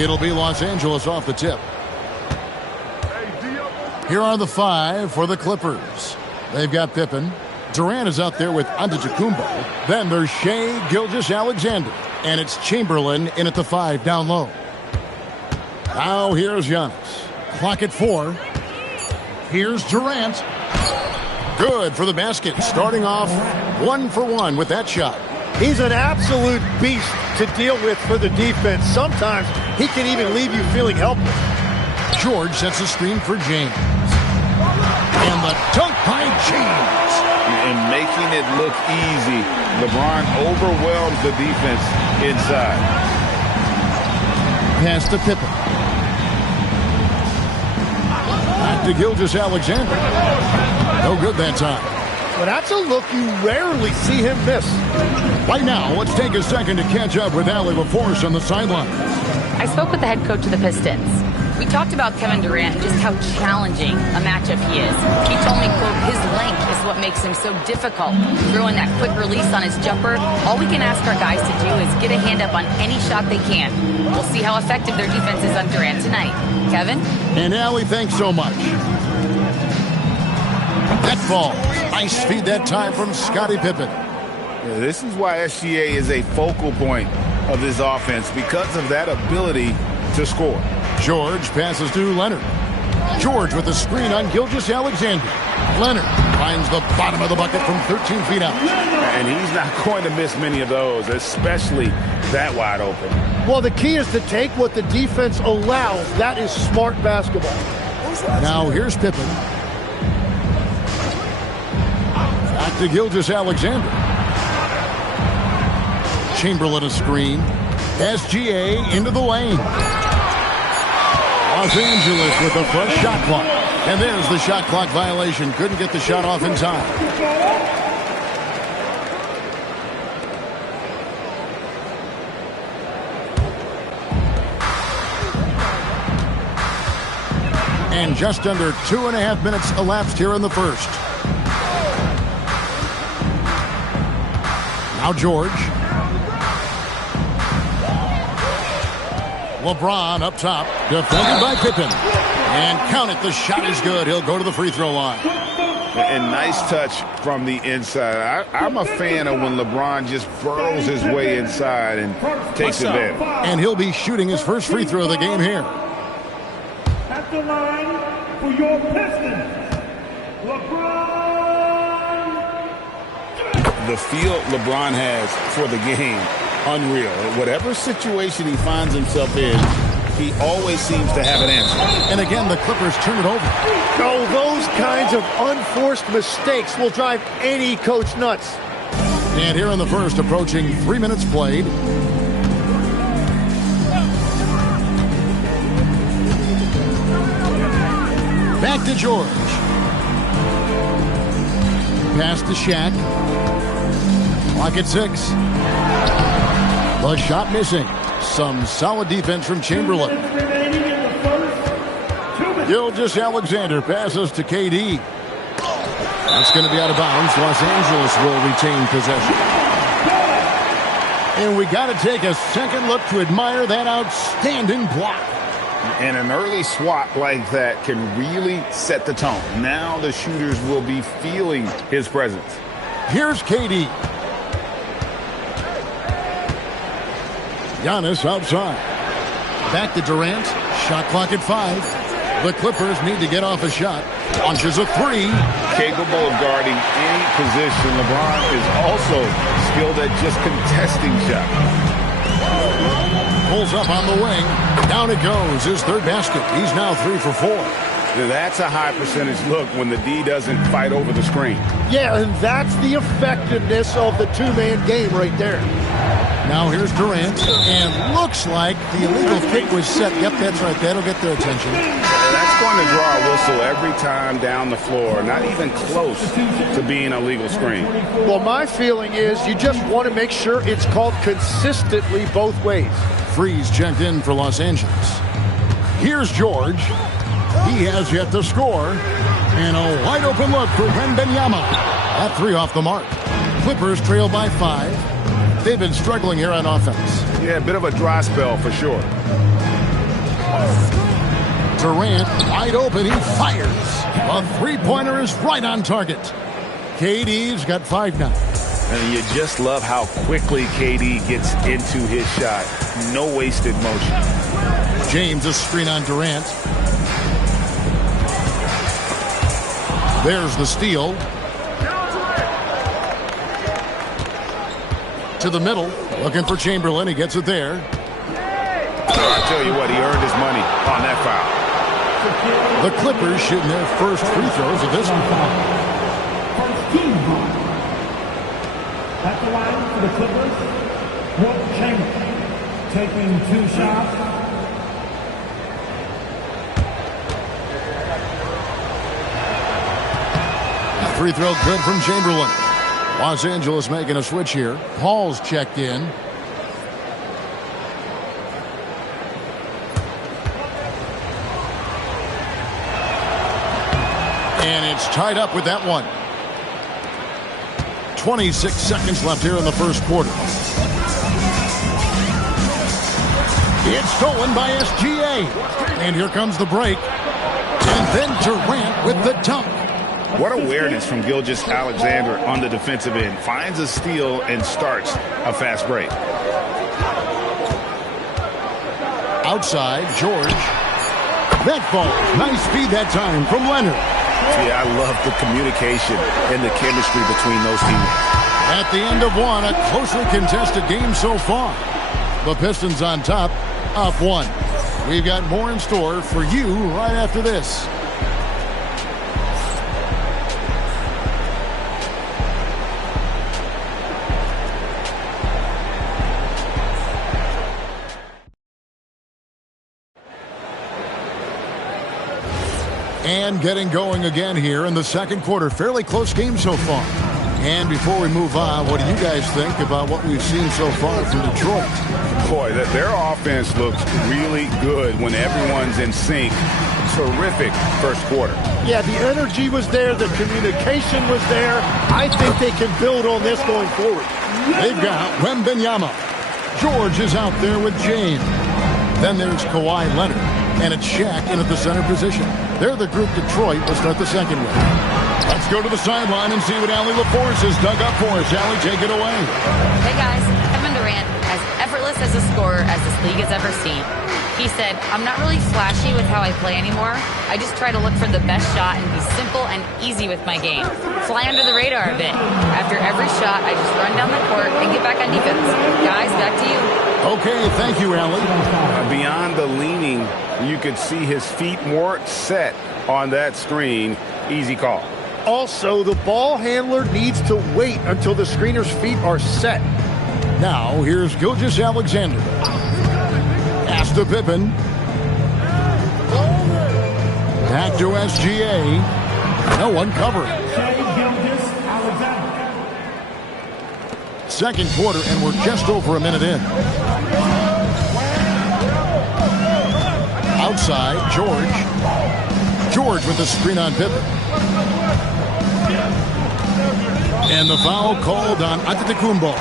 It'll be Los Angeles off the tip. Here are the 5 for the Clippers. They've got Pippen. Durant is out there with Antetokounmpo. Then there's Shai Gilgeous-Alexander. And it's Chamberlain in at the 5 down low. Now here's Giannis. Clock at 4. Here's Durant. Good for the basket. Starting off 1 for 1 with that shot. He's an absolute beast to deal with for the defense. Sometimes he can even leave you feeling helpless. George sets a screen for James. And the dunk by James. And making it look easy, LeBron overwhelms the defense inside. Pass to Pippen. Back to Gilgeous-Alexander. No good that time. But that's a look you rarely see him miss. Right now, let's take a second to catch up with Allie LaForce on the sideline. I spoke with the head coach of the Pistons. We talked about Kevin Durant and just how challenging a matchup he is. He told me, quote, his length is what makes him so difficult. Throwing that quick release on his jumper, all we can ask our guys to do is get a hand up on any shot they can. We'll see how effective their defense is on Durant tonight. Kevin? And Allie, thanks so much. That ball. Nice feed that time from Scottie Pippen. Yeah, this is why SGA is a focal point of this offense, because of that ability to score. George passes to Leonard. George with the screen on Gilgeous-Alexander. Leonard finds the bottom of the bucket from 13 feet out. And he's not going to miss many of those, especially that wide open. Well, the key is to take what the defense allows. That is smart basketball. Now here's Pippen. Back to Gilgeous-Alexander. Chamberlain a screen. SGA into the lane. Los Angeles with the fresh shot clock. And there's the shot clock violation. Couldn't get the shot off in time. And just under 2.5 minutes elapsed here in the first. Now George. LeBron up top, defended by Pippen. And count it, the shot is good. He'll go to the free throw line. And nice touch from the inside. I'm a fan of when LeBron just burrows his way inside and takes advantage. And he'll be shooting his first free throw of the game here. At the line for your Pistons, LeBron. The feel LeBron has for the game, unreal. Whatever situation he finds himself in, he always seems to have an answer. And again, the Clippers turn it over. Oh, those kinds of unforced mistakes will drive any coach nuts. And here in the first, approaching 3 minutes played. Back to George. Pass to Shaq. Clock at 6. The shot missing. Some solid defense from Chamberlain. Gilgeous-Alexander passes to KD. That's going to be out of bounds. Los Angeles will retain possession. And we got to take a second look to admire that outstanding block. And an early swat like that can really set the tone. Now the shooters will be feeling his presence. Here's KD. Giannis outside. Back to Durant. Shot clock at 5. The Clippers need to get off a shot. Launches a 3. Capable of guarding any position. LeBron is also skilled at just contesting shots. Pulls up on the wing. Down it goes. His third basket. He's now 3 for 4. That's a high percentage look when the D doesn't fight over the screen. Yeah, and that's the effectiveness of the two-man game right there. Now here's Durant, and looks like the illegal kick was set. Yep, that's right. That'll get their attention. That's going to draw a whistle every time down the floor. Not even close to being a legal screen. Well, my feeling is you just want to make sure it's called consistently both ways. Freeze checked in for Los Angeles. Here's George. He has yet to score. And a wide open look for Wembanyama. That 3 off the mark. Clippers trail by 5. They've been struggling here on offense. Yeah, a bit of a dry spell for sure. Durant wide open. He fires. A three-pointer is right on target. KD's got 5 now. And you just love how quickly KD gets into his shot. No wasted motion. James a screen on Durant. There's the steal. To the middle. Looking for Chamberlain. He gets it there. I tell you what, he earned his money on that foul. The Clippers shooting their first free throws of this one. First team foul. At the line for the Clippers, Wilt Chamberlain taking 2 shots. Free throw good from Chamberlain. Los Angeles making a switch here. Paul's checked in. And it's tied up with that one. 26 seconds left here in the first quarter. It's stolen by SGA. And here comes the break. And then Durant with the dunk. What awareness from Gilgeous-Alexander on the defensive end. Finds a steal and starts a fast break. Outside, George. That falls. Nice speed that time from Leonard. Yeah, I love the communication and the chemistry between those teammates. At the end of one, a closely contested game so far. The Pistons on top, up 1. We've got more in store for you right after this. And getting going again here in the second quarter. Fairly close game so far. And before we move on, what do you guys think about what we've seen so far from Detroit? Boy, their offense looks really good when everyone's in sync. Terrific first quarter. Yeah, the energy was there. The communication was there. I think they can build on this going forward. They've got Wembanyama. George is out there with James. Then there's Kawhi Leonard. And it's Shaq in at the center position. They're the group Detroit will start the second with. Let's go to the sideline and see what Allie LaForce has dug up for us. Allie, take it away. Hey guys, Kevin Durant, as effortless as a scorer as this league has ever seen. He said, I'm not really flashy with how I play anymore. I just try to look for the best shot and be simple and easy with my game. Fly under the radar a bit. After every shot, I just run down the court and get back on defense. Guys, back to you. Okay, thank you, Allie. Beyond the leaning, you could see his feet more set on that screen. Easy call. Also, the ball handler needs to wait until the screener's feet are set. Now, here's Gilgeous-Alexander. Pass to Pippen. Back to SGA. No one covering. Second quarter, and we're just over a minute in. Outside, George. George with the screen on Pippen. And the foul called on Antetokounmpo.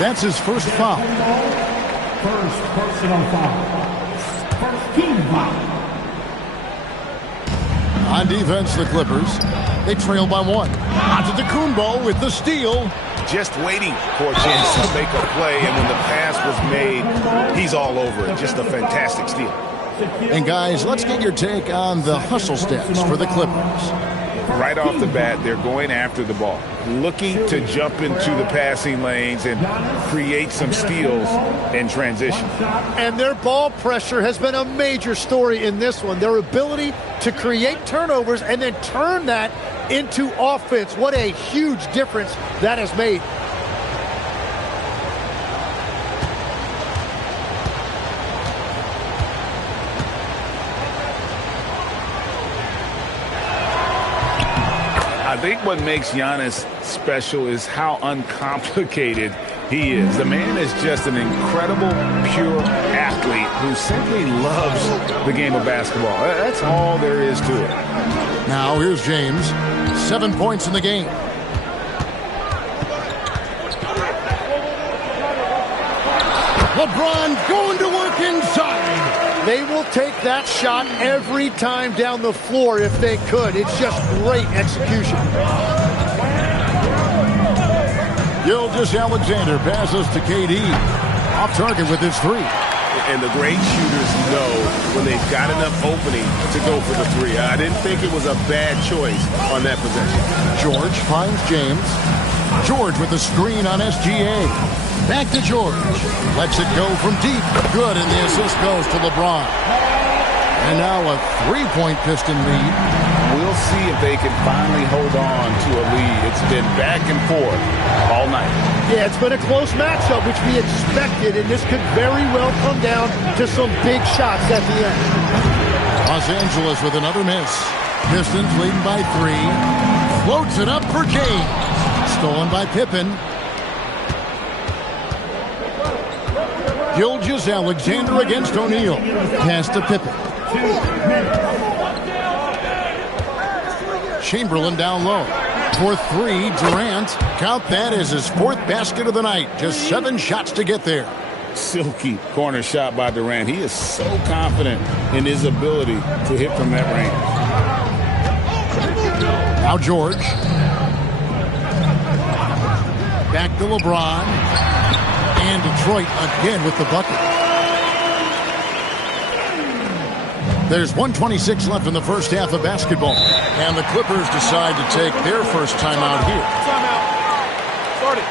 That's his first foul. First personal foul. First team foul. On defense, the Clippers. They trail by 1. Antetokounmpo with the steal. Just waiting for a chance to make a play, and when the pass was made, he's all over it. Just a fantastic steal. And guys, let's get your take on the hustle stats for the Clippers. Right off the bat, they're going after the ball, looking to jump into the passing lanes and create some steals in transition. And their ball pressure has been a major story in this one. Their ability to create turnovers and then turn that into offense. What a huge difference that has made. I think what makes Giannis special is how uncomplicated he is. The man is just an incredible, pure athlete who simply loves the game of basketball. That's all there is to it. Now here's James. 7 points in the game. LeBron going to work inside. They will take that shot every time down the floor if they could. It's just great execution. Gilgeous-Alexander passes to KD. Off target with his three. And the great shooters know when they've got enough opening to go for the three. I didn't think it was a bad choice on that possession. George finds James. George with the screen on SGA. Back to George. Lets it go from deep. Good, and the assist goes to LeBron. And now a three-point Piston lead. We'll see if they can finally hold on to a lead. It's been back and forth all night. Yeah, it's been a close matchup, which we expected, and this could very well come down to some big shots at the end. Los Angeles with another miss. Pistons leading by 3. Floats it up for James. Stolen by Pippen. Gilgeous-Alexander against O'Neal. Pass to Pippen. Chamberlain down low. For 3, Durant. Count that as his 4th basket of the night. Just 7 shots to get there. Silky corner shot by Durant. He is so confident in his ability to hit from that range. Now George. Back to LeBron. And Detroit again with the bucket. There's 1:26 left in the first half of basketball. And the Clippers decide to take their first timeout here. Timeout. Start it.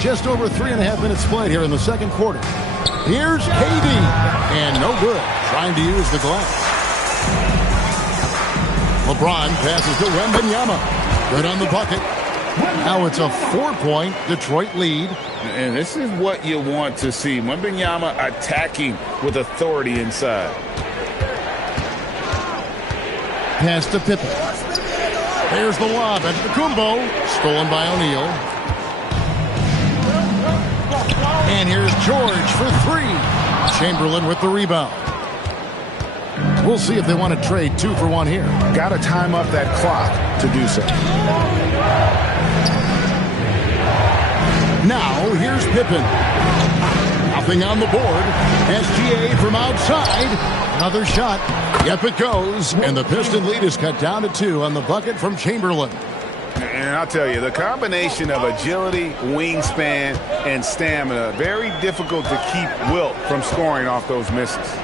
Just over 3.5 minutes played here in the second quarter. Here's KD. And no good. Trying to use the glass. LeBron passes to Wembanyama. Good on the bucket. Now it's a 4-point Detroit lead. And this is what you want to see. Wembanyama attacking with authority inside. Pass to Pippen. There's the lob. Antetokounmpo. Stolen by O'Neal. And here's George for 3. Chamberlain with the rebound. We'll see if they want to trade 2 for 1 here. Got to time up that clock to do so. Now here's Pippen. Nothing on the board. SGA from outside. Another shot. Yep, it goes. And the Piston lead is cut down to 2 on the bucket from Chamberlain. And I'll tell you, the combination of agility, wingspan, and stamina, very difficult to keep Wilt from scoring off those misses.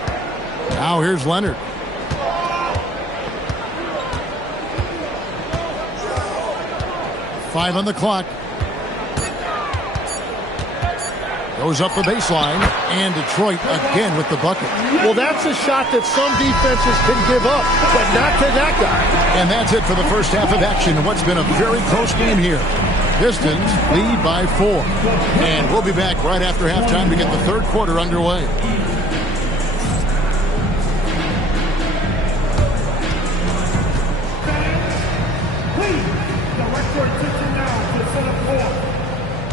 Now here's Leonard. Five on the clock. Goes up the baseline, and Detroit again with the bucket. Well, that's a shot that some defenses can give up, but not to that guy. And that's it for the first half of action in what's been a very close game here. Pistons lead by 4. And we'll be back right after halftime to get the third quarter underway. Please direct your attention now to center court.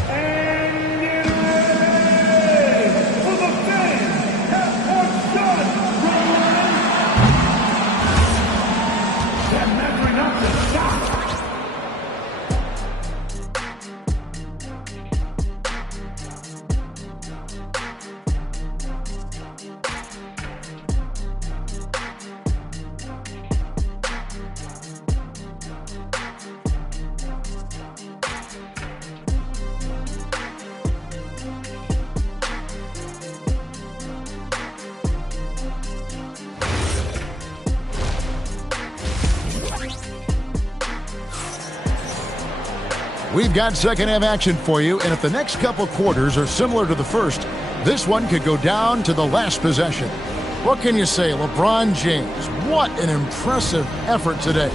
And get ready for the game. Half-court shot. That measuring up the shot. We've got second half action for you, and if the next couple quarters are similar to the first, this one could go down to the last possession. What can you say, LeBron James? What an impressive effort today.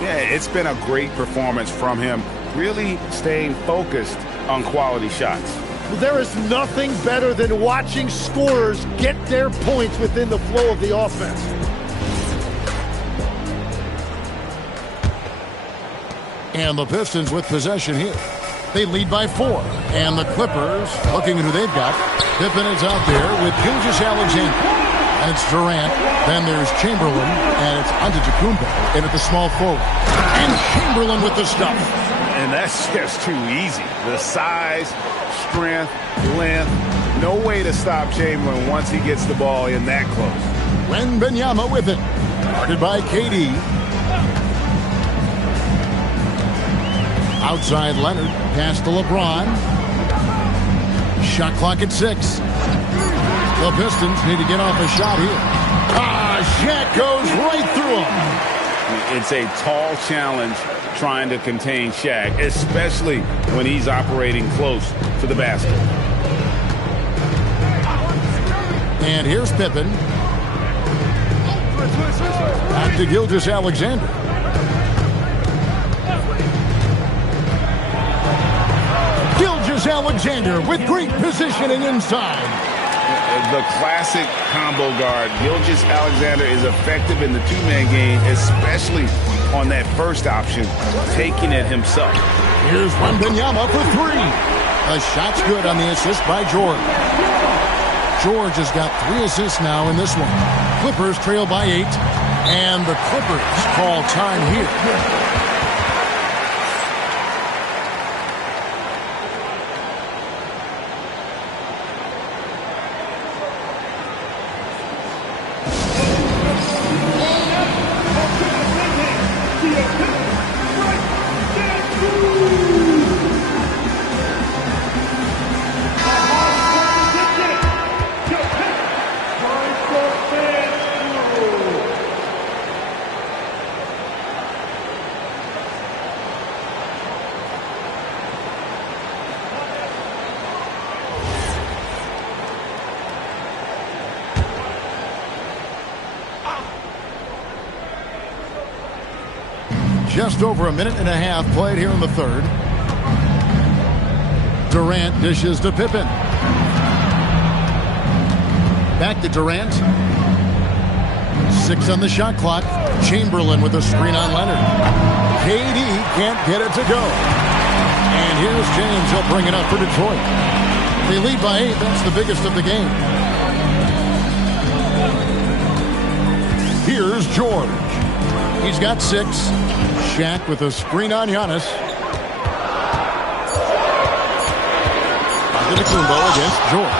Yeah, it's been a great performance from him, really staying focused on quality shots. There is nothing better than watching scorers get their points within the flow of the offense. And the Pistons with possession here. They lead by 4. And the Clippers, looking at who they've got. Pippen is out there with Gilgeous-Alexander. And it's Durant. Then there's Chamberlain. And it's Antetokounmpo in at the small forward. And Chamberlain with the stuff. And that's just too easy. The size, strength, length. No way to stop Chamberlain once he gets the ball in that close. Wembanyama with it. Guarded by KD. Outside Leonard. Pass to LeBron. Shot clock at 6. The Pistons need to get off a shot here. Shaq goes right through him. It's a tall challenge trying to contain Shaq, especially when he's operating close to the basket. And here's Pippen. Back to Gilgeous-Alexander. Gilgeous-Alexander with great positioning inside. The classic combo guard. Gilgeous-Alexander is effective in the two-man game, especially on that first option, taking it himself. Here's Wembanyama for 3. The shot's good on the assist by George. George has got 3 assists now in this one. Clippers trail by 8. And the Clippers call time here. Just over a minute and a half played here in the third. Durant dishes to Pippen. Back to Durant. 6 on the shot clock. Chamberlain with a screen on Leonard. KD can't get it to go. And here's James. He'll bring it up for Detroit. They lead by 8. That's the biggest of the game. Here's George. He's got 6. Shaq with a screen on Giannis. Antetokounmpo against George.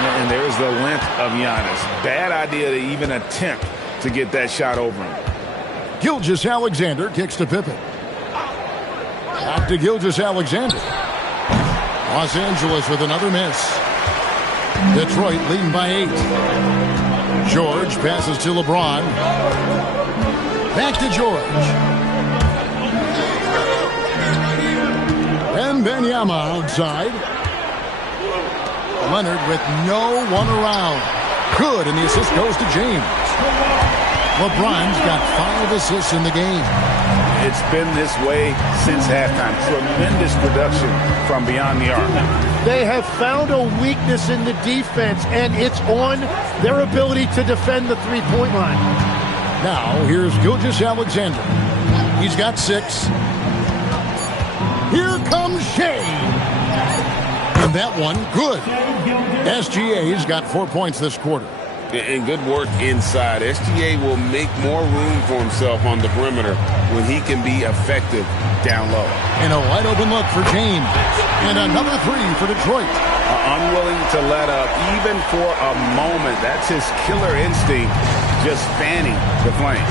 And there's the length of Giannis. Bad idea to even attempt to get that shot over him. Gilgeous-Alexander kicks to Pippen. Back to Gilgeous-Alexander. Los Angeles with another miss. Detroit leading by 8. George passes to LeBron. Back to George. Wembanyama outside. Leonard with no one around. Good, and the assist goes to James. LeBron's got 5 assists in the game. It's been this way since halftime. Tremendous production from beyond the arc. They have found a weakness in the defense, and it's on their ability to defend the three-point line. Now, here's Gilgeous-Alexander. He's got 6. Here comes Shea. And that one, good. SGA's got 4 points this quarter. And good work inside. SGA will make more room for himself on the perimeter when he can be effective down low. And a wide open look for James. And another 3 for Detroit. Unwilling to let up even for a moment. That's his killer instinct, just fanning the flame.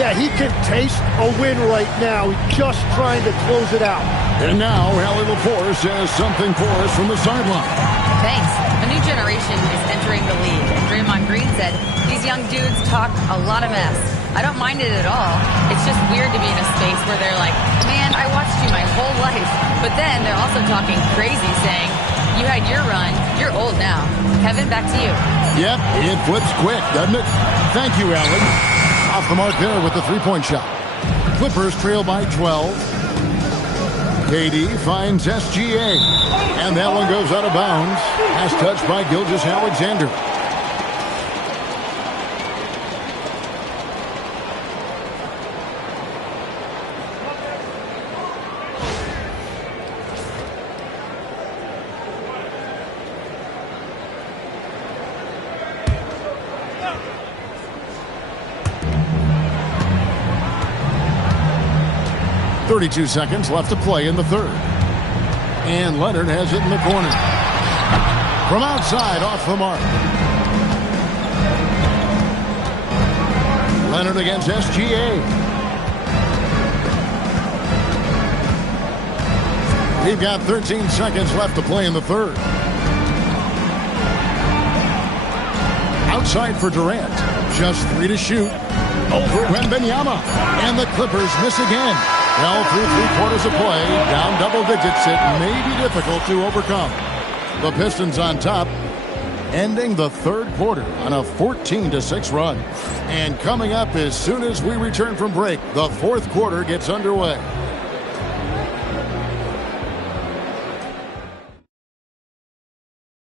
Yeah, he can taste a win right now. He's just trying to close it out. And now, Allie LaForce has something for us from the sideline. Thanks. A new generation is entering the league. And Draymond Green said, these young dudes talk a lot of mess. I don't mind it at all. It's just weird to be in a space where they're like, man, I watched you my whole life. But then they're also talking crazy, saying, you had your run. You're old now. Kevin, back to you. Yep, it flips quick, doesn't it? Thank you, Allie. Off the mark there with the three-point shot. Clippers trail by 12. KD finds SGA. And that one goes out of bounds. Pass touched by Gilgeous-Alexander. .32 seconds left to play in the third. And Leonard has it in the corner. From outside, off the mark. Leonard against SGA. We've got 13 seconds left to play in the third. Outside for Durant. Just 3 to shoot. Over Wembanyama. And the Clippers miss again. Well, through 3/4 of play, down double digits, it may be difficult to overcome. The Pistons on top, ending the third quarter on a 14-6 run. And coming up as soon as we return from break, the fourth quarter gets underway.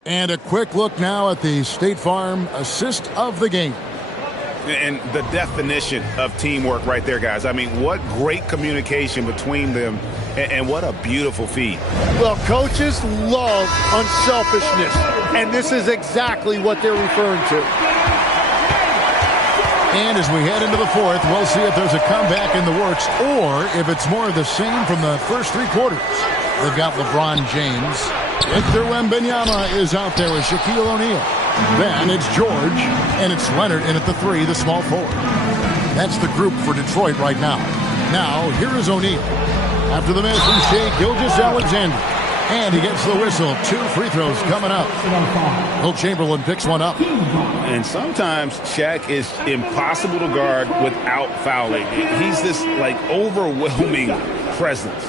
And a quick look now at the State Farm assist of the game. And the definition of teamwork right there, guys. I mean, what great communication between them, and what a beautiful feed. Well, coaches love unselfishness, and this is exactly what they're referring to. And as we head into the fourth, we'll see if there's a comeback in the works or if it's more of the same from the first 3 quarters. They've got LeBron James. Victor Wembanyama is out there with Shaquille O'Neal. Then it's George, and it's Leonard in at the 3, the small forward. That's the group for Detroit right now. Now, here is O'Neal. After the miss from Shai Gilgeous-Alexander. And he gets the whistle. 2 free throws coming up. Will Chamberlain picks one up. And sometimes Shaq is impossible to guard without fouling. He's this, like, overwhelming presence.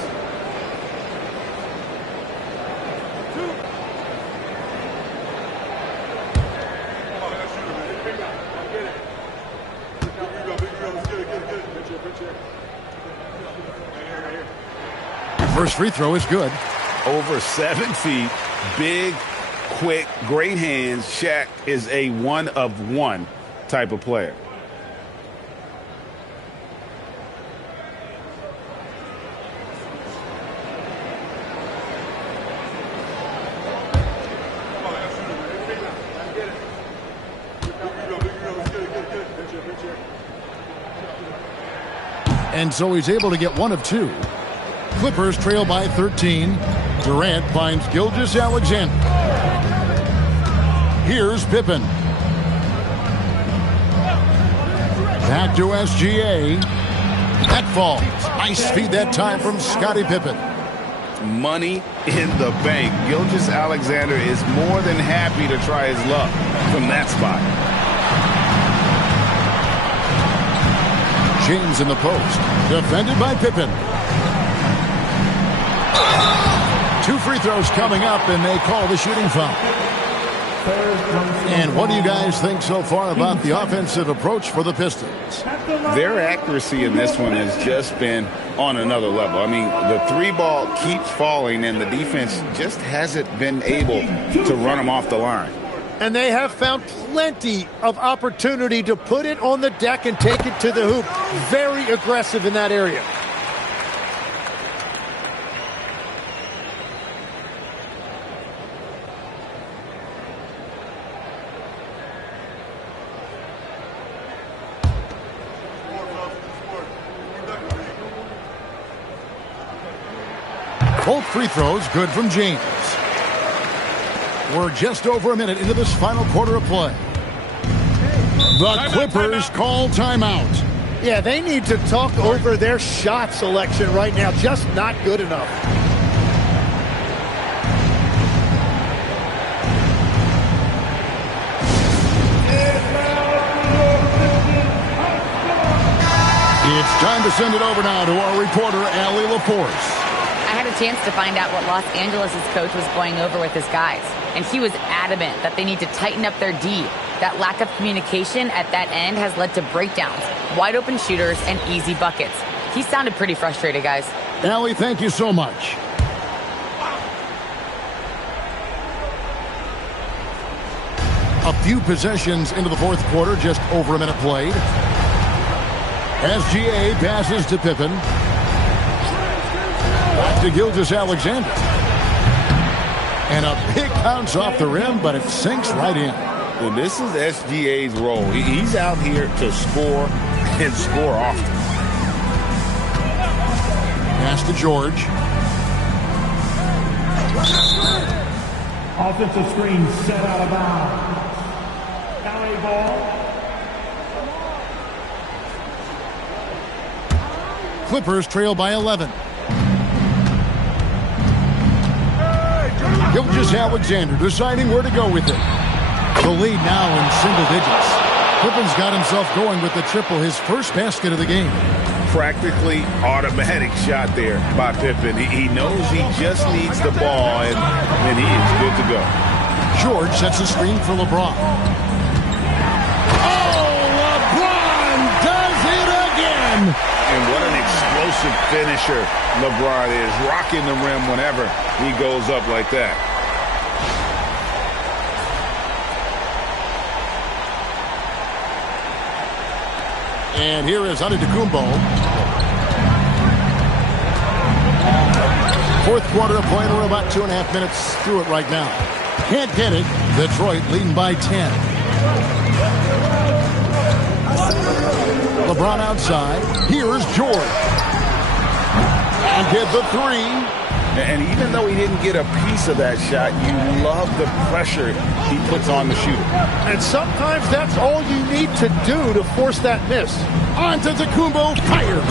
First free throw is good. Over 7 feet, big, quick, great hands. Shaq is a one-of-one type of player. And so he's able to get 1 of 2. Clippers trail by 13. Durant finds Gilgeous-Alexander. Here's Pippen. Back to SGA. That falls. Nice feed that time from Scottie Pippen. Money in the bank. Gilgeous-Alexander is more than happy to try his luck from that spot. James in the post. Defended by Pippen. 2 free throws coming up, and they call the shooting foul. And what do you guys think so far about the offensive approach for the Pistons? Their accuracy in this one has just been on another level. I mean, the 3 ball keeps falling, and the defense just hasn't been able to run them off the line. And they have found plenty of opportunity to put it on the deck and take it to the hoop. Very aggressive in that area. Both free throws good from James. We're just over a minute into this final quarter of play. The Clippers call timeout. Yeah, they need to talk over their shot selection right now. Just not good enough. It's time to send it over now to our reporter, Allie LaForce. I had a chance to find out what Los Angeles' coach was going over with his guys, and he was adamant that they need to tighten up their D. That lack of communication at that end has led to breakdowns, wide open shooters, and easy buckets. He sounded pretty frustrated, guys. Allie, thank you so much. A few possessions into the fourth quarter, just over a minute played. SGA passes to Pippen. Back to Gilgeous-Alexander. And a big bounce off the rim, but it sinks right in. Well, this is SGA's role. He's out here to score and score often. Pass to George. Offensive screen set out of bounds. LA ball. Clippers trail by 11. Gilgeous-Alexander deciding where to go with it. The lead now in single digits. Pippen's got himself going with the triple, his first basket of the game. Practically automatic shot there by Pippen. He knows he just needs the ball, and he is good to go. George sets a screen for LeBron. Oh, LeBron does it again! And what an explosive finisher LeBron is, rocking the rim whenever he goes up like that. And here is Antetokounmpo. Fourth quarter of play. We're about 2.5 minutes through it right now. Can't get it. Detroit leading by 10. LeBron outside. Here's George. And get the three. And even though he didn't get a piece of that shot, you love the pressure he puts on the shooter. And sometimes that's all you need to do to force that miss. Antetokounmpo fires.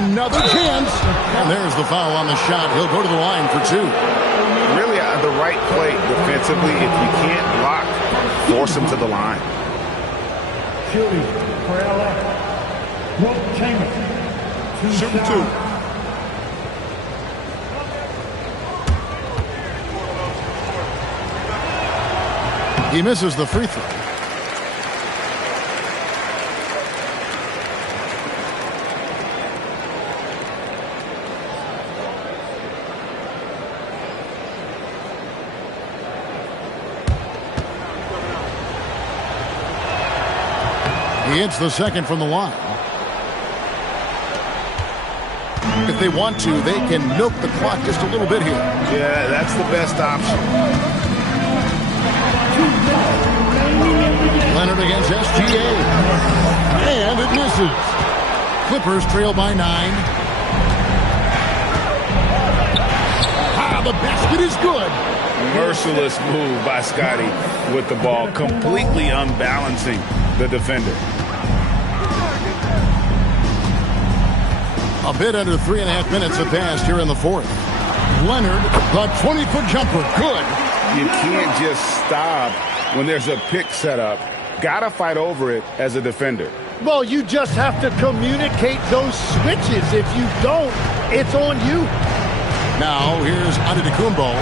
Another chance. And there's the foul on the shot. He'll go to the line for two. Really the right play defensively. If you can't block, force him to the line. Shooting for LA. Wilt Chamberlain. Shooting two. He misses the free throw. He hits the second from the line. If they want to, they can milk the clock just a little bit here. Yeah, that's the best option. Leonard against SGA. And it misses. Clippers trail by 9. Ah, the basket is good. Merciless move by Scotty with the ball, completely unbalancing the defender. A bit under 3.5 minutes have passed here in the fourth. Leonard, the 20-foot jumper, good. You can't just stop when there's a pick set up. Gotta fight over it as a defender. Well, you just have to communicate those switches. If you don't, it's on you. Now, here's Antetokounmpo.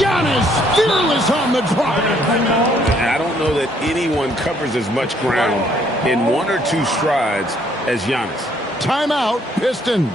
Giannis, fearless on the drive. I don't know that anyone covers as much ground in 1 or 2 strides as Giannis. Timeout, Pistons.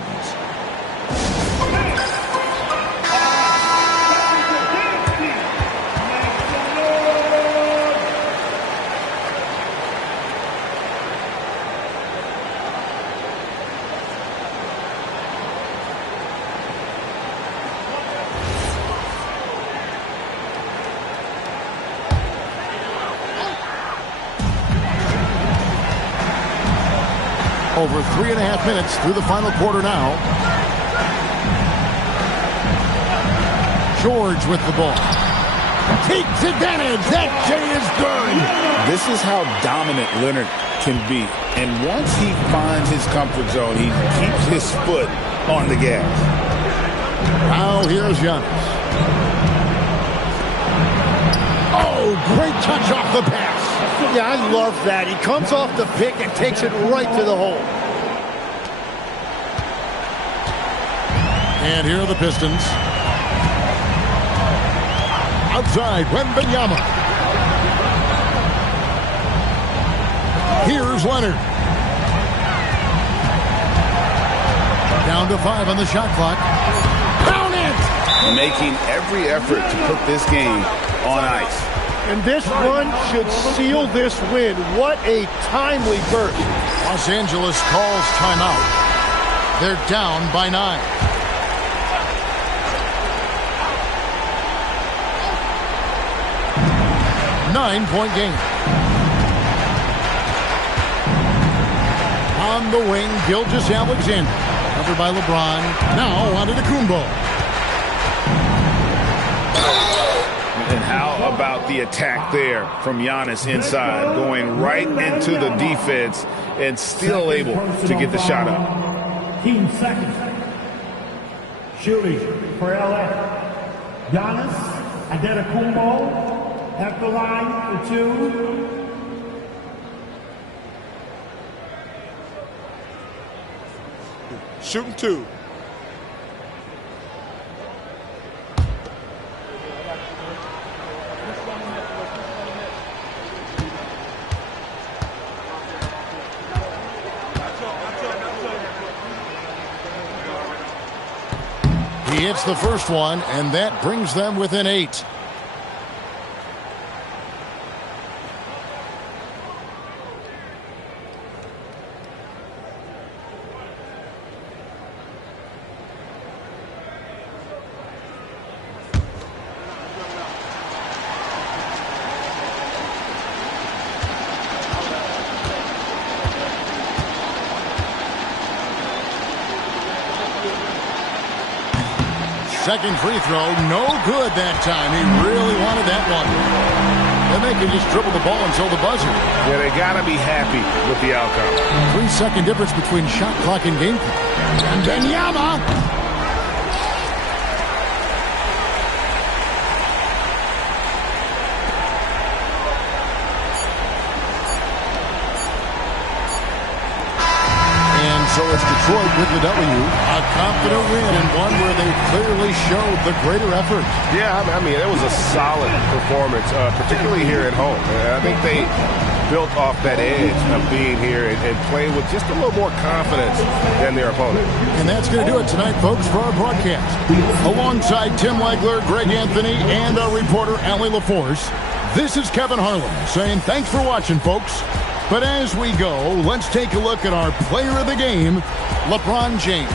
Over 3.5 minutes through the final quarter now. George with the ball. Takes advantage. That J is good. This is how dominant Leonard can be. And once he finds his comfort zone, he keeps his foot on the gas. Now here's Giannis. Oh, great touch off the pass. Yeah, I love that. He comes off the pick and takes it right to the hole. And here are the Pistons. Outside, Wembanyama. Here's Leonard. Down to 5 on the shot clock. Count it! Making every effort to put this game on ice. And this run should seal this win. What a timely burst. Los Angeles calls timeout. They're down by 9. Nine-point game. On the wing, Gilgeous-Alexander. Covered by LeBron. Now on to Kumbo. And how about the attack there from Giannis inside, going right into the defense and still able to get the shot up. Team second. Shooting for LA. Giannis Antetokounmpo at the line for 2. Shooting 2. He hits the first one, and that brings them within 8. Second free throw, no good that time. He really wanted that one. Then they can just dribble the ball until the buzzer. Yeah, they got to be happy with the outcome. 3-second difference between shot clock and game clock. And Benyama. So it's Detroit with the W. A confident win and one where they clearly showed the greater effort. Yeah, I mean, it was a solid performance, particularly here at home. I think they built off that edge of being here and playing with just a little more confidence than their opponent. And that's going to do it tonight, folks, for our broadcast. Alongside Tim Legler, Greg Anthony, and our reporter, Allie LaForce, this is Kevin Harlan saying thanks for watching, folks. But as we go, let's take a look at our player of the game, LeBron James.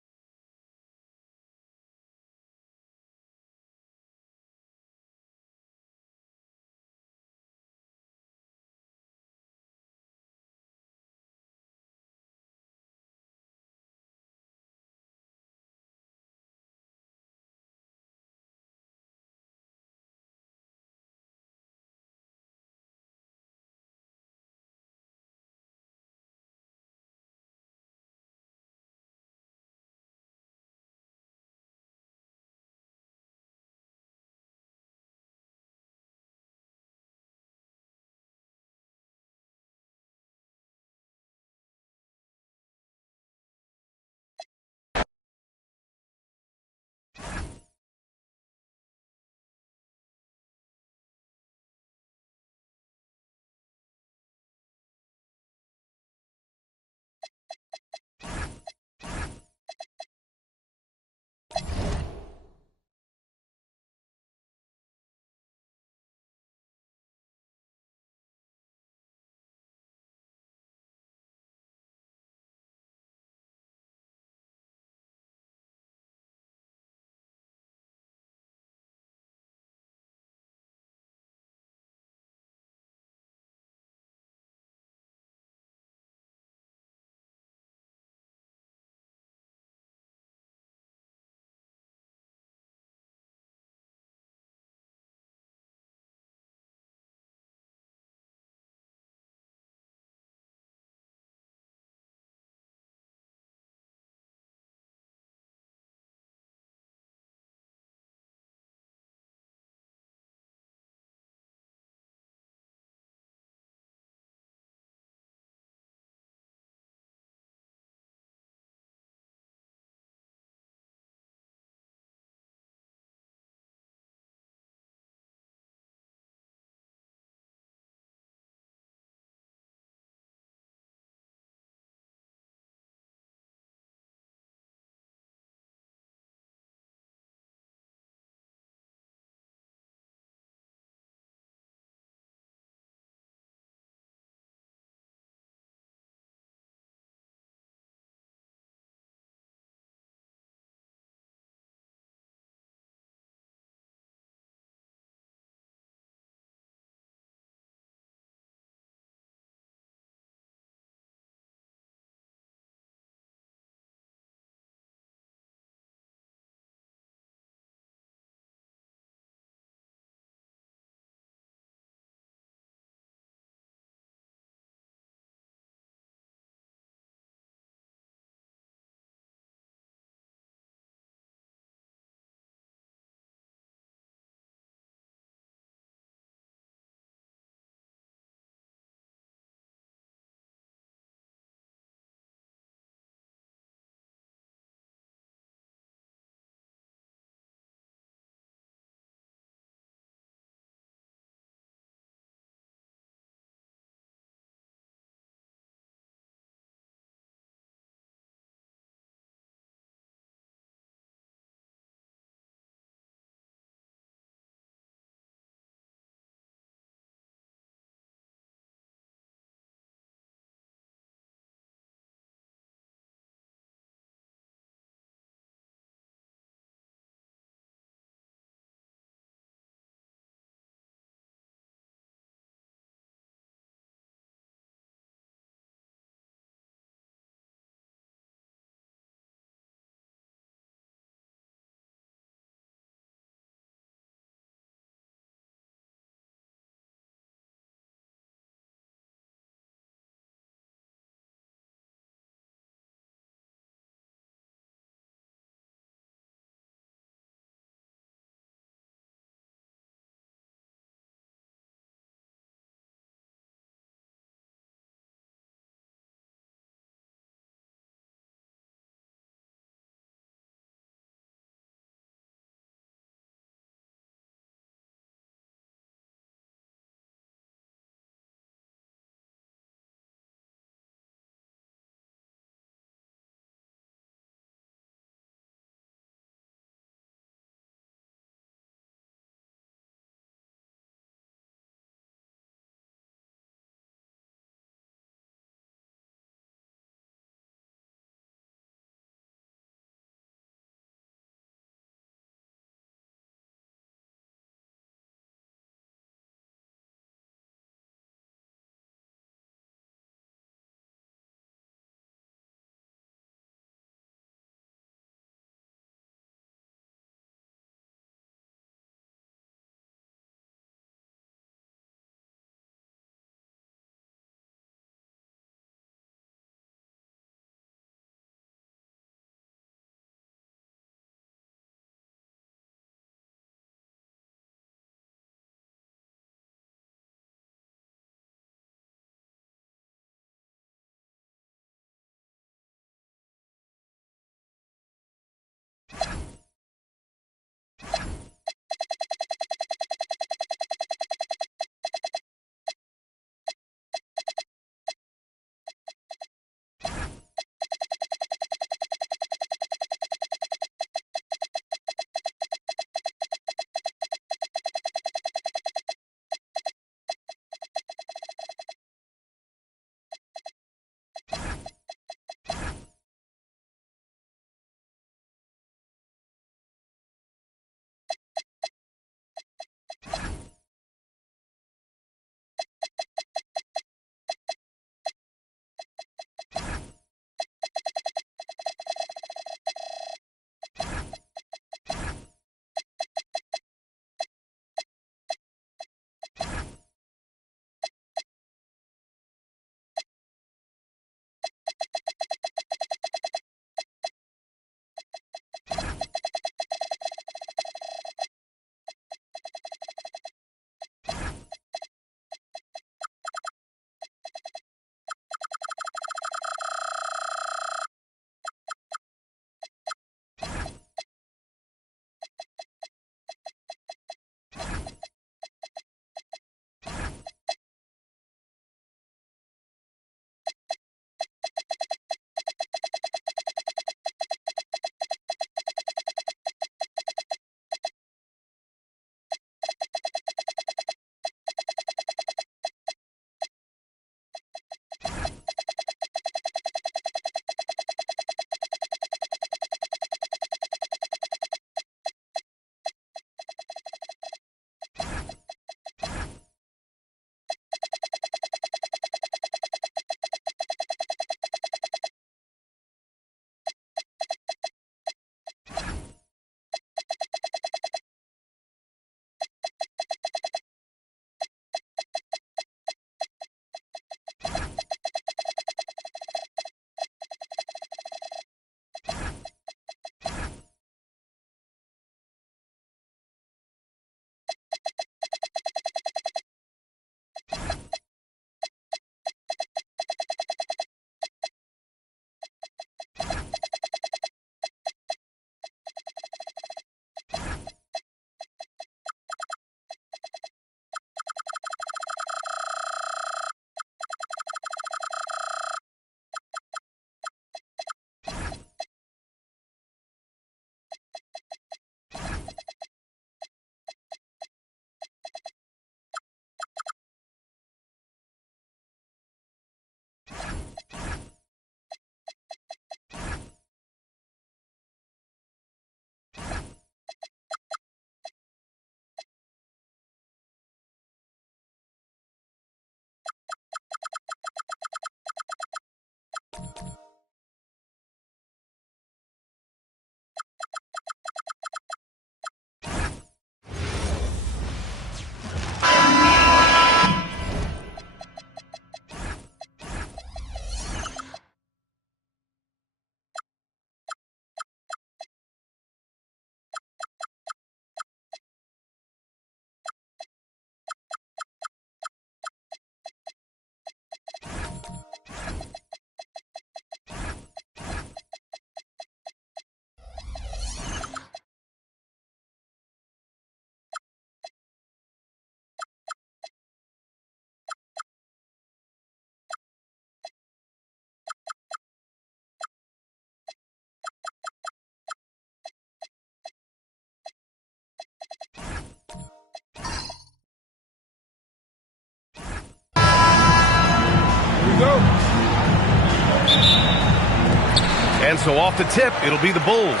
And so off the tip, it'll be the Bulls.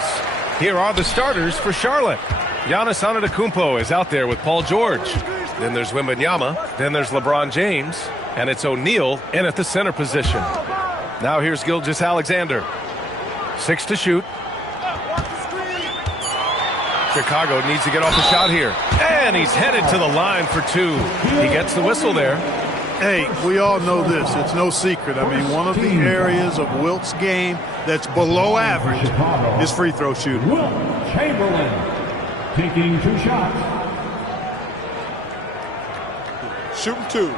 Here are the starters for Charlotte. Giannis Antetokounmpo is out there with Paul George. Then there's Wembanyama. Then there's LeBron James. And it's O'Neal in at the center position. Now here's Gilgeous-Alexander. 6 to shoot. Chicago needs to get off the shot here. And he's headed to the line for 2. He gets the whistle there. Hey, we all know this. It's no secret. I mean, one of the areas of Wilt's game that's below average is free throw shooting. Wilt Chamberlain taking 2 shots. Shooting 2.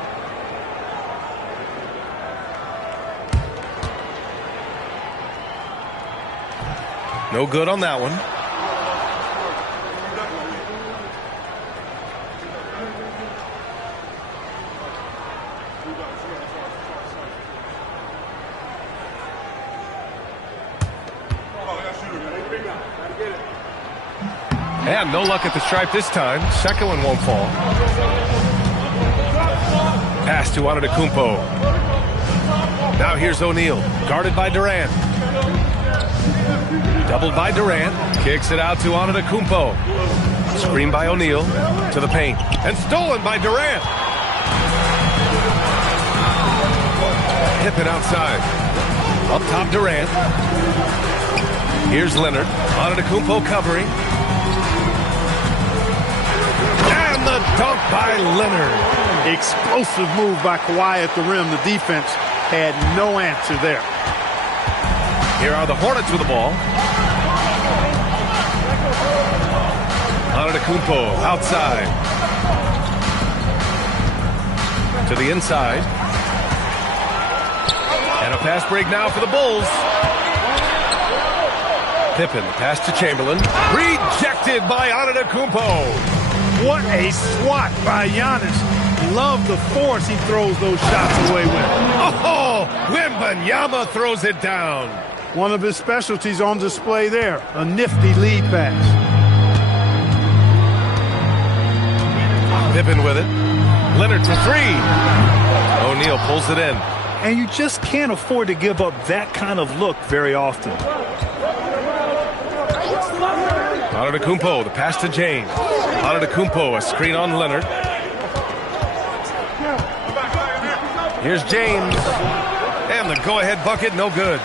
No good on that one. And no luck at the stripe this time. Second one won't fall. Pass to Antetokounmpo. Now here's O'Neal, guarded by Durant. Doubled by Durant. Kicks it out to Antetokounmpo. Screen by O'Neal to the paint. And stolen by Durant. Pippen outside. Up top Durant. Here's Leonard. Antetokounmpo covering. And the dunk by Leonard. Explosive move by Kawhi at the rim. The defense had no answer there. Here are the Hornets with the ball. Antetokounmpo outside. To the inside. And a pass break now for the Bulls. Pippen, pass to Chamberlain. Rejected by Antetokounmpo. What a swat by Giannis. Love the force he throws those shots away with. Oh, Wembanyama throws it down. One of his specialties on display there. A nifty lead pass. Pippen with it. Leonard for 3. O'Neal pulls it in. And you just can't afford to give up that kind of look very often. Antetokounmpo, the pass to James. Antetokounmpo, a screen on Leonard. Here's James. And the go-ahead bucket, no good.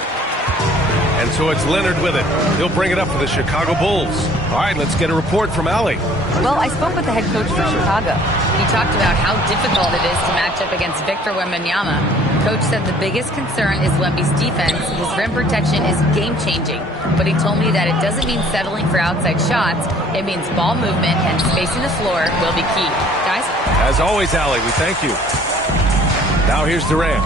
And so it's Leonard with it. He'll bring it up for the Chicago Bulls. All right, let's get a report from Allie. Well, I spoke with the head coach for Chicago. He talked about how difficult it is to match up against Victor Wembanyama. Coach said the biggest concern is Wemby's defense. His rim protection is game-changing. But he told me that it doesn't mean settling for outside shots. It means ball movement and spacing the floor will be key. Guys? As always, Allie, we thank you. Now here's Durant.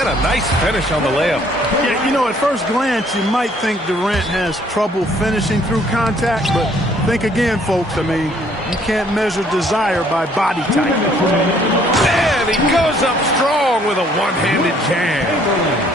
And a nice finish on the layup. Yeah, you know, at first glance, you might think Durant has trouble finishing through contact, but think again, folks. I mean, you can't measure desire by body type. And he goes up strong with a one-handed jam.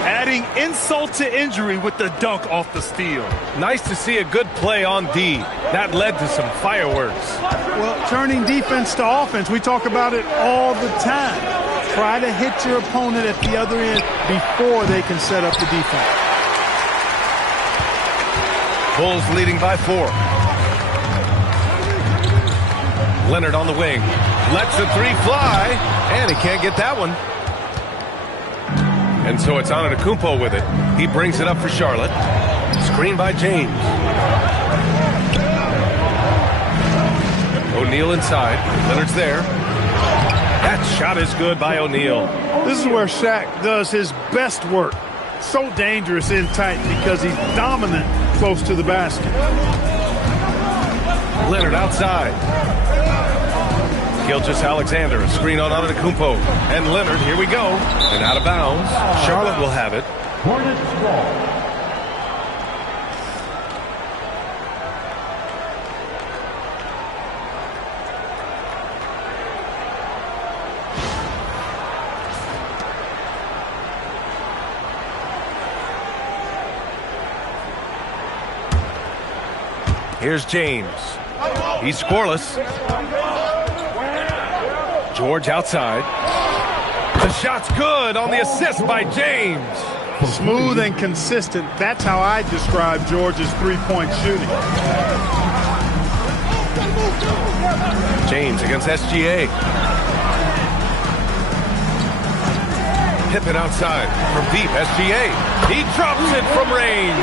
Adding insult to injury with the dunk off the steal. Nice to see a good play on D. That led to some fireworks. Well, turning defense to offense, we talk about it all the time. Try to hit your opponent at the other end before they can set up the defense. Bulls leading by 4. Leonard on the wing. Lets the 3 fly, and he can't get that one. And so it's Antetokounmpo with it. He brings it up for Charlotte. Screen by James. O'Neal inside. Leonard's there. That shot is good by O'Neal. This is where Shaq does his best work. So dangerous in tight because he's dominant close to the basket. Leonard outside. Gilgeous-Alexander, a screen on Antetokounmpo. And Leonard, here we go. And out of bounds. Charlotte will have it. Hornets ball. Here's James. He's scoreless. George outside. The shot's good on the assist by James. Smooth and consistent. That's how I describe George's three-point shooting. James against SGA. Pippen outside from deep. SGA. He drops it from range.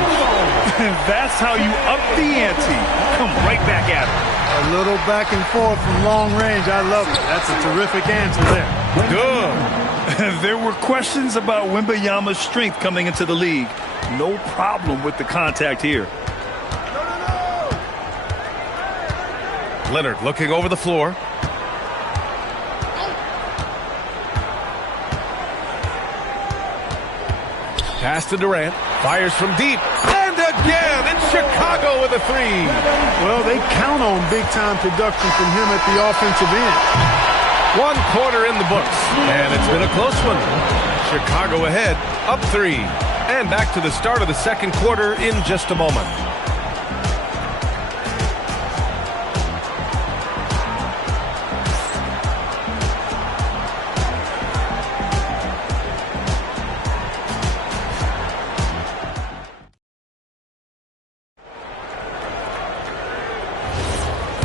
That's how you up the ante. Come right back at him. A little back and forth from long range. I love it. That's a terrific answer there. Good. There were questions about Wembanyama's strength coming into the league. No problem with the contact here. Leonard looking over the floor. Pass to Durant. Fires from deep. And again, it's Chicago with a three. Well, they count on big-time production from him at the offensive end. 1 quarter in the books, and it's been a close one. Chicago ahead, up 3. And back to the start of the second quarter in just a moment.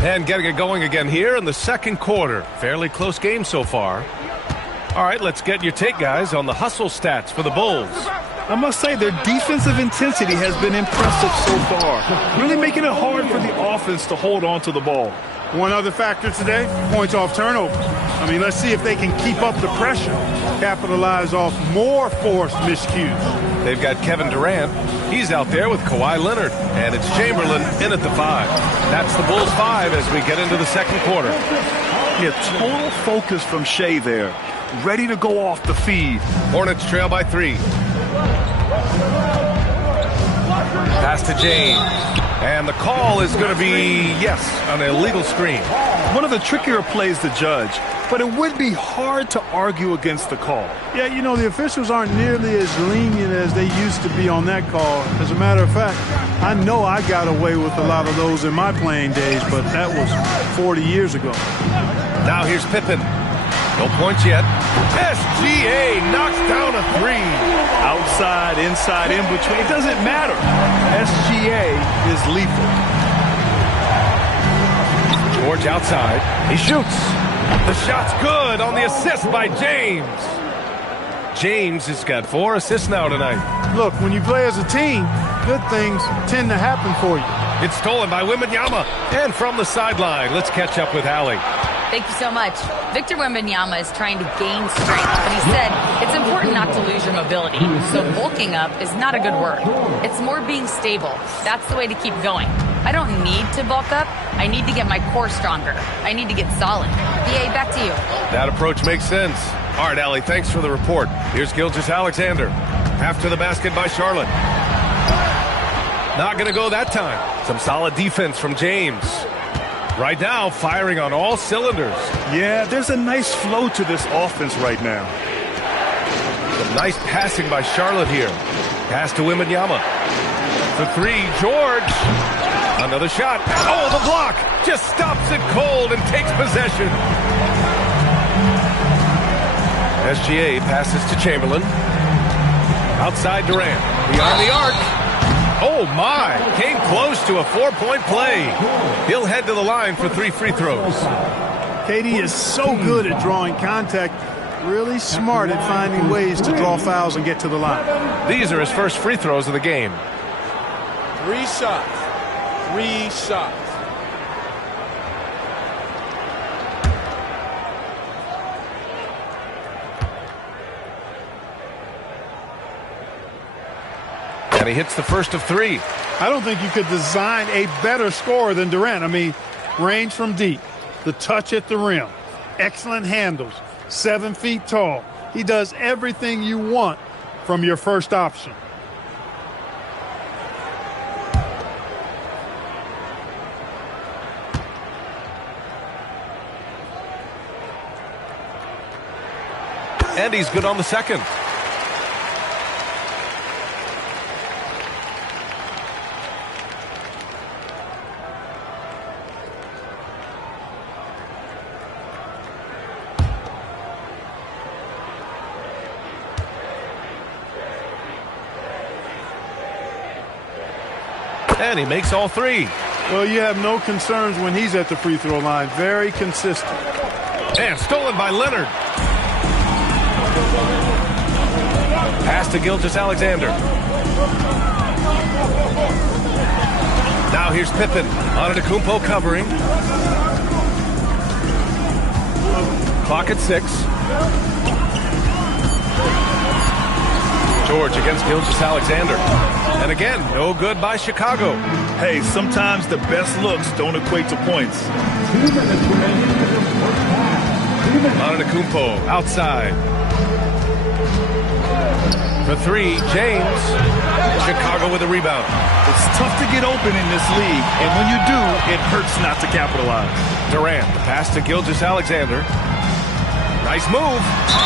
And getting it going again here in the second quarter. Fairly close game so far. All right, let's get your take, guys, on the hustle stats for the Bulls. I must say their defensive intensity has been impressive so far. Really making it hard for the offense to hold on to the ball. One other factor today, points off turnover. I mean, let's see if they can keep up the pressure, capitalize off more forced miscues. They've got Kevin Durant. He's out there with Kawhi Leonard. And it's Chamberlain in at the 5. That's the Bulls 5 as we get into the second quarter. Yeah, total focus from Shea there. Ready to go off the feed. Hornets trail by 3. Pass to James. And the call is going to be, yes, an illegal screen. One of the trickier plays to judge, but it would be hard to argue against the call. Yeah, you know, the officials aren't nearly as lenient as they used to be on that call. As a matter of fact, I know I got away with a lot of those in my playing days, but that was 40 years ago. Now here's Pippen. No points yet. SGA knocks down a 3. Outside, inside, in between. It doesn't matter. SGA is lethal. George outside. He shoots. The shot's good on the assist by James. James has got 4 assists now tonight. Look, when you play as a team, good things tend to happen for you. It's stolen by Wembanyama. And from the sideline, let's catch up with Allie. Thank you so much. Victor Wembanyama is trying to gain strength, but he said it's important not to lose your mobility. So bulking up is not a good word. It's more being stable. That's the way to keep going. I don't need to bulk up. I need to get my core stronger. I need to get solid. BA, back to you. That approach makes sense. All right, Allie, thanks for the report. Here's Gilgeous-Alexander. After the basket by Charlotte. Not going to go that time. Some solid defense from James. Right now, firing on all cylinders. Yeah, there's a nice flow to this offense right now. Some nice passing by Charlotte here. Pass to Wembanyama. For 3, George. Another shot. Oh, the block. Just stops it cold and takes possession. SGA passes to Chamberlain. Outside Durant. Beyond the arc. Oh, my. Came close to a 4-point play. He'll head to the line for 3 free throws. KD is so good at drawing contact, really smart at finding ways to draw fouls and get to the line. These are his first free throws of the game. 3 shots. 3 shots. And he hits the first of 3. I don't think you could design a better scorer than Durant. I mean, range from deep, the touch at the rim, excellent handles, 7 feet tall. He does everything you want from your first option. And he's good on the second. And he makes all three. Well, you have no concerns when he's at the free throw line. Very consistent. And stolen by Leonard. Pass to Gilgeous-Alexander. Now here's Pippen. Antetokounmpo covering. Clock at 6. George against Gilgeous-Alexander. And again, no good by Chicago. Hey, sometimes the best looks don't equate to points. Antetokounmpo outside. For 3, James. Chicago with a rebound. It's tough to get open in this league, and when you do, it hurts not to capitalize. Durant, the pass to Gilgeous-Alexander. Nice move,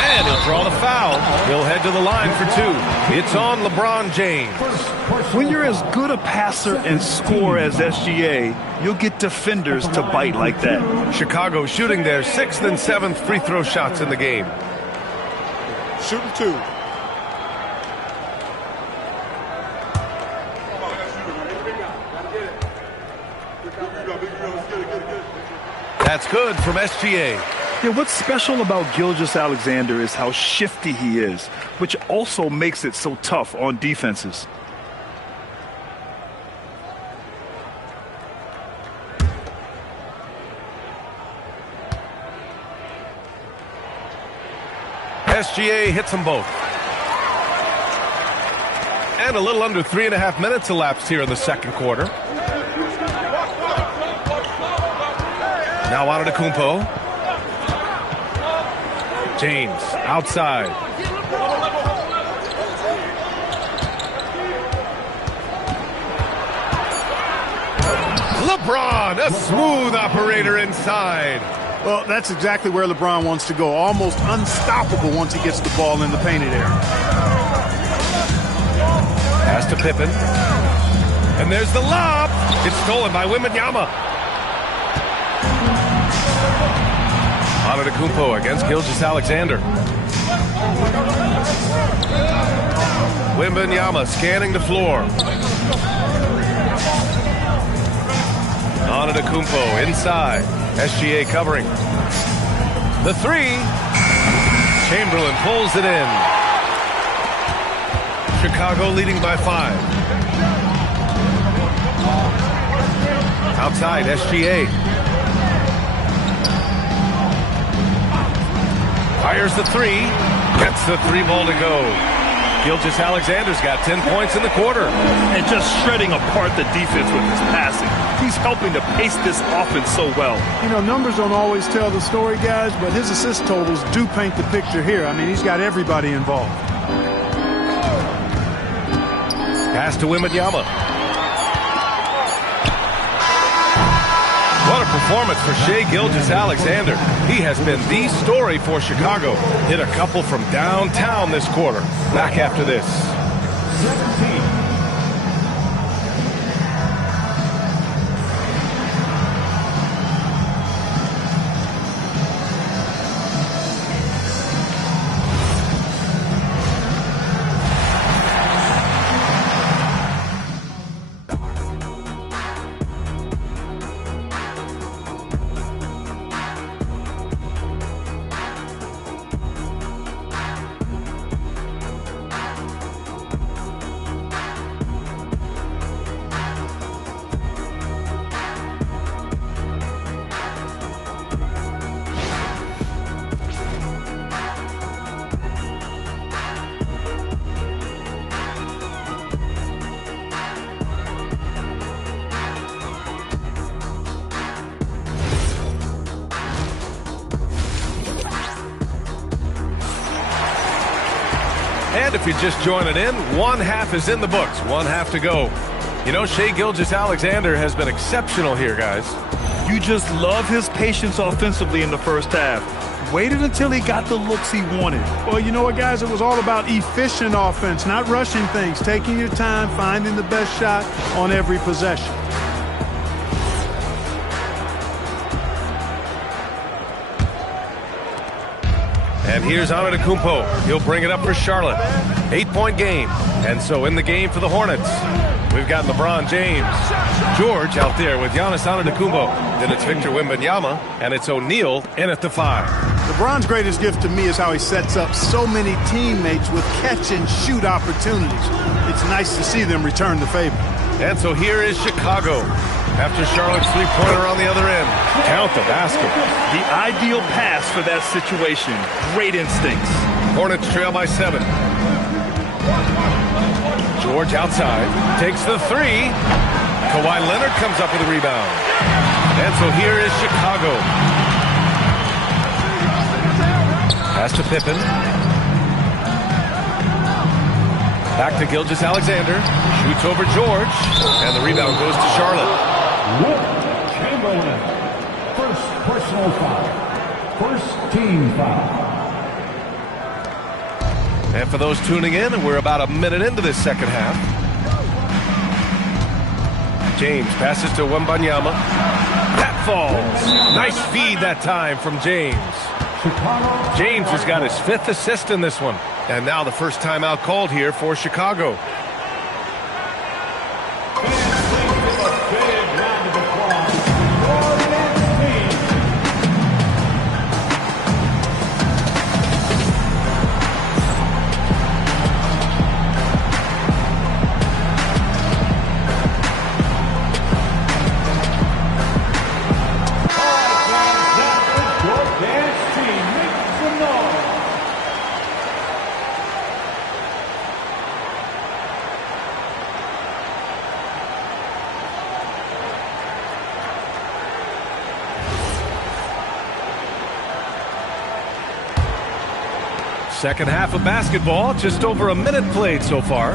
and he'll draw the foul. He'll head to the line for 2. It's on LeBron James. When you're as good a passer and scorer as SGA, you'll get defenders to bite like that. Chicago shooting their 6th and 7th free throw shots in the game. Shooting 2. That's good from SGA. Yeah, what's special about Gilgeous-Alexander is how shifty he is, which also makes it so tough on defenses. SGA hits them both. And a little under 3.5 minutes elapsed here in the second quarter. Now Antetokounmpo. James outside. LeBron, a smooth operator inside. Well, that's exactly where LeBron wants to go. Almost unstoppable once he gets the ball in the painted area. Pass to Pippen. And there's the lob. It's stolen by Wembanyama. Antetokounmpo against Gilgeous-Alexander. Wembanyama scanning the floor. Antetokounmpo inside. SGA covering. The 3. Chamberlain pulls it in. Chicago leading by 5. Outside, SGA. Fires the 3. Gets the 3 ball to go. Gilgeous-Alexander's got 10 points in the quarter. And just shredding apart the defense with his passing. He's helping to pace this offense so well. You know, numbers don't always tell the story, guys, but his assist totals do paint the picture here. I mean, he's got everybody involved. Pass to Wembanyama. What a performance for Shai Gilgeous-Alexander. He has been the story for Chicago. Hit a couple from downtown this quarter. Back after this. 17. And if you're just joining in, 1 half is in the books, 1 half to go. You know, Shai Gilgeous-Alexander has been exceptional here, guys. You just love his patience offensively in the first half. Waited until he got the looks he wanted. Well, you know what, guys? It was all about efficient offense, not rushing things, taking your time, finding the best shot on every possession. And here's Antetokounmpo. He'll bring it up for Charlotte. 8-point game. And so in the game for the Hornets, We've got LeBron James. George out there with Giannis Antetokounmpo. Then it's Victor Wembanyama, and it's O'Neal in at the 5. LeBron's greatest gift to me is how he sets up so many teammates with catch-and-shoot opportunities. It's nice to see them return the favor. And so here is Chicago. After Charlotte's three-pointer on the other end. Count the basket. The ideal pass for that situation. Great instincts. Hornets trail by 7. George outside. Takes the 3. Kawhi Leonard comes up with a rebound. And so here is Chicago. Pass to Pippen. Back to Gilgeous-Alexander. Shoots over George. And the rebound goes to Charlotte. Chamberlain. First personal foul. First team foul. And for those tuning in, we're about a minute into this second half. James passes to Wembanyama. That falls. Nice feed that time from James. James has got his 5th assist in this one. And now the first timeout called here for Chicago. Second half of basketball, just over a minute played so far.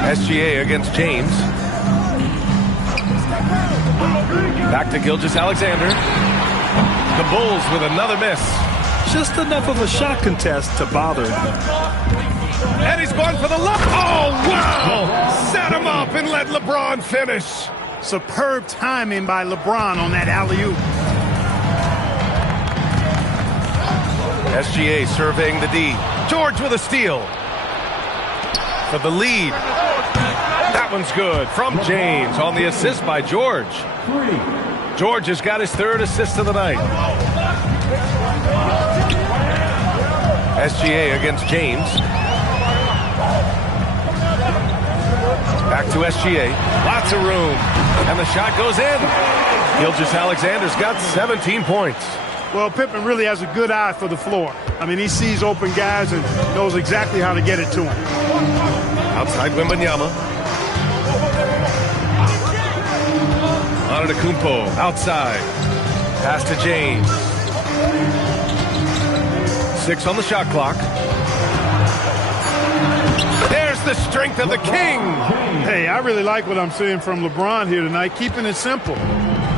SGA against James. Back to Gilgeous-Alexander. The Bulls with another miss. Just enough of a shot contest to bother him. And he's going for the look. Oh, wow! Set him up and let LeBron finish. Superb timing by LeBron on that alley-oop. SGA surveying the D. George with a steal. For the lead. That one's good from James on the assist by George. George has got his 3rd assist of the night. SGA against James. Back to SGA. Lots of room. And the shot goes in. Gilgeous-Alexander's got 17 points. Well, Pippen really has a good eye for the floor. I mean, he sees open guys and knows exactly how to get it to him. Outside Wembanyama. Antetokounmpo outside. Pass to James. 6 on the shot clock. There's the strength of the king. Hey, I really like what I'm seeing from LeBron here tonight, keeping it simple.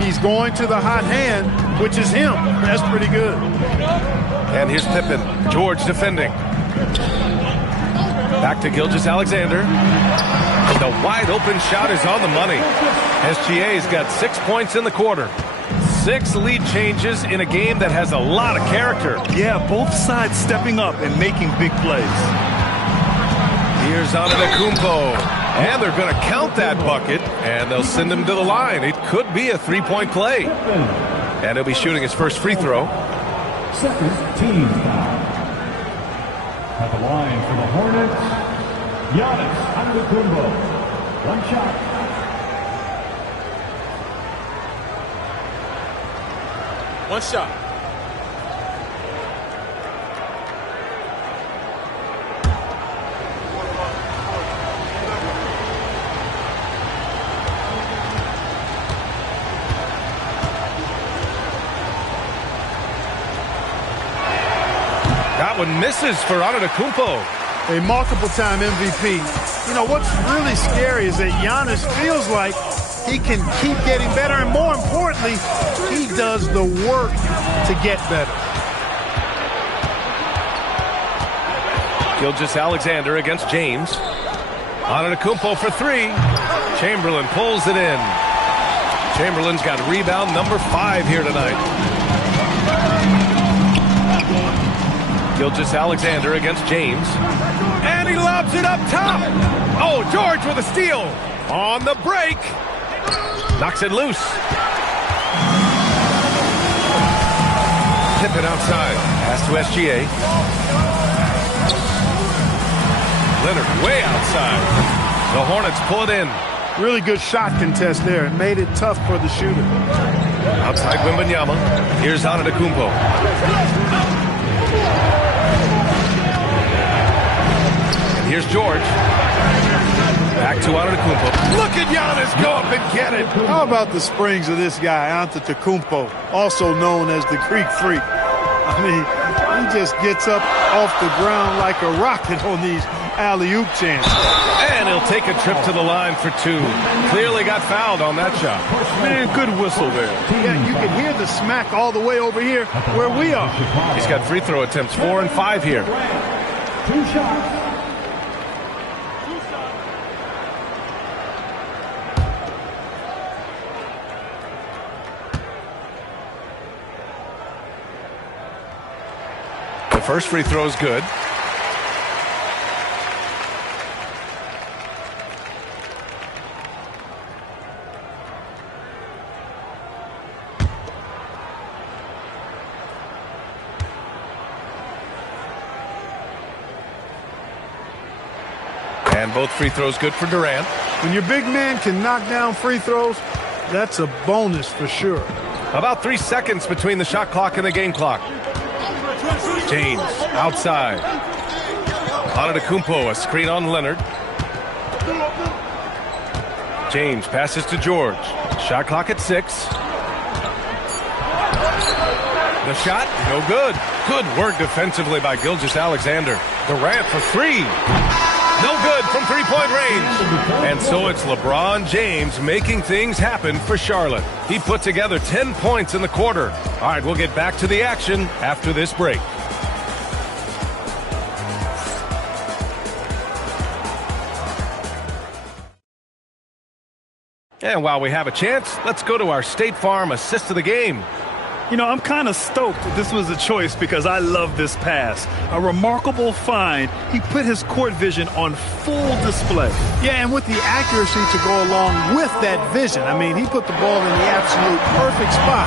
He's going to the hot hand, which is him. That's pretty good. And here's Pippen. George defending. Back to Gilgeous-Alexander. The wide open shot is on the money. SGA's got 6 points in the quarter. 6 lead changes in a game that has a lot of character. Yeah, both sides stepping up and making big plays. Here's Antetokounmpo. And they're going to count that bucket, and they'll send him to the line. It could be a 3-point play. And he'll be shooting his first free throw. Second team foul. At the line for the Hornets, Giannis Antetokounmpo. 1 shot. One shot. That one misses for Antetokounmpo. A multiple-time MVP. You know, what's really scary is that Giannis feels like he can keep getting better, and more importantly, he does the work to get better. Gilgeous-Alexander against James. Antetokounmpo for 3. Chamberlain pulls it in. Chamberlain's got rebound number 5 here tonight. Gilgeous-Alexander against James. And he lobs it up top. Oh, George with a steal. On the break. Knocks it loose. Pippen outside. Pass to SGA. Leonard way outside. The Hornets pull it in. Really good shot contest there. It made it tough for the shooter. Outside Wembanyama. Here's Antetokounmpo. And here's George. Back to Antetokounmpo. Look at Giannis go up and get it. How about the springs of this guy, Antetokounmpo, also known as the Greek Freak? I mean, he just gets up off the ground like a rocket on these alley-oop chances. And he'll take a trip to the line for two. Clearly got fouled on that shot. Man, good whistle there. Yeah, you can hear the smack all the way over here where we are. He's got free throw attempts 4 and 5 here. 2 shots. The first free throw is good. And both free throws good for Durant. When your big man can knock down free throws, that's a bonus for sure. About 3 seconds between the shot clock and the game clock. James outside. Antetokounmpo, a screen on Leonard. James passes to George. Shot clock at 6. The shot, no good. Good work defensively by Gilgeous-Alexander. Durant for 3. No good from three-point range. And so it's LeBron James making things happen for Charlotte. He put together 10 points in the quarter. All right, we'll get back to the action after this break. And while we have a chance, let's go to our State Farm assist of the game. You know, I'm kind of stoked this was a choice because I love this pass. A remarkable find. He put his court vision on full display. Yeah, and with the accuracy to go along with that vision. I mean, he put the ball in the absolute perfect spot.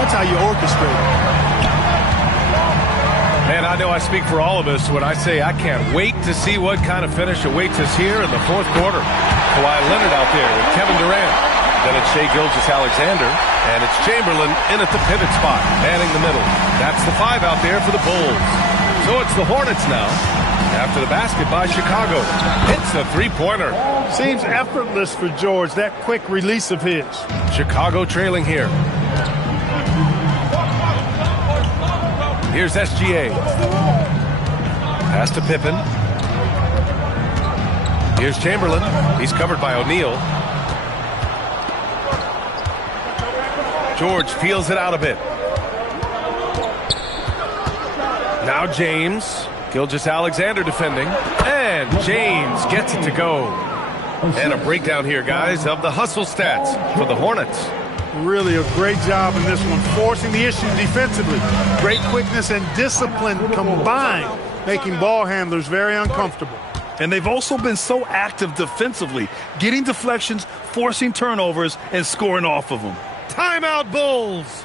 That's how you orchestrate it. Man, I know I speak for all of us when I say I can't wait to see what kind of finish awaits us here in the fourth quarter. Kawhi Leonard out there with Kevin Durant. Then it's Shai Gilgeous-Alexander, and it's Chamberlain in at the pivot spot, manning the middle. That's the 5 out there for the Bulls. So it's the Hornets now, after the basket by Chicago. It's a three-pointer. Seems effortless for George, that quick release of his. Chicago trailing here. Here's SGA. Pass to Pippen. Here's Chamberlain. He's covered by O'Neal. George feels it out a bit. Now James. Gilgeous-Alexander defending. And James gets it to go. And a breakdown here, guys, of the hustle stats for the Hornets. Really a great job in this one, forcing the issue defensively. Great quickness and discipline combined, making ball handlers very uncomfortable. And they've also been so active defensively, getting deflections, forcing turnovers, and scoring off of them. Timeout, Bulls.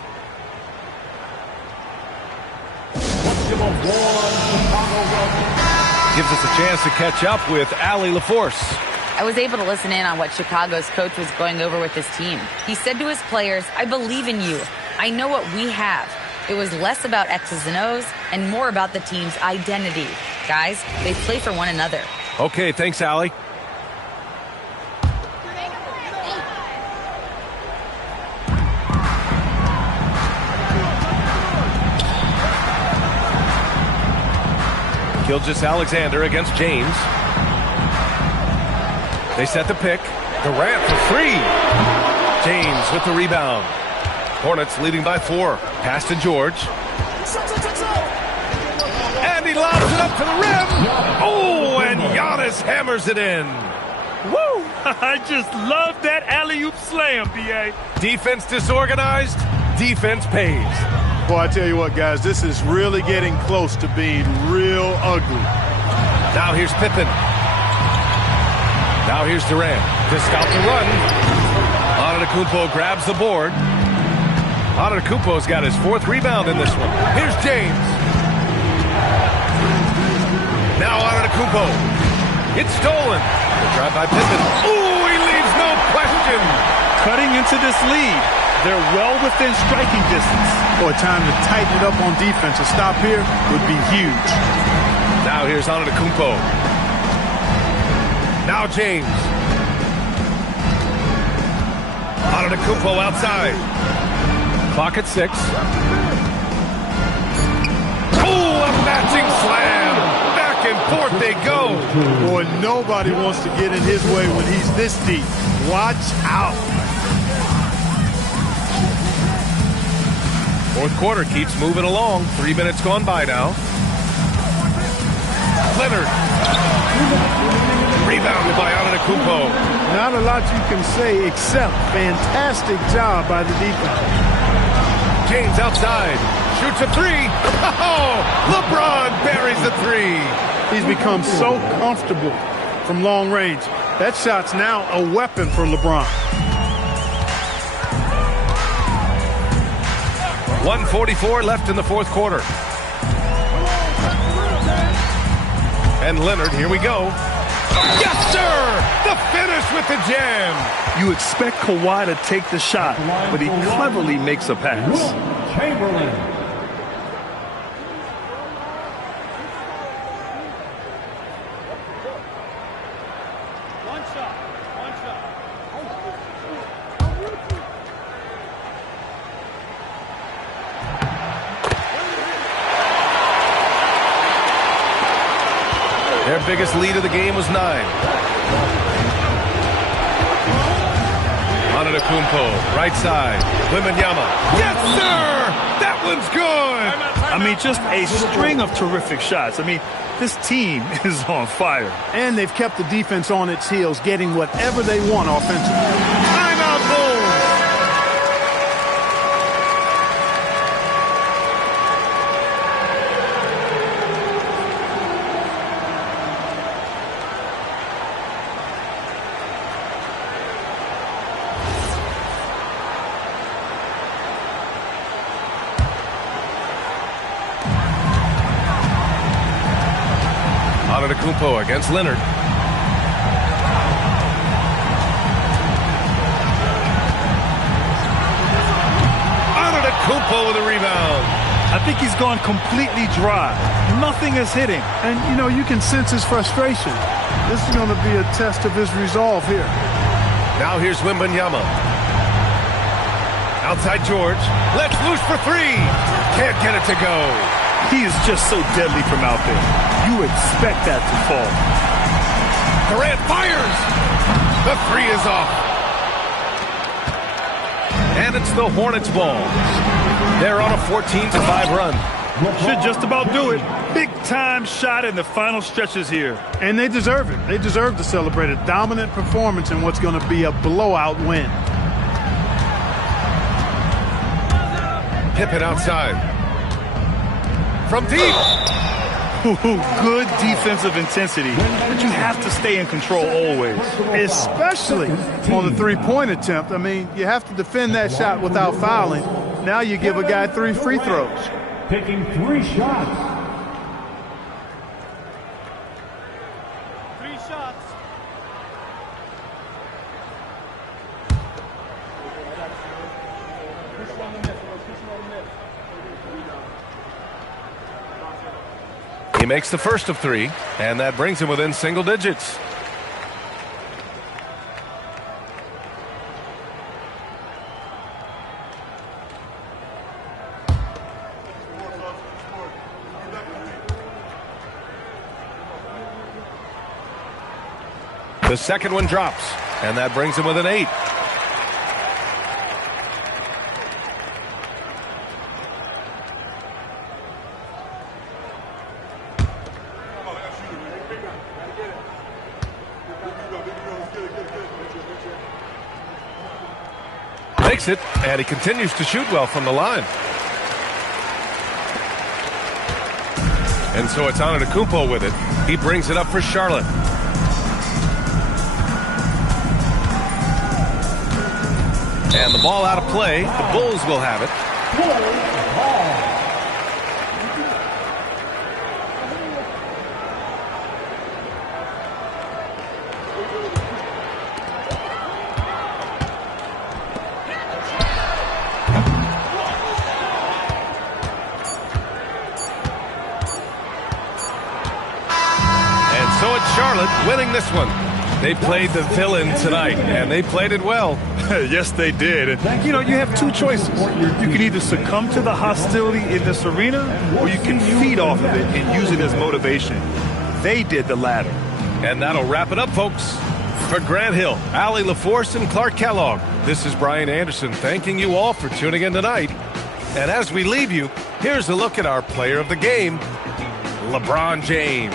Gives us a chance to catch up with Allie LaForce. I was able to listen in on what Chicago's coach was going over with his team. He said to his players, I believe in you. I know what we have. It was less about X's and O's and more about the team's identity. Guys, they play for one another. Okay, thanks, Allie. Gilgeous-Alexander against James. They set the pick. Durant for 3. James with the rebound. Hornets leading by 4. Pass to George. And he lobs it up to the rim. Oh, and Giannis hammers it in. Woo! I just love that alley-oop slam, B.A. Defense disorganized. Defense pays. Well, I tell you what, guys, this is really getting close to being real ugly. Now here's Pippen. Now here's Durant to stop the run. Antetokounmpo grabs the board. Antetokounmpo's got his 4th rebound in this one. Here's James. Now Antetokounmpo. It's stolen. The drive by Pippen. Ooh, he leaves no question. Cutting into this lead. They're well within striking distance. Boy, time to tighten it up on defense. A stop here would be huge. Now here's Antetokounmpo. Now James. Antetokounmpo outside. Clock at 6. Oh, a matching slam. Back and forth they go. Boy, nobody wants to get in his way when he's this deep. Watch out. 4th quarter keeps moving along. 3 minutes gone by now. Leonard. Rebounded by Antetokounmpo. Not a lot you can say except fantastic job by the defense. James outside. Shoots a 3. Oh, LeBron buries the 3. He's become so comfortable from long range. That shot's now a weapon for LeBron. 1:44 left in the 4th quarter. And Leonard, here we go. Yes, sir! The finish with the jam. You expect Kawhi to take the shot, but he cleverly makes a pass. Chamberlain. One shot. Their biggest lead of the game was 9. Antetokounmpo, right side. Wembanyama. Yes, sir! That one's good! I mean, just a string of terrific shots. I mean, this team is on fire. And they've kept the defense on its heels, getting whatever they want offensively. Timeout, Bulls! Antetokounmpo against Leonard. Antetokounmpo with a rebound. I think he's gone completely dry. Nothing is hitting. And, you know, you can sense his frustration. This is going to be a test of his resolve here. Now here's Wembanyama. Outside George. Let's loose for 3. Can't get it to go. He is just so deadly from out there. You expect that to fall. Durant fires. The 3 is off. And it's the Hornets ball. They're on a 14-5 run. Should just about do it. Big time shot in the final stretches here. And they deserve it. They deserve to celebrate a dominant performance in what's going to be a blowout win. Pippen outside. From deep. Good defensive intensity, but you have to stay in control always. Especially on the three-point attempt. I mean, you have to defend that shot without fouling. Now you give a guy 3 free throws. Taking 3 shots. 3 shots. He makes the first of 3, and that brings him within single digits. The second one drops, and that brings him within 8. Makes it, and he continues to shoot well from the line. And so it's Antetokounmpo with it. He brings it up for Charlotte. And the ball out of play. The Bulls will have it. So it's Charlotte winning this one. They played the villain tonight, and they played it well. Yes, they did. And, you know, you have two choices. You can either succumb to the hostility in this arena, or you can feed off of it and use it as motivation. They did the latter. And that'll wrap it up, folks. For Grant Hill, Allie LaForce, and Clark Kellogg, this is Brian Anderson thanking you all for tuning in tonight. And as we leave you, here's a look at our player of the game, LeBron James.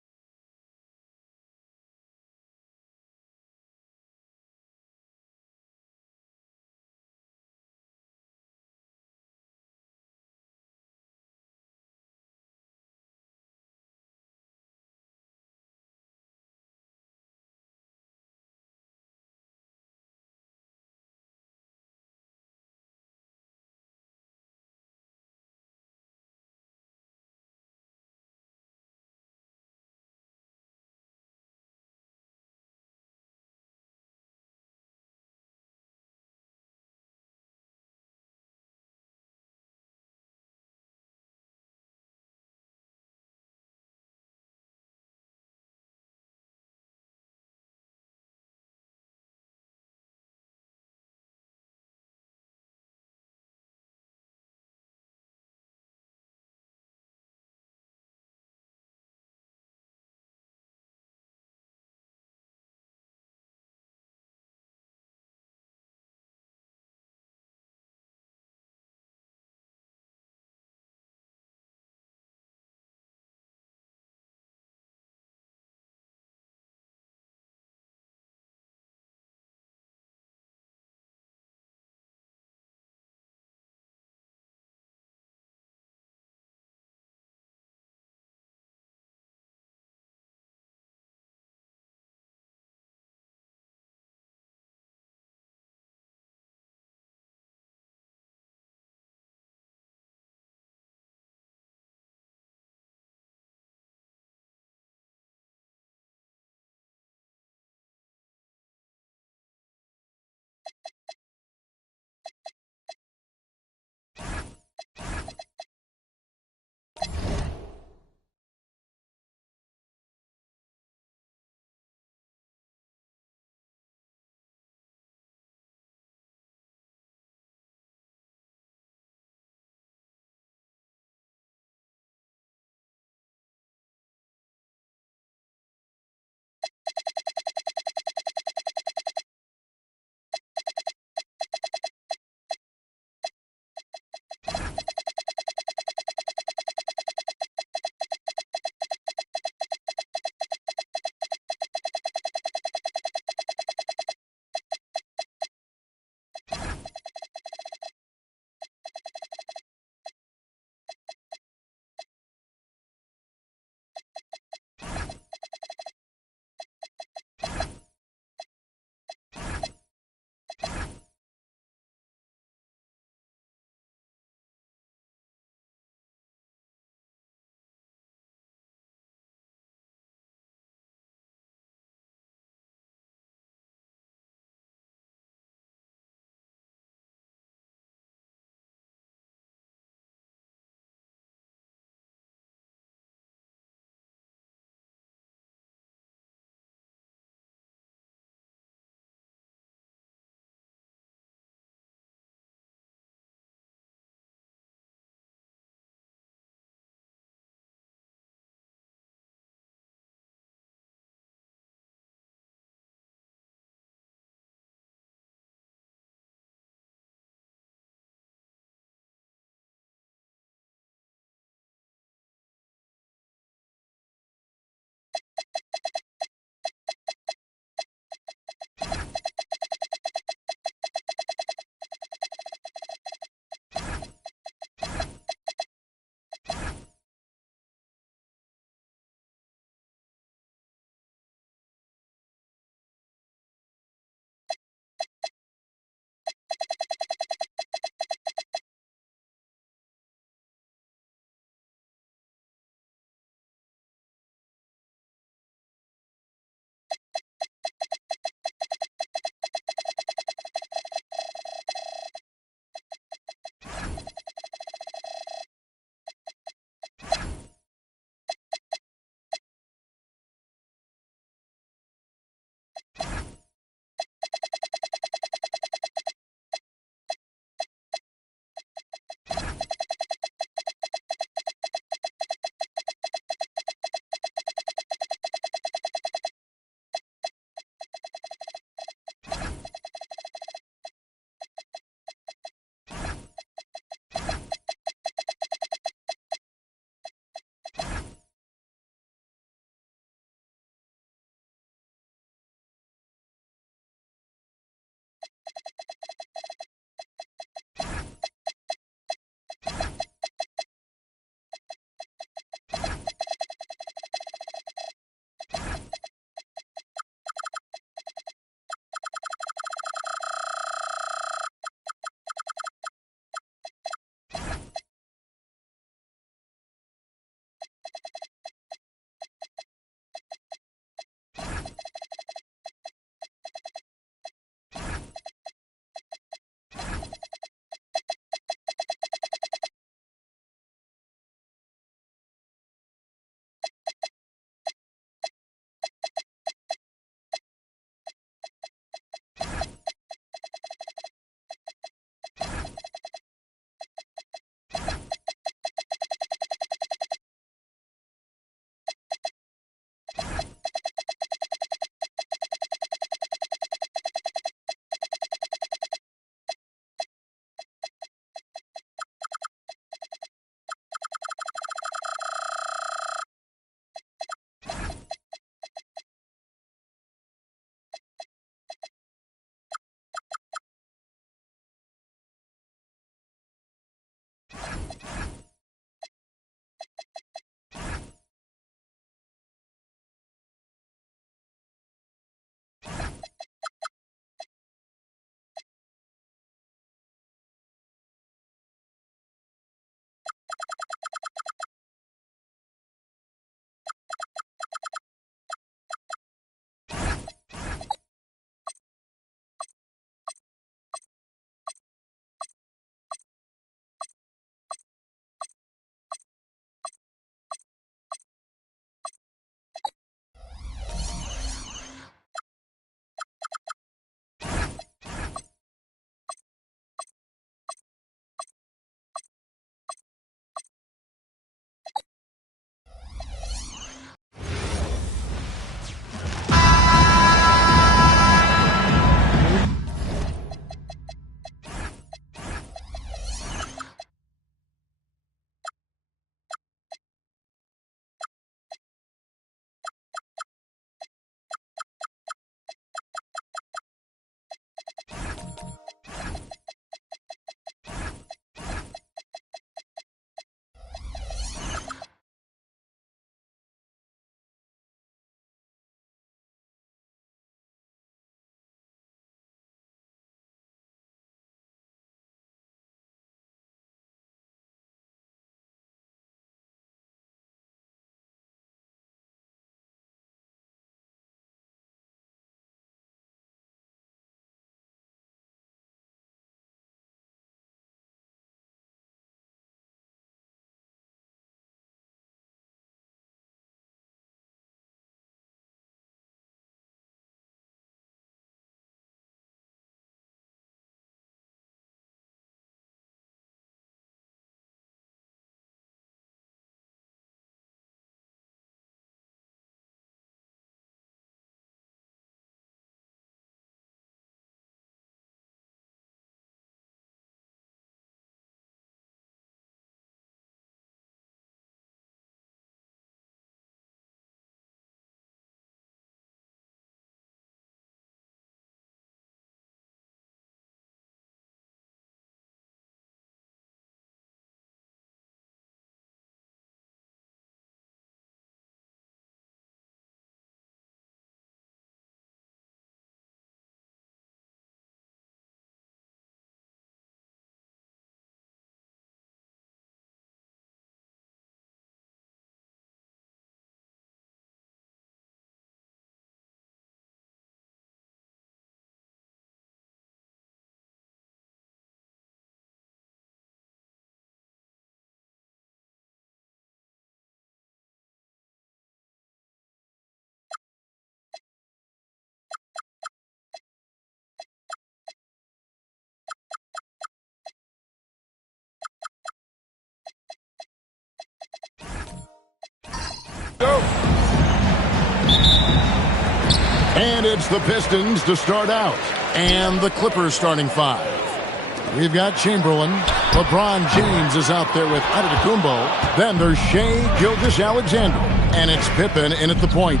And it's the Pistons to start out. And the Clippers starting 5. We've got Chamberlain. LeBron James is out there with Antetokounmpo. Then there's Shai Gilgeous-Alexander. And it's Pippen in at the point.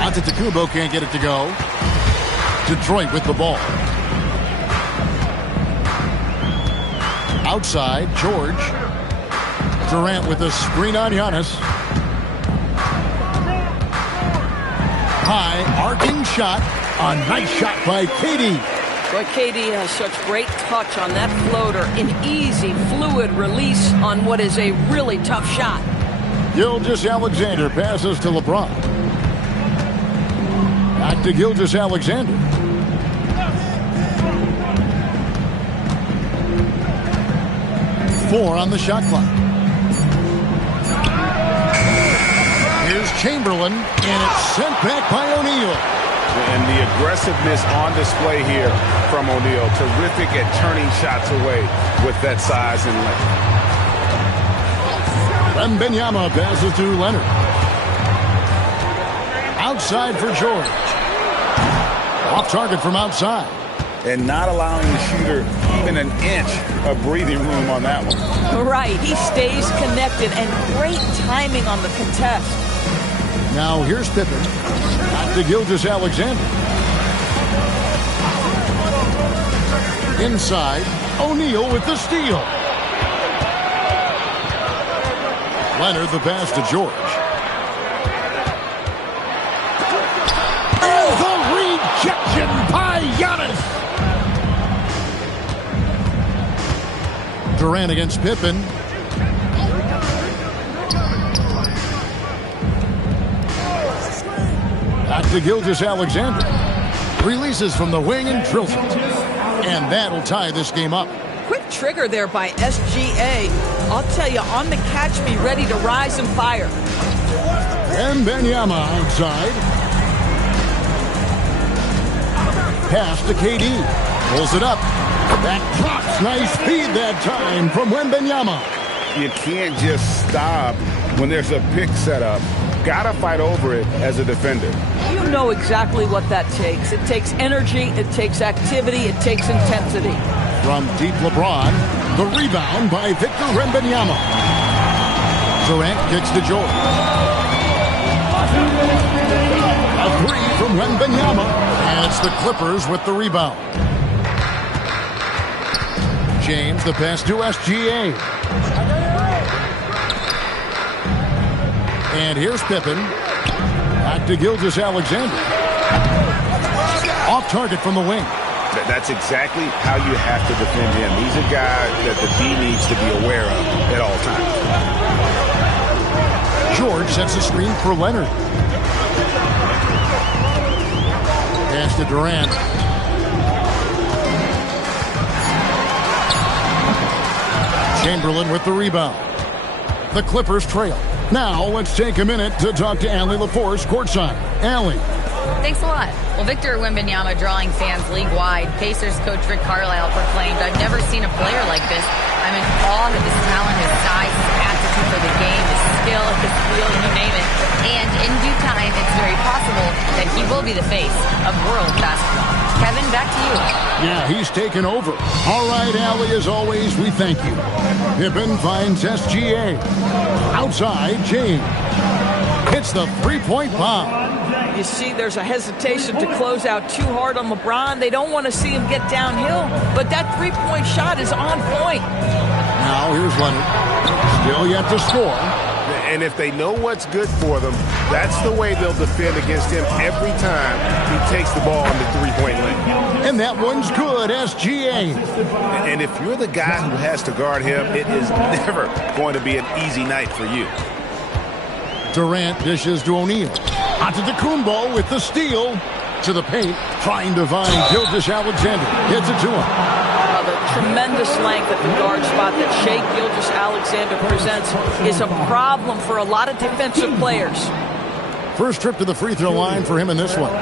Antetokounmpo can't get it to go. Detroit with the ball. Outside, George. Durant with a screen on Giannis. High, arcing shot. A nice shot by KD. Boy, KD has such great touch on that floater. An easy, fluid release on what is a really tough shot. Gilgeous-Alexander passes to LeBron. Back to Gilgeous-Alexander. Four on the shot clock. Here's Chamberlain, and it's sent back by O'Neal. And the aggressiveness on display here from O'Neal. Terrific at turning shots away with that size and length. Wembanyama passes to Leonard. Outside for George. Off target from outside. And not allowing the shooter even an inch of breathing room on that one. Right, he stays connected, and great timing on the contest. Now here's Pippen. Back to Gilgeous-Alexander. Inside, O'Neal with the steal. Leonard the pass to George. Oh, the rejection by Giannis. Durant against Pippen. Back to Gilgeous-Alexander. Releases from the wing and drills it. And that'll tie this game up. Quick trigger there by SGA. I'll tell you, on the catch, be ready to rise and fire. Wembanyama outside. Pass to KD. Pulls it up. That drops. Nice speed that time from Wembanyama. You can't just stop when there's a pick set up. Gotta fight over it as a defender. You know exactly what that takes. It takes energy, it takes activity, it takes intensity. From deep LeBron, the rebound by Victor Wembanyama. Durant kicks to George. A three from Wembanyama, and it's the Clippers with the rebound. James the pass to SGA. And here's Pippen. Back to Gilgeous-Alexander. Off target from the wing. That's exactly how you have to defend him. He's a guy that the D needs to be aware of at all times. George sets a screen for Leonard. Pass to Durant. Chamberlain with the rebound. The Clippers trail. Now, let's take a minute to talk to Allie LaForce courtside. Allie. Thanks a lot. Well, Victor Wembanyama drawing fans league-wide. Pacers coach Rick Carlisle proclaimed, "I've never seen a player like this. I'm in awe of his talent, his size, his aptitude for the game, his skill, his feel, you name it. And in due time, it's very possible that he will be the face of world basketball." Kevin, back to you. Yeah, he's taken over. All right, Allie, as always, we thank you. Pippen finds SGA. Outside, James. Hits the three-point bomb. You see, there's a hesitation to close out too hard on LeBron. They don't want to see him get downhill, but that three-point shot is on point. Now, here's Leonard. Still yet to score. And if they know what's good for them, that's the way they'll defend against him every time he takes the ball on the three-point line. And that one's good, SGA. And if you're the guy who has to guard him, it is never going to be an easy night for you. Durant dishes to O'Neal. Antetokounmpo with the steal. To the paint, trying to find Gilgeous-Alexander. Gets it to him. The tremendous length at the guard spot that Shai Gilgeous-Alexander presents is a problem for a lot of defensive players. First trip to the free throw line for him in this one.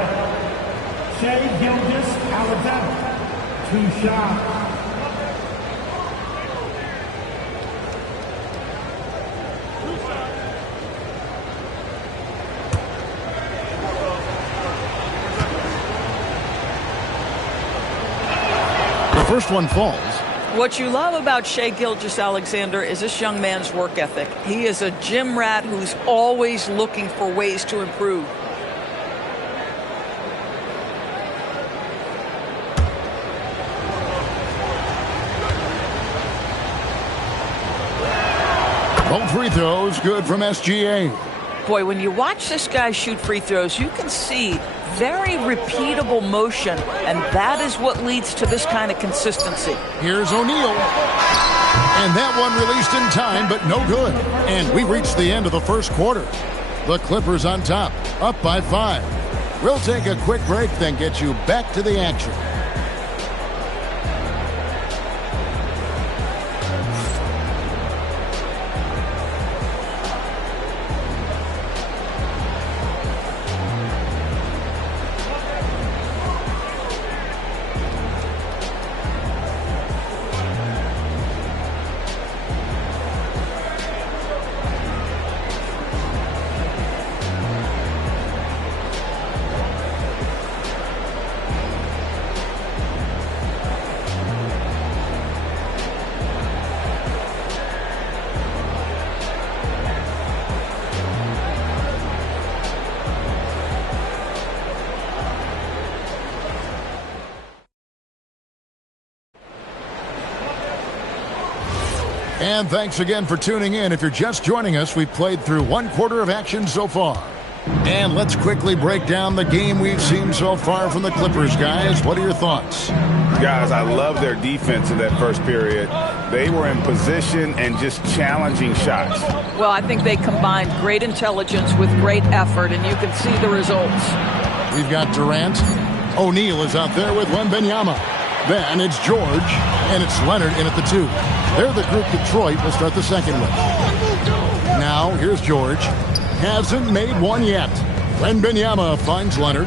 Shai Gilgeous-Alexander, 2 shots. first one falls. What you love about Shai Gilgeous-Alexander is this young man's work ethic. He is a gym rat who's always looking for ways to improve. Both free throws good from SGA. Boy, when you watch this guy shoot free throws, you can see very repeatable motion, and that is what leads to this kind of consistency. Here's O'Neal. And that one released in time, but no good. And we reached the end of the first quarter. The Clippers on top, up by 5. We'll take a quick break, then get you back to the action. And thanks again for tuning in. If you're just joining us, we've played through one quarter of action so far. And let's quickly break down the game we've seen so far from the Clippers, guys. What are your thoughts? Guys, I love their defense in that first period. They were in position and just challenging shots. Well, I think they combined great intelligence with great effort, and you can see the results. We've got Durant. O'Neal is out there with Wembanyama. Then it's George, and it's Leonard in at the 2. They're the group Detroit will start the second with. Now, here's George. Hasn't made one yet. Wembanyama finds Leonard.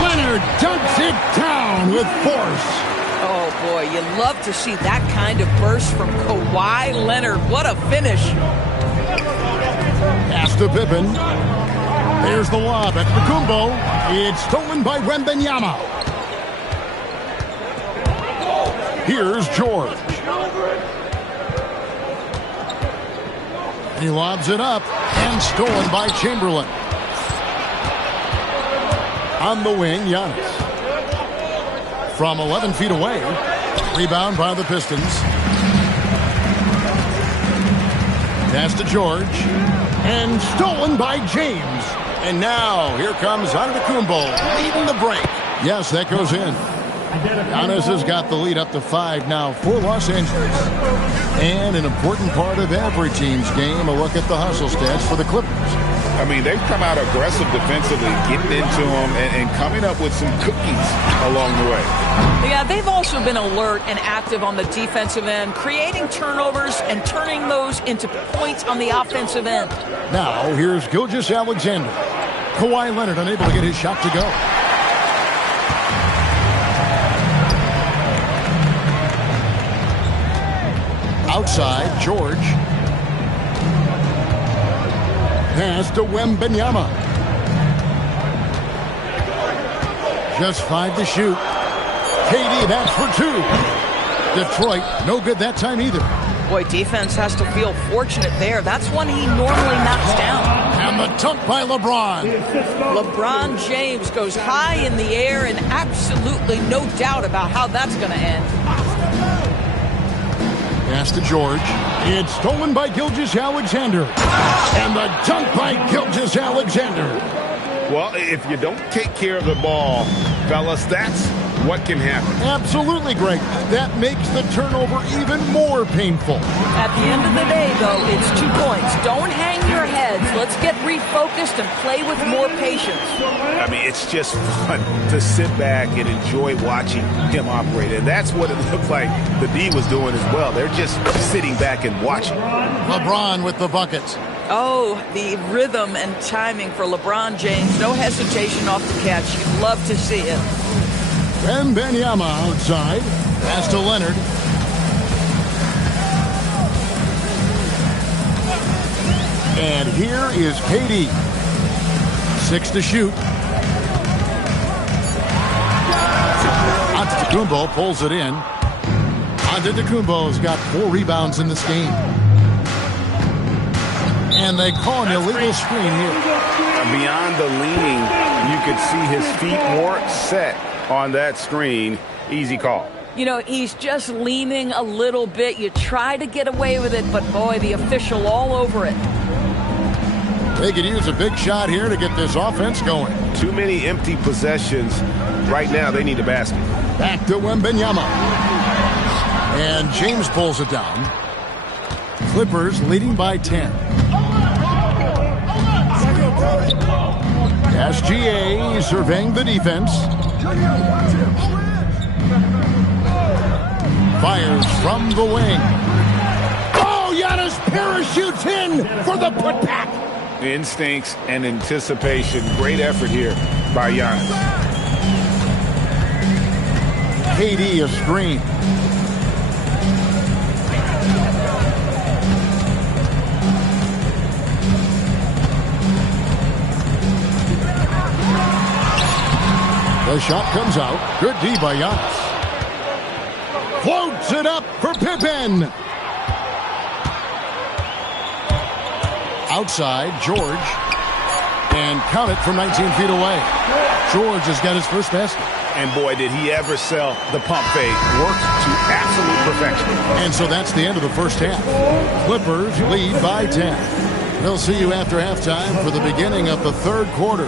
Leonard dunks it down with force. Oh, boy, you love to see that kind of burst from Kawhi Leonard. What a finish. Pass to Pippen. There's the lob at Kumbo. It's stolen by Wembanyama. Here's George. He lobs it up and stolen by Chamberlain. On the wing, Giannis. From 11 feet away. Rebound by the Pistons. Pass to George. And stolen by James. And now, here comes Antetokounmpo leading the break. Yes, that goes in. Giannis has got the lead up to 5 now for Los Angeles. And an important part of every team's game, a look at the hustle stats for the Clippers. I mean, they've come out aggressive defensively, getting into them and coming up with some cookies along the way. Yeah, they've also been alert and active on the defensive end, creating turnovers and turning those into points on the offensive end. Now, here's Gilgeous-Alexander. Kawhi Leonard unable to get his shot to go. Outside, George. Pass to Wembanyama. Just 5 to shoot. KD, that's for 2. Detroit, no good that time either. Boy, defense has to feel fortunate there. That's one he normally knocks down. And the dunk by LeBron. LeBron James goes high in the air, and absolutely no doubt about how that's going to end. Pass to George. It's stolen by Gilgeous-Alexander. And the dunk by Gilgeous-Alexander. Well, if you don't take care of the ball, fellas, that's what can happen. Absolutely, Greg. That makes the turnover even more painful. At the end of the day, though, it's 2 points. Don't hang your heads. Let's get refocused and play with more patience. I mean, it's just fun to sit back and enjoy watching him operate. And that's what it looked like the D was doing as well. They're just sitting back and watching. LeBron with the buckets. Oh, the rhythm and timing for LeBron James. No hesitation off the catch. You'd love to see it. Wembanyama outside. Pass to Leonard. And here is KD. 6 to shoot. Antetokounmpo pulls it in. Antetokounmpo's got 4 rebounds in this game. And they call an illegal screen here. Beyond the leaning, you could see his feet weren't set on that screen. Easy call. You know, he's just leaning a little bit. You try to get away with it, but boy, the official all over it. They could use a big shot here to get this offense going. Too many empty possessions. Right now, they need a basket. Back to Wembanyama. And James pulls it down. Clippers leading by 10. SGA surveying the defense. Fires from the wing. Oh, Giannis parachutes in for the putback. Instincts and anticipation. Great effort here by Giannis. KD a screen. The shot comes out. Good D by Giannis. Floats it up for Pippen. Outside, George. And count it from 19 feet away. George has got his first basket. And boy, did he ever sell the pump fake. Worked to absolute perfection. And so that's the end of the first half. Clippers lead by 10. We'll see you after halftime for the beginning of the third quarter.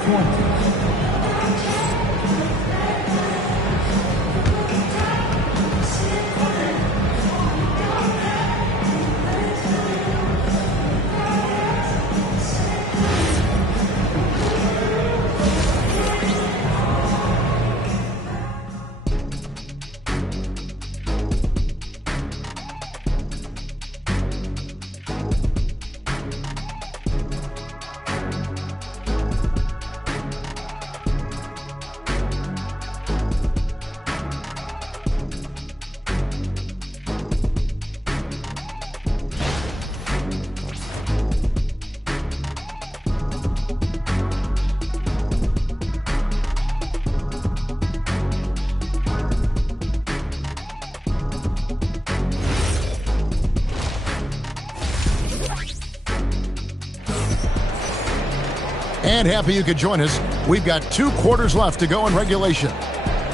And happy you could join us. We've got 2 quarters left to go in regulation.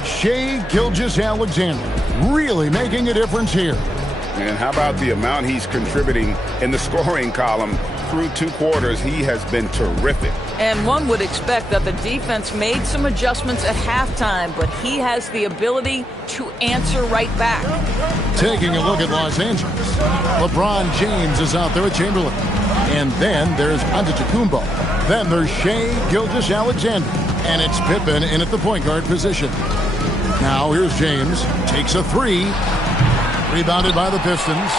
Shai Gilgeous-Alexander really making a difference here. And how about the amount he's contributing in the scoring column? Through 2 quarters, he has been terrific. And one would expect that the defense made some adjustments at halftime, but he has the ability to answer right back. Taking a look at Los Angeles. LeBron James is out there with Chamberlain. And then there's Antetokounmpo. Then there's Shai Gilgeous-Alexander. And it's Pippen in at the point guard position. Now here's James. Takes a 3. Rebounded by the Pistons.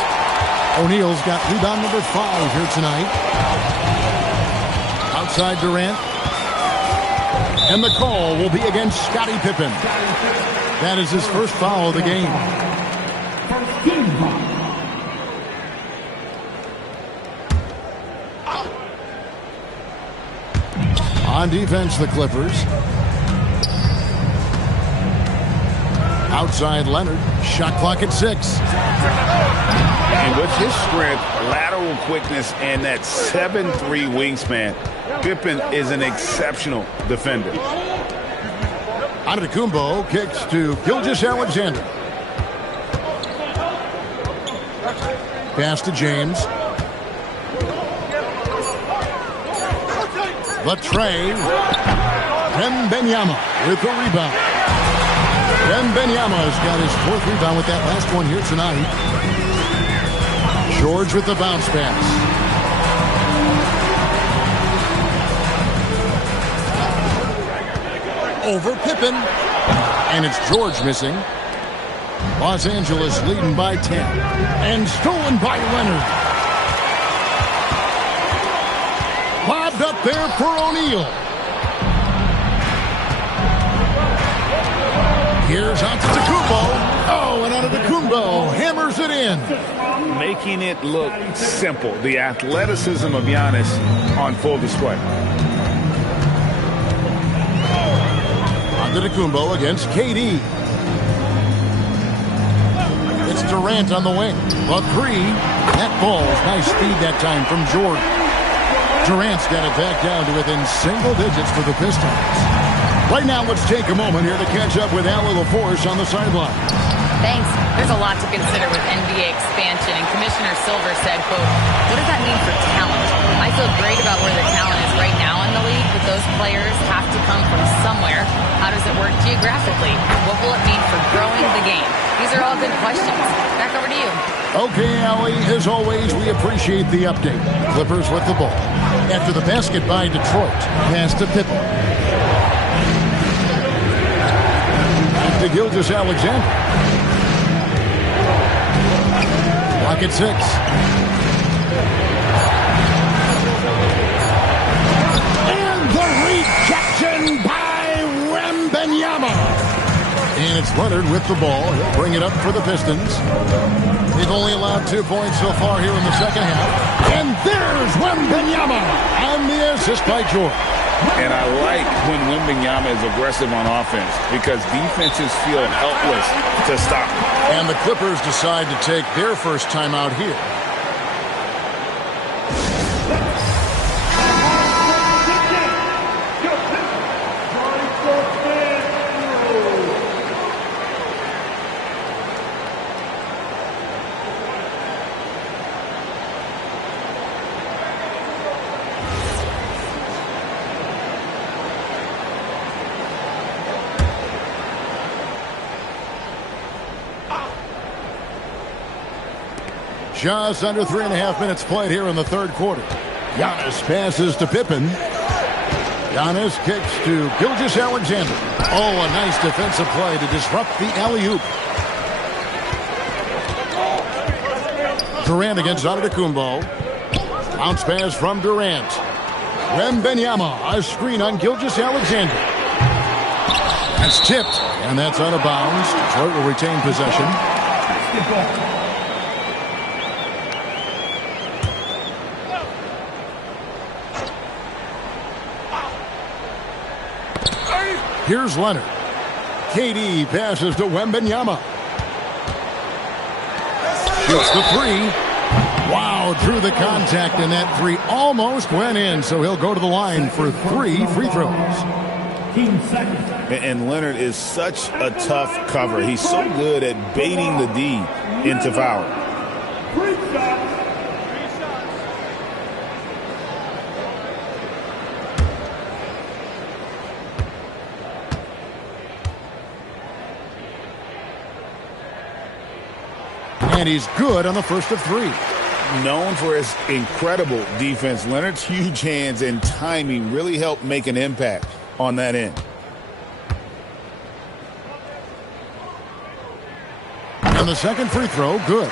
O'Neal's got rebound number 5 here tonight. Outside Durant. And the call will be against Scottie Pippen. That is his first foul of the game. On defense, the Clippers. Outside Leonard. Shot clock at 6. And with his strength, lateral quickness, and that 7'3" wingspan, Pippen is an exceptional defender. Antetokounmpo kicks to Gilgeous-Alexander. Pass to James. Latrey. Wembanyama with the rebound. Wembanyama has got his 4th rebound with that last one here tonight. George with the bounce pass. Over Pippen. And it's George missing. Los Angeles leading by 10. And stolen by Leonard. Bobbed up there for O'Neal. Here's Antetokounmpo. Oh, and Antetokounmpo hammers it in. Making it look simple. The athleticism of Giannis on full display. Antetokounmpo against KD. Durant on the wing. The three. That falls. Nice speed that time from Jordan. Durant's got it back down to within single digits for the Pistons. Right now, let's take a moment here to catch up with Allie LaForce on the sideline. Thanks. There's a lot to consider with NBA expansion, and Commissioner Silver said, quote, what does that mean for talent? I feel great about where the talent is right now in the league, but those players have to come from somewhere. How does it work geographically? What will it mean for growing the game? These are all good questions. Back over to you. Okay, Allie, as always, we appreciate the update. Clippers with the ball. After the basket by Detroit, pass to Pippen. To Gilgeous-Alexander. Lock at 6. And the rejection by Wembanyama. And it's Leonard with the ball. He'll bring it up for the Pistons. They've only allowed 2 points so far here in the second half. And there's Wembanyama on the assist by Jordan. And I like when Wembanyama is aggressive on offense because defenses feel helpless to stop him. And the Clippers decide to take their first timeout here. Just under 3.5 minutes played here in the third quarter. Giannis passes to Pippen. Giannis kicks to Gilgeous-Alexander. Oh, a nice defensive play to disrupt the alley-oop. Durant against Antetokounmpo. Bounce pass from Durant. Wembanyama, a screen on Gilgeous-Alexander. That's tipped, and that's out of bounds. Detroit will retain possession. Here's Leonard. KD passes to Wembanyama. Shoots the three. Wow, drew the contact, and that three almost went in, so he'll go to the line for 3 free throws. And Leonard is such a tough cover. He's so good at baiting the D into foul. And he's good on the first of 3. Known for his incredible defense, Leonard's huge hands and timing really help make an impact on that end. And the second free throw, good.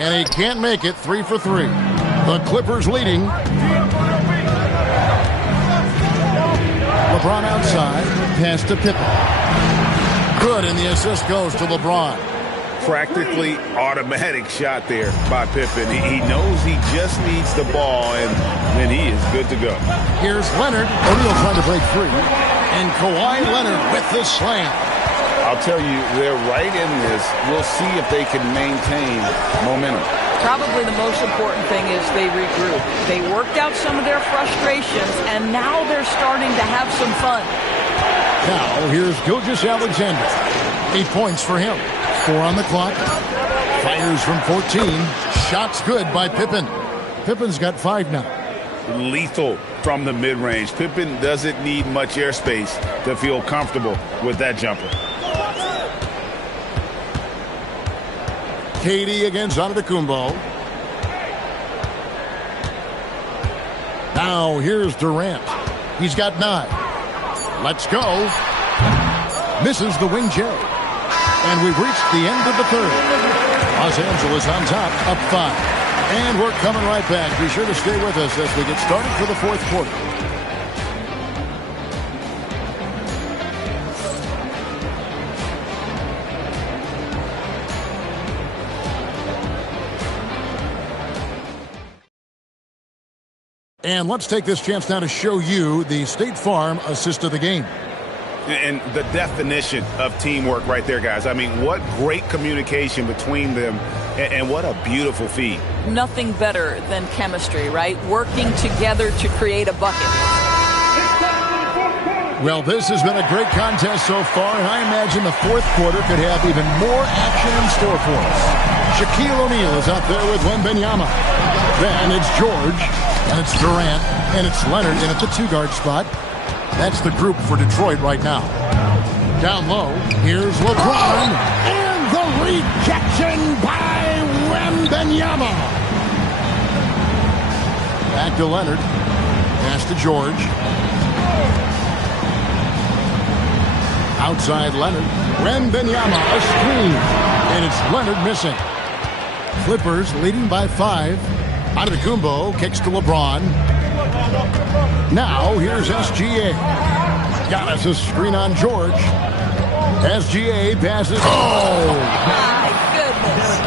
And he can't make it. 3 for 3. The Clippers leading. LeBron outside. Pass to Pippen. Good, and the assist goes to LeBron. Practically automatic shot there by Pippen. He knows he just needs the ball, and then he is good to go. Here's Leonard. O'Neal trying to break free. And Kawhi Leonard with the slam. I'll tell you, they're right in this. We'll see if they can maintain momentum. Probably the most important thing is they regroup. They worked out some of their frustrations, and now they're starting to have some fun. Now, here's Gilgeous-Alexander. 8 points for him. 4 on the clock. Fires from 14. Shots good by Pippen. Pippen's got 5 now. Lethal from the mid-range. Pippen doesn't need much airspace to feel comfortable with that jumper. KD against Antetokounmpo. Now here's Durant. He's got 9. Let's go. Misses the wing J. And we've reached the end of the third. Los Angeles on top, up 5. And we're coming right back. Be sure to stay with us as we get started for the fourth quarter. And let's take this chance now to show you the State Farm assist of the game. And the definition of teamwork right there, guys. I mean, what great communication between them, and what a beautiful feed. Nothing better than chemistry, right? Working together to create a bucket. Well, this has been a great contest so far, and I imagine the fourth quarter could have even more action in store for us. Shaquille O'Neal is out there with Wembanyama. Then it's George, and it's Durant, and it's Leonard in at the two-guard spot. That's the group for Detroit right now. Down low, here's LeBron, and the rejection by Wembanyama. Back to Leonard, pass to George. Outside Leonard, Wembanyama, a screen, and it's Leonard missing. Clippers leading by 5. Antetokounmpo kicks to LeBron. Now here's SGA. Giannis a screen on George. SGA passes. Oh! My goodness.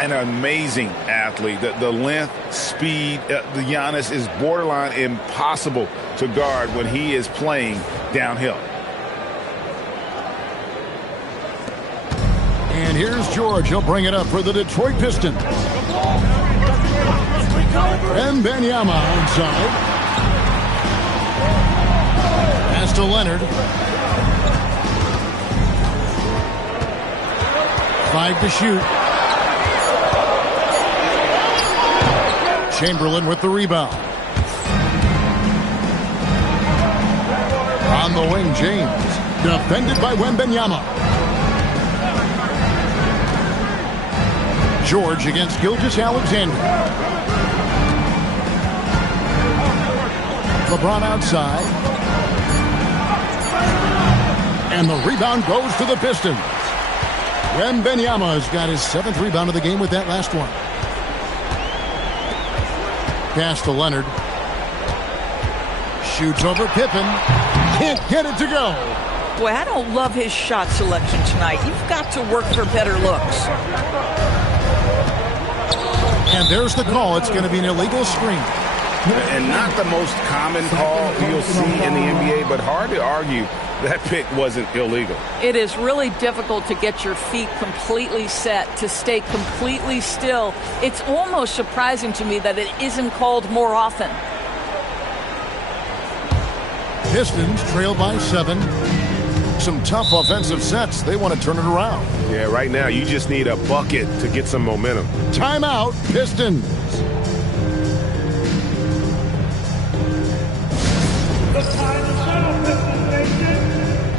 An amazing athlete. The length, speed, the Giannis is borderline impossible to guard when he is playing downhill. And here's George. He'll bring it up for the Detroit Pistons. Wembanyama inside. Pass to Leonard. 5 to shoot. Chamberlain with the rebound. On the wing, James. Defended by Wembanyama. George against Gilgeous-Alexander. LeBron outside. And the rebound goes to the Pistons. Wembanyama has got his 7th rebound of the game with that last one. Pass to Leonard. Shoots over Pippen. Can't get it to go. Boy, I don't love his shot selection tonight. You've got to work for better looks. And there's the call. It's going to be an illegal screen. And not the most common call you'll see in the NBA, but hard to argue that pick wasn't illegal. It is really difficult to get your feet completely set, to stay completely still. It's almost surprising to me that it isn't called more often. Pistons trail by 7. Some tough offensive sets. They want to turn it around. Yeah, right now you just need a bucket to get some momentum. Timeout, Pistons. The time to settle, Pistons Nation.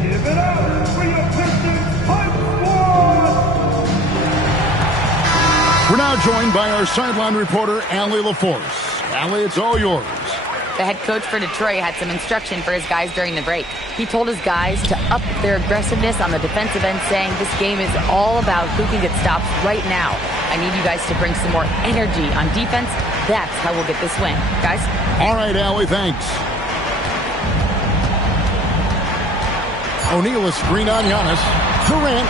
Give it up for your Pistons Punch Squad. We're now joined by our sideline reporter, Allie LaForce. Allie, it's all yours. The head coach for Detroit had some instruction for his guys during the break. He told his guys to up their aggressiveness on the defensive end, saying this game is all about who can get stops right now. I need you guys to bring some more energy on defense. That's how we'll get this win. Guys? All right, Allie, thanks. O'Neal is screen on Giannis. Durant.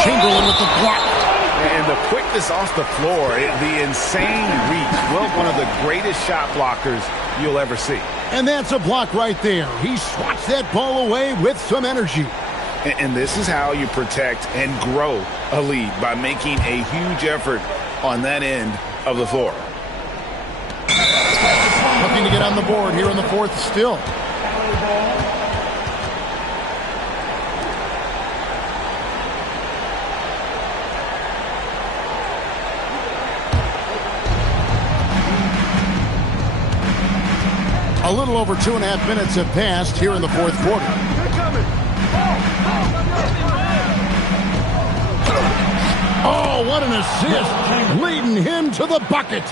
Chamberlain with the block. And the quickness off the floor, the insane reach. Well, one of the greatest shot blockers you'll ever see. And that's a block right there. He swats that ball away with some energy. And this is how you protect and grow a lead, by making a huge effort on that end of the floor. Looking to get on the board here in the fourth still. A little over 2.5 minutes have passed here in the fourth quarter. Oh, what an assist, leading him to the bucket.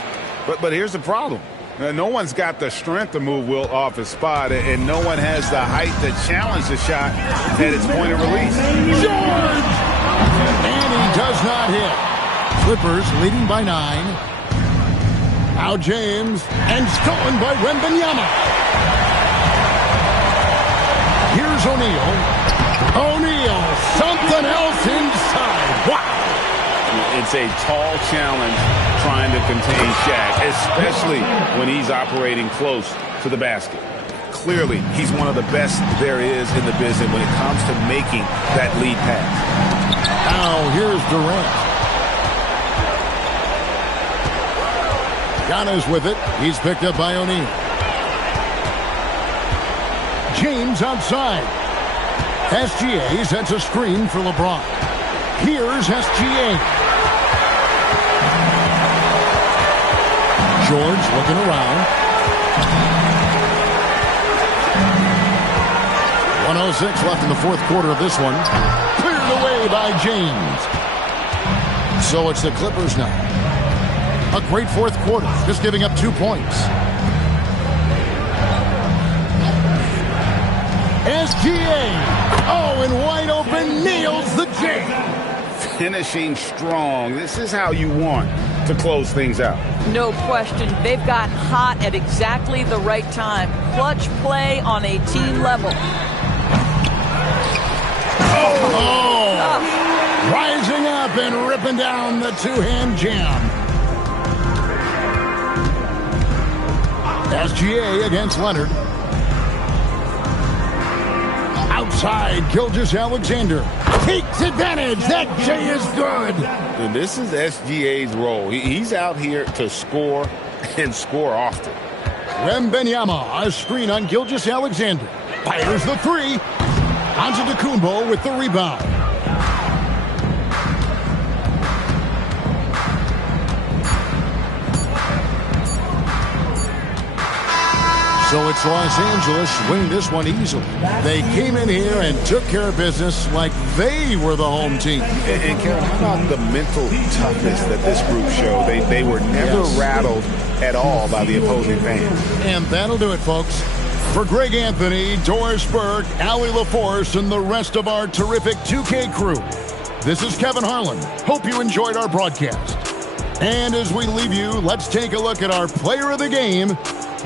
But here's the problem. No one's got the strength to move Wilt off his spot, and no one has the height to challenge the shot at its point of release. George! And he does not hit. Clippers leading by 9. Now James, and stolen by Wembanyama. Here's O'Neal. O'Neal, something else inside. Wow. It's a tall challenge trying to contain Shaq, especially when he's operating close to the basket. Clearly, he's one of the best there is in the business when it comes to making that lead pass. Now here's Durant. Giannis with it. He's picked up by O'Neal. James outside. SGA sets a screen for LeBron. Here's SGA. George looking around. 1:06 left in the fourth quarter of this one. Cleared away by James. So it's the Clippers now. A great fourth quarter, just giving up 2 points. SGA. Oh, and wide open, nails the J. Finishing strong. This is how you want to close things out. No question. They've gotten hot at exactly the right time. Clutch play on a team level. Rising up and ripping down the two-hand jam. SGA against Leonard. Outside, Gilgeous-Alexander takes advantage. That J is good. And this is SGA's role. He's out here to score and score often. Wembanyama, a screen on Gilgeous-Alexander. Fires the three. Antetokounmpo with the rebound. So it's Los Angeles winning this one easily. They came in here and took care of business like they were the home team. And Karen, how about the mental toughness that this group showed? They were never rattled at all by the opposing fans. And that'll do it, folks. For Greg Anthony, Doris Burke, Allie LaForce, and the rest of our terrific 2K crew, this is Kevin Harlan. Hope you enjoyed our broadcast. And as we leave you, let's take a look at our player of the game,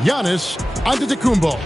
Giannis Antetokounmpo.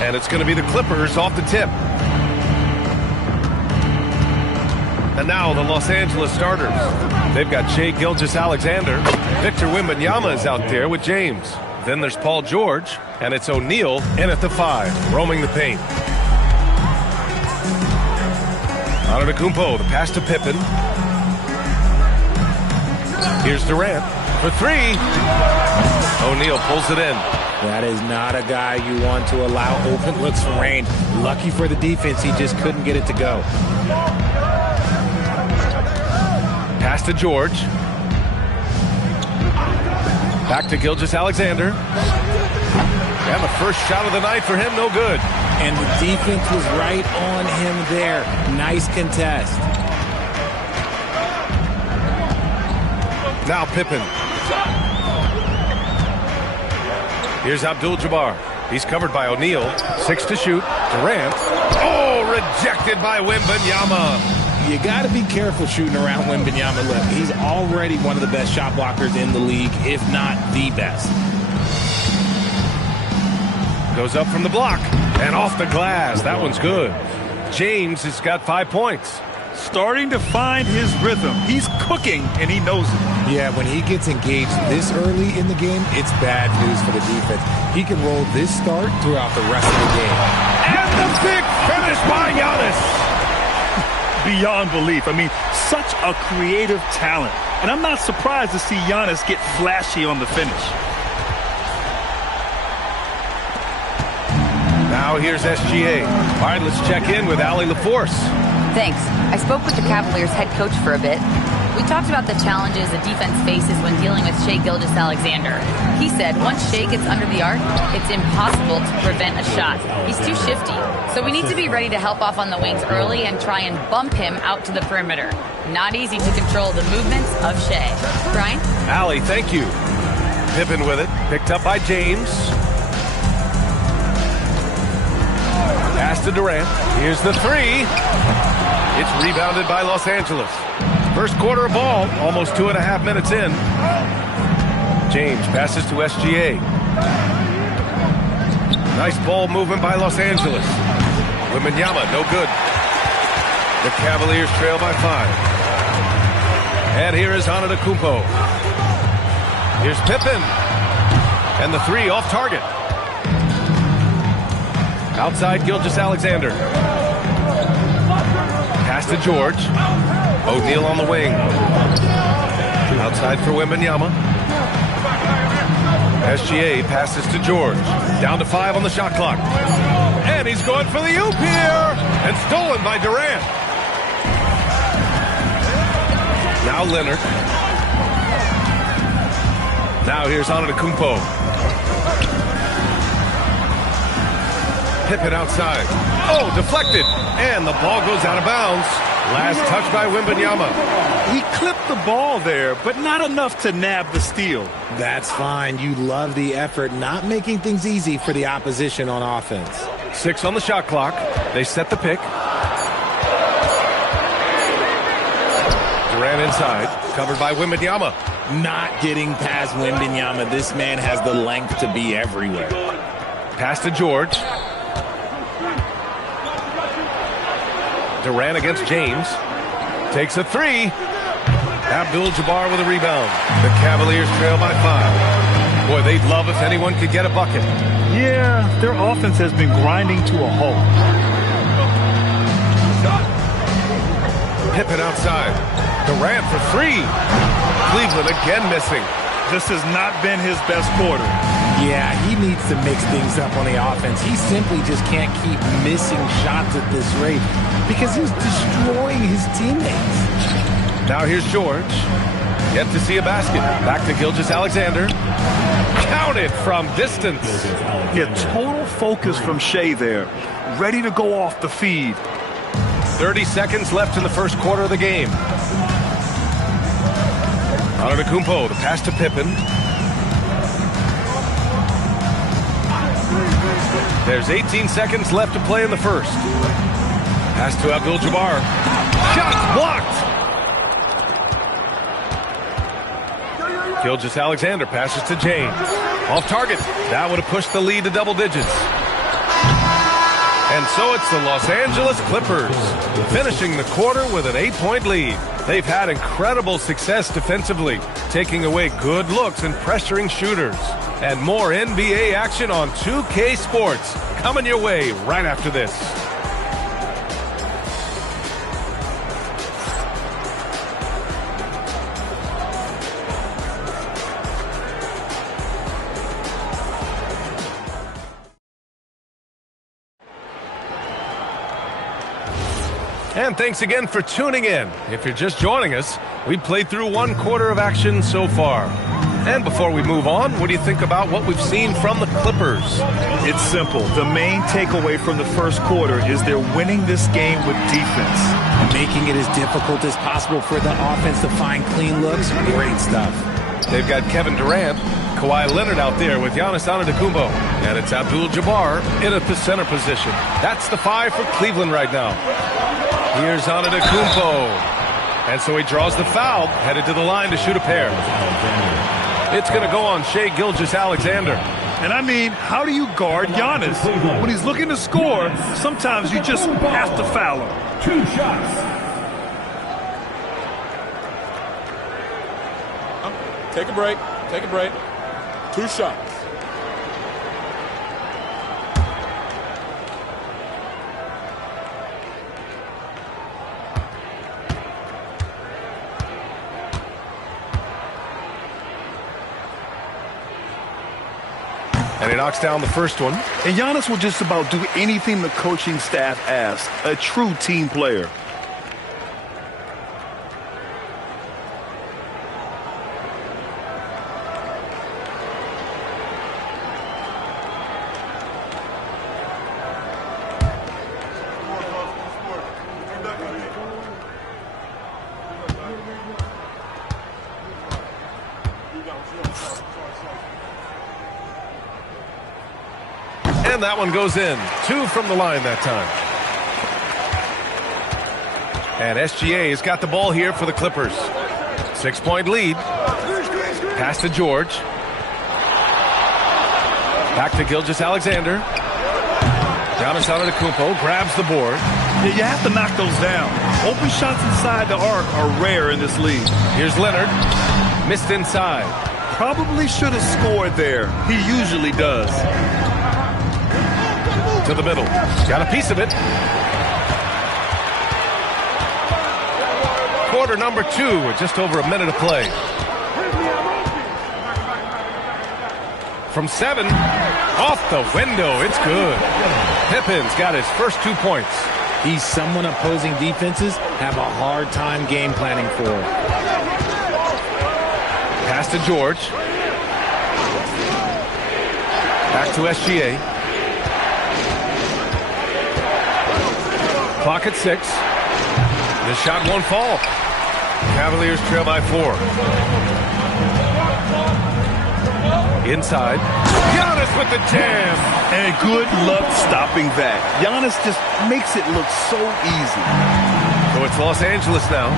And it's going to be the Clippers off the tip. And now the Los Angeles starters. They've got Shai Gilgeous-Alexander. Victor Wembanyama is out there with James. Then there's Paul George. And it's O'Neal in at the 5, roaming the paint. Antetokounmpo, the pass to Pippen. Here's Durant for 3. O'Neal pulls it in. That is not a guy you want to allow open looks from range. Lucky for the defense, he just couldn't get it to go. Pass to George. Back to Gilgeous-Alexander. And the first shot of the night for him, no good. And the defense was right on him there. Nice contest. Now Pippen. Here's Abdul-Jabbar. He's covered by O'Neal. 6 to shoot. Durant. Oh, rejected by Wembanyama. You got to be careful shooting around Wembanyama. Look, he's already one of the best shot blockers in the league, if not the best. Goes up from the block and off the glass. That one's good. James has got 5 points. Starting to find his rhythm. He's cooking, and he knows it. Yeah, when he gets engaged this early in the game, it's bad news for the defense. He can roll this start throughout the rest of the game. And the big finish by Giannis. Beyond belief. I mean, such a creative talent. And I'm not surprised to see Giannis get flashy on the finish. Now here's SGA. All right, let's check in with Allie LaForce. Thanks. I spoke with the Cavaliers head coach for a bit. We talked about the challenges the defense faces when dealing with Shai Gilgeous-Alexander. He said once Shai gets under the arc, it's impossible to prevent a shot. He's too shifty. So we need to be ready to help off on the wings early and try and bump him out to the perimeter. Not easy to control the movements of Shai. Brian? Allie, thank you. Pippen with it. Picked up by James. Pass to Durant. Here's the 3. It's rebounded by Los Angeles. First quarter of ball, almost 2.5 minutes in. James passes to SGA. Nice ball movement by Los Angeles. Wembanyama, no good. The Cavaliers trail by 5. And here is Antetokounmpo. Here's Pippen. And the 3 off target. Outside Gilgeous-Alexander. Pass to George. O'Neal on the wing. Outside for Wembanyama. SGA passes to George. Down to 5 on the shot clock. And he's going for the oop here. And stolen by Durant. Now Leonard. Now here's Antetokounmpo. Pippen outside. Oh, deflected. And the ball goes out of bounds. Last touch by Wembanyama. He clipped the ball there, but not enough to nab the steal. That's fine. You love the effort, not making things easy for the opposition on offense. 6 on the shot clock. They set the pick. Durant inside. Covered by Wembanyama. Not getting past Wembanyama. This man has the length to be everywhere. Pass to George. Durant against James. Takes a 3. Abdul-Jabbar with a rebound. The Cavaliers trail by 5. Boy, they'd love if anyone could get a bucket. Yeah, their offense has been grinding to a halt. Pippen outside. Durant for 3. Cleveland again missing. This has not been his best quarter. Yeah, he needs to mix things up on the offense. He simply just can't keep missing shots at this rate because he's destroying his teammates. Now here's George. Yet to see a basket. Back to Gilgeous-Alexander. Counted from distance. Yeah, total focus from Shai there. Ready to go off the feed. 30 seconds left in the first quarter of the game. Antetokounmpo, the pass to Pippen. There's 18 seconds left to play in the first. Pass to Abdul-Jabbar. Shot blocked. Gilgeous-Alexander passes to James. Off target. That would have pushed the lead to double digits. And so it's the Los Angeles Clippers finishing the quarter with an 8-point lead. They've had incredible success defensively, taking away good looks and pressuring shooters. And more NBA action on 2K Sports coming your way right after this. And thanks again for tuning in. If you're just joining us, we've played through one quarter of action so far. And before we move on, what do you think about what we've seen from the Clippers? It's simple. The main takeaway from the first quarter is they're winning this game with defense. Making it as difficult as possible for the offense to find clean looks. Great stuff. They've got Kevin Durant, Kawhi Leonard out there with Giannis Antetokounmpo. And it's Abdul-Jabbar in at the center position. That's the 5 for Cleveland right now. Here's Antetokounmpo. And so he draws the foul, headed to the line to shoot a pair. It's going to go on Shai Gilgeous-Alexander. And I mean, how do you guard Giannis? When he's looking to score, sometimes you just have to foul him. 2 shots. Take a break. Take a break. 2 shots. And he knocks down the first one. And Giannis will just about do anything the coaching staff asks. A true team player. And that one goes in. 2 from the line that time. And SGA has got the ball here for the Clippers. 6-point lead. Pass to George. Back to Gilgeous-Alexander. Giannis Antetokounmpo grabs the board. Yeah, you have to knock those down. Open shots inside the arc are rare in this league. Here's Leonard. Missed inside. Probably should have scored there. He usually does. To the middle. Got a piece of it. Quarter number 2 with just over a minute of play. From 7, off the window. It's good. Pippen's got his first 2 points. He's someone opposing defenses have a hard time game planning for. Pass to George. Back to SGA. Clock at 6. The shot won't fall. Cavaliers trail by 4. Inside. Giannis with the jam. And good luck stopping that. Giannis just makes it look so easy. So it's Los Angeles now.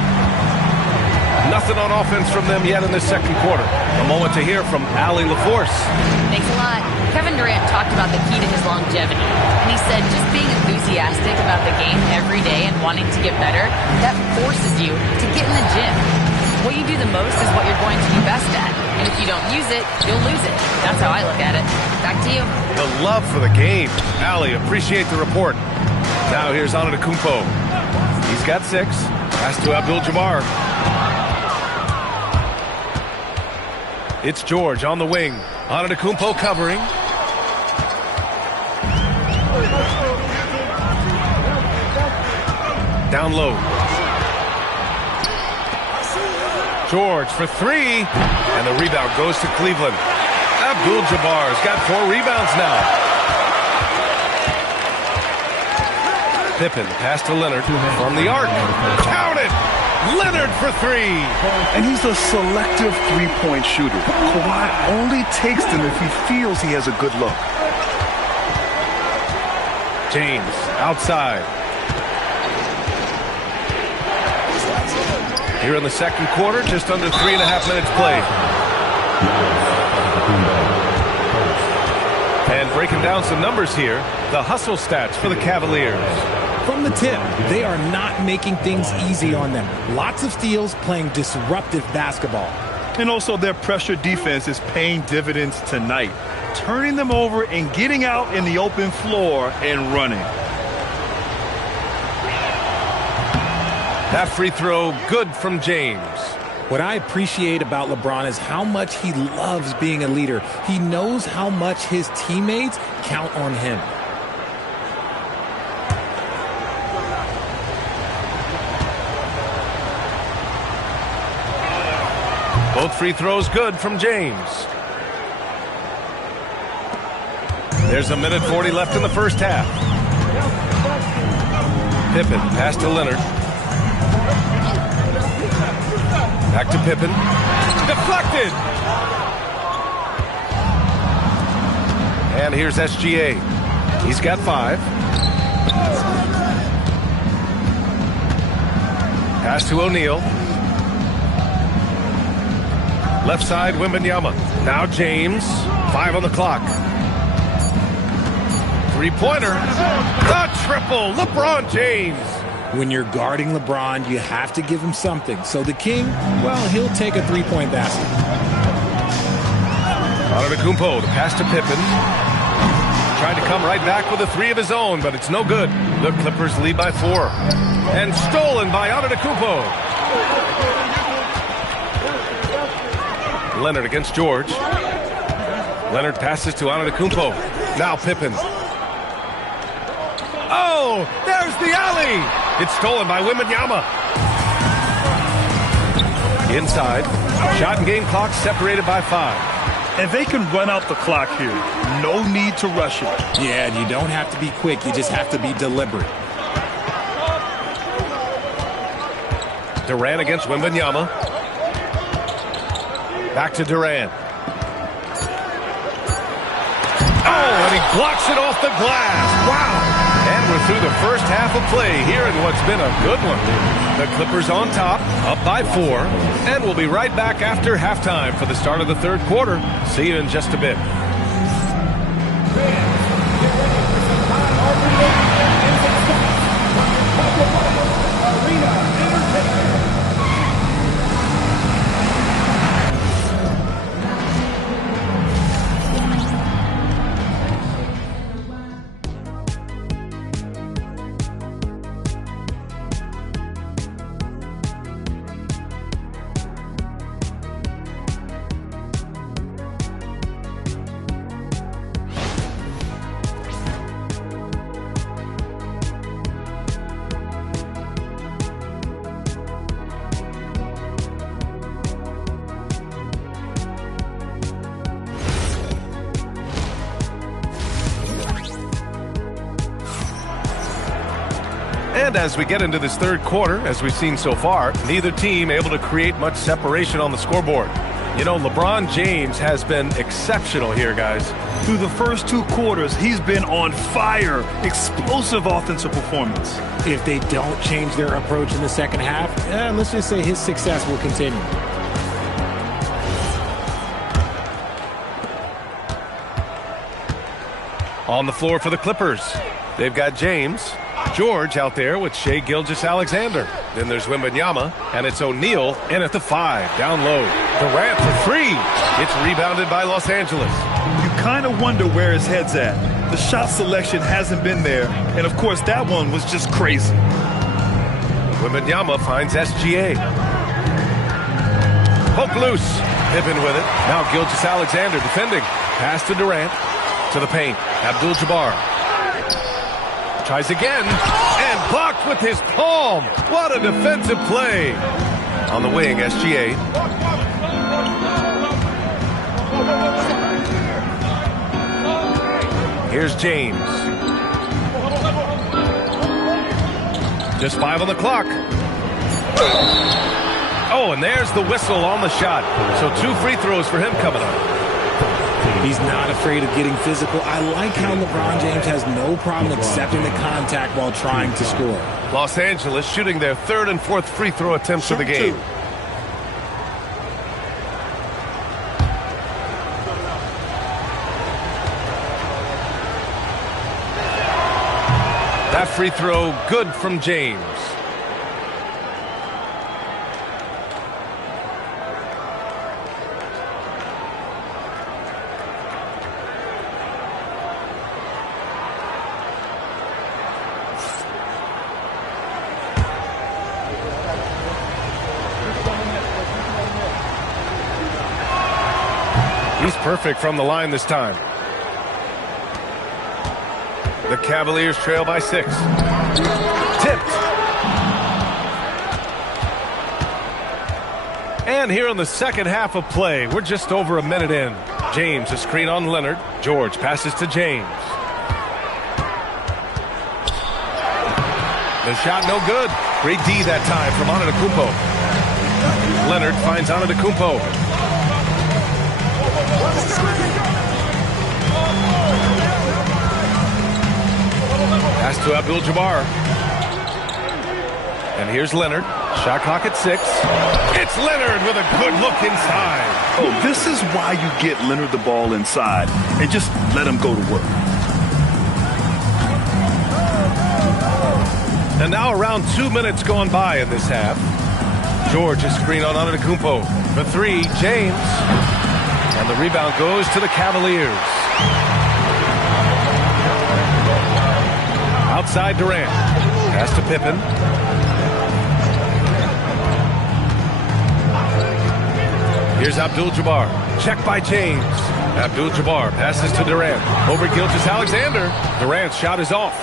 Nothing on offense from them yet in the second quarter. A moment to hear from Allie LaForce. Thanks a lot. Kevin Durant talked about the key to his longevity. And he said just being enthusiastic about the game every day and wanting to get better, that forces you to get in the gym. What you do the most is what you're going to be best at. And if you don't use it, you'll lose it. That's how I look at it. Back to you. The love for the game. Allie, appreciate the report. Now here's Antetokounmpo. He's got 6. Pass to Abdul-Jabbar. It's George on the wing. Antetokounmpo covering. Down low. George for 3. And the rebound goes to Cleveland. Abdul-Jabbar's got 4 rebounds now. Pippen pass to Leonard from the arc. Count it! Leonard for 3. And he's a selective three-point shooter. Kawhi only takes them if he feels he has a good look. James outside. Here in the second quarter, just under 3.5 minutes played. And breaking down some numbers here, the hustle stats for the Cavaliers. From the tip, they are not making things easy on them. Lots of steals, playing disruptive basketball. And also their pressure defense is paying dividends tonight, turning them over and getting out in the open floor and running. That free throw, good from James. What I appreciate about LeBron is how much he loves being a leader. He knows how much his teammates count on him. Both free throws good from James. There's 1:40 left in the first half. Pippen pass to Leonard. Back to Pippen. Deflected! And here's SGA. He's got 5. Pass to O'Neal. Left side, Wembanyama. Now James. 5 on the clock. Three-pointer. The triple. LeBron James. When you're guarding LeBron, you have to give him something. So the King, well, he'll take a three-point basket. Antetokounmpo, the pass to Pippen. Trying to come right back with a 3 of his own, but it's no good. The Clippers lead by 4. And stolen by Antetokounmpo. Leonard against George. Leonard passes to Antetokounmpo. Now Pippen. Oh, there's the alley. It's stolen by Wembanyama. Inside. Shot and game clock separated by 5. And they can run out the clock here. No need to rush it. Yeah, you don't have to be quick. You just have to be deliberate. Durant against Wembanyama. Back to Durant. Oh, and he blocks it off the glass. Wow. And we're through the first half of play here in what's been a good one. The Clippers on top, up by 4. And we'll be right back after halftime for the start of the third quarter. See you in just a bit. And as we get into this third quarter, as we've seen so far, neither team able to create much separation on the scoreboard. You know, LeBron James has been exceptional here, guys. Through the first 2 quarters, he's been on fire. Explosive offensive performance. If they don't change their approach in the second half, let's just say his success will continue. On the floor for the Clippers, they've got James. George out there with Shai Gilgeous-Alexander. Then there's Wembanyama, and it's O'Neal in at the 5, down low. Durant for 3. It's rebounded by Los Angeles. You kind of wonder where his head's at. The shot selection hasn't been there, and of course that one was just crazy. Wembanyama finds SGA. Poke loose. Pippen with it. Now Gilgeous-Alexander defending. Pass to Durant. To the paint. Abdul-Jabbar. Tries again, and blocked with his palm. What a defensive play. On the wing, SGA. Here's James. Just 5 on the clock. Oh, and there's the whistle on the shot. So 2 free throws for him coming up. He's not afraid of getting physical. I like how LeBron James has no problem accepting the contact while trying to score. Los Angeles shooting their 3rd and 4th free throw attempts of the game. That free throw good from James. He's perfect from the line this time. The Cavaliers trail by 6. Tipped. And here in the second half of play, we're just over a minute in. James, a screen on Leonard. George passes to James. The shot no good. Great D that time from Antetokounmpo. Leonard finds Antetokounmpo. Pass to Abdul-Jabbar. And here's Leonard. Shot clock at 6. It's Leonard with a good look inside. Oh, this is why you get Leonard the ball inside and just let him go to work. And now around 2 minutes gone by in this half. George is screen on Antetokounmpo. For 3, James. And the rebound goes to the Cavaliers. Outside Durant. Pass to Pippen. Here's Abdul-Jabbar. Check by James. Abdul-Jabbar passes to Durant. Over Gilgeous-Alexander. Durant's shot is off.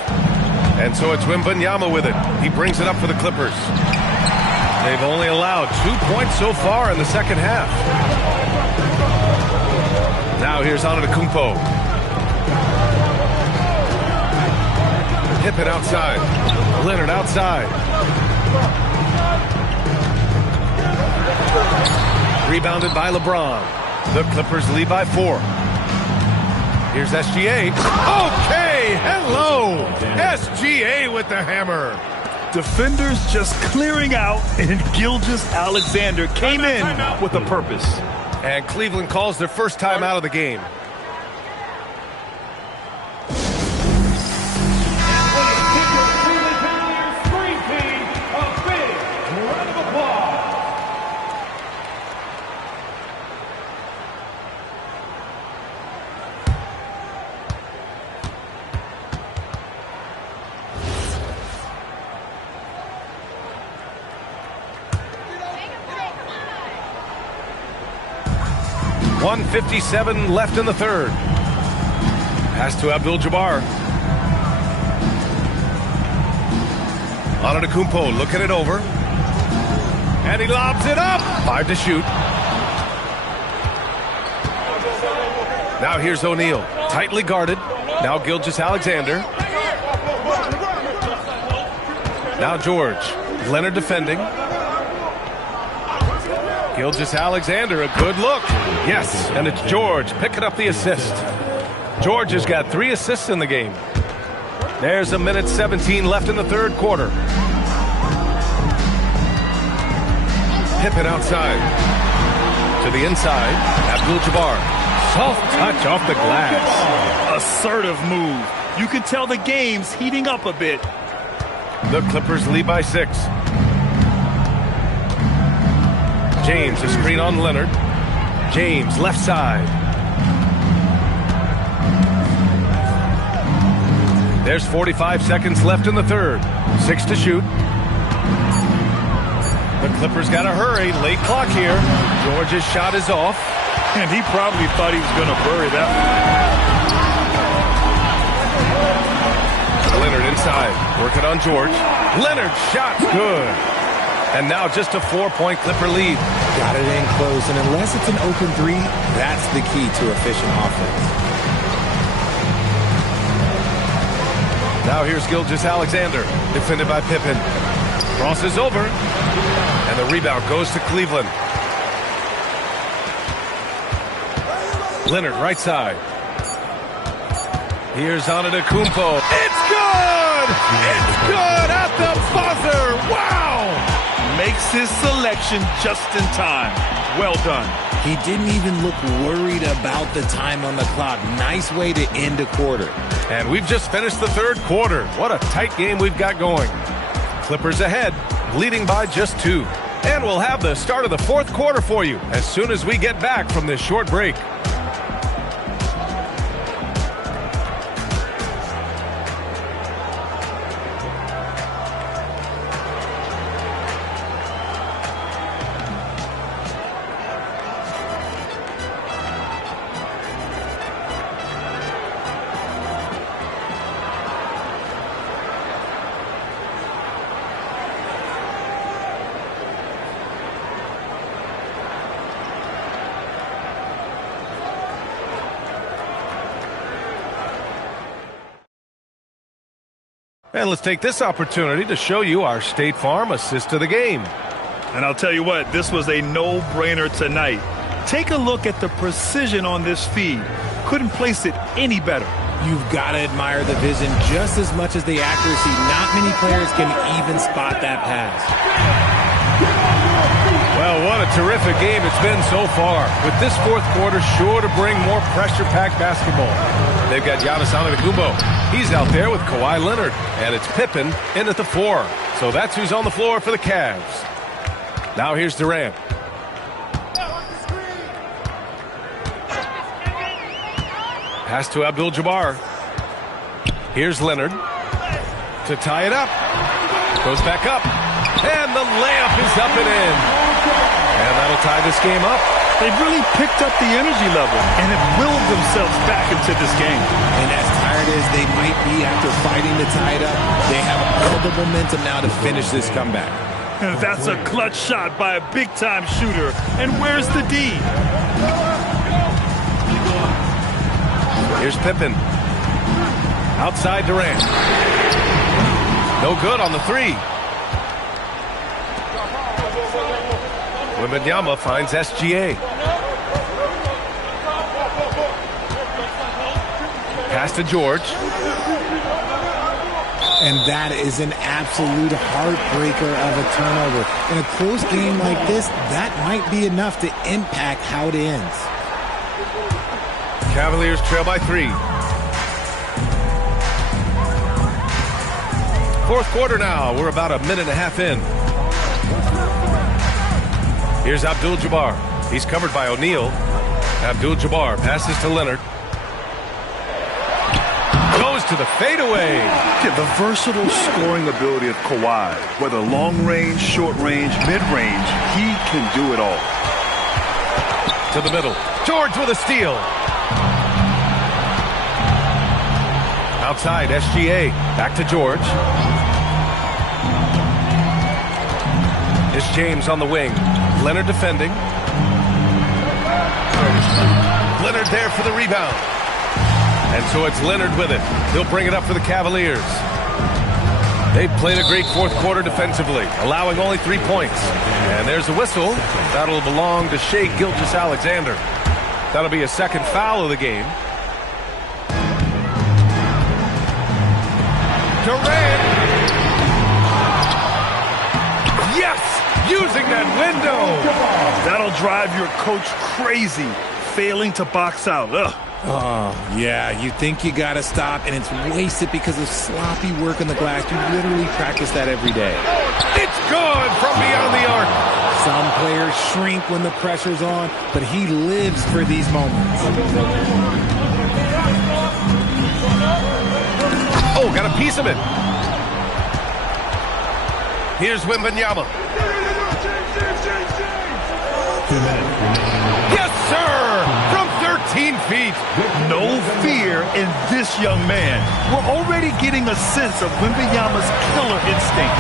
And so it's Wembanyama with it. He brings it up for the Clippers. They've only allowed 2 points so far in the second half. Now here's Antetokounmpo. Pippen outside. Leonard outside. Rebounded by LeBron. The Clippers lead by 4. Here's SGA. Okay, hello. SGA with the hammer. Defenders just clearing out, and Gilgeous-Alexander came in with a purpose. And Cleveland calls their first time out of the game. .157 left in the third. Pass to Abdul-Jabbar. Antetokounmpo looking it over. And he lobs it up. 5 to shoot. Now here's O'Neal. Tightly guarded. Now Gilgeous-Alexander. Now George. Leonard defending. Gilgeous-Alexander, a good look. Yes, and it's George picking up the assist. George has got 3 assists in the game. There's a minute 17 left in the third quarter. Pippen outside. To the inside, Abdul-Jabbar. Soft touch off the glass. Assertive move. You can tell the game's heating up a bit. The Clippers lead by 6. James, a screen on Leonard. James, left side. There's 45 seconds left in the third. 6 to shoot. The Clippers got to hurry. Late clock here. George's shot is off. And he probably thought he was going to bury that one. Leonard inside. Working on George. Leonard's shot's good. And now just a 4-point Clipper lead. Got it in close, and unless it's an open 3, that's the key to efficient offense. Now here's Gilgeous-Alexander, defended by Pippen. Crosses over, and the rebound goes to Cleveland. Leonard, right side. Here's Antetokounmpo. It's good! It's good at the buzzer! Wow! Makes his selection just in time. Well done. He didn't even look worried about the time on the clock. Nice way to end a quarter. And we've just finished the third quarter. What a tight game we've got going. Clippers ahead, leading by just 2. And we'll have the start of the fourth quarter for you as soon as we get back from this short break. And let's take this opportunity to show you our State Farm assist to the game. And I'll tell you what, this was a no-brainer tonight. Take a look at the precision on this feed. Couldn't place it any better. You've got to admire the vision just as much as the accuracy. Not many players can even spot that pass. Well, what a terrific game it's been so far. With this fourth quarter sure to bring more pressure-packed basketball. They've got Giannis Antetokounmpo. He's out there with Kawhi Leonard. And it's Pippen in at the 4. So that's who's on the floor for the Cavs. Now here's Durant. Pass to Abdul-Jabbar. Here's Leonard to tie it up. Goes back up. And the layup is up and in. And that'll tie this game up. They've really picked up the energy level and have willed themselves back into this game. And as tired as they might be after fighting to tie it up, they have all the momentum now to finish this comeback. And that's a clutch shot by a big-time shooter. And where's the D? Here's Pippen. Outside Durant. No good on the 3. Wembanyama finds SGA. Pass to George. And that is an absolute heartbreaker of a turnover. In a close game like this, that might be enough to impact how it ends. Cavaliers trail by 3. Fourth quarter now. We're about a minute and a half in. Here's Abdul-Jabbar. He's covered by O'Neal. Abdul-Jabbar passes to Leonard. Goes to the fadeaway. The versatile scoring ability of Kawhi, whether long range, short range, mid range, he can do it all. To the middle. George with a steal. Outside, SGA. Back to George. It's James on the wing. Leonard defending. Leonard there for the rebound. And so it's Leonard with it. He'll bring it up for the Cavaliers. They've played a great fourth quarter defensively, allowing only 3 points. And there's a whistle. That'll belong to Shai Gilgeous-Alexander. That'll be a second foul of the game. Durant. Yes! Using that window. That'll drive your coach crazy, failing to box out. Ugh. Oh, yeah, you think you got to stop, and it's wasted because of sloppy work on the glass. You literally practice that every day. It's good from beyond the arc. Some players shrink when the pressure's on, but he lives for these moments. Oh, got a piece of it. Here's Wembanyama. Yes, sir! From 13 feet. No fear in this young man. We're already getting a sense of Wembanyama's killer instinct.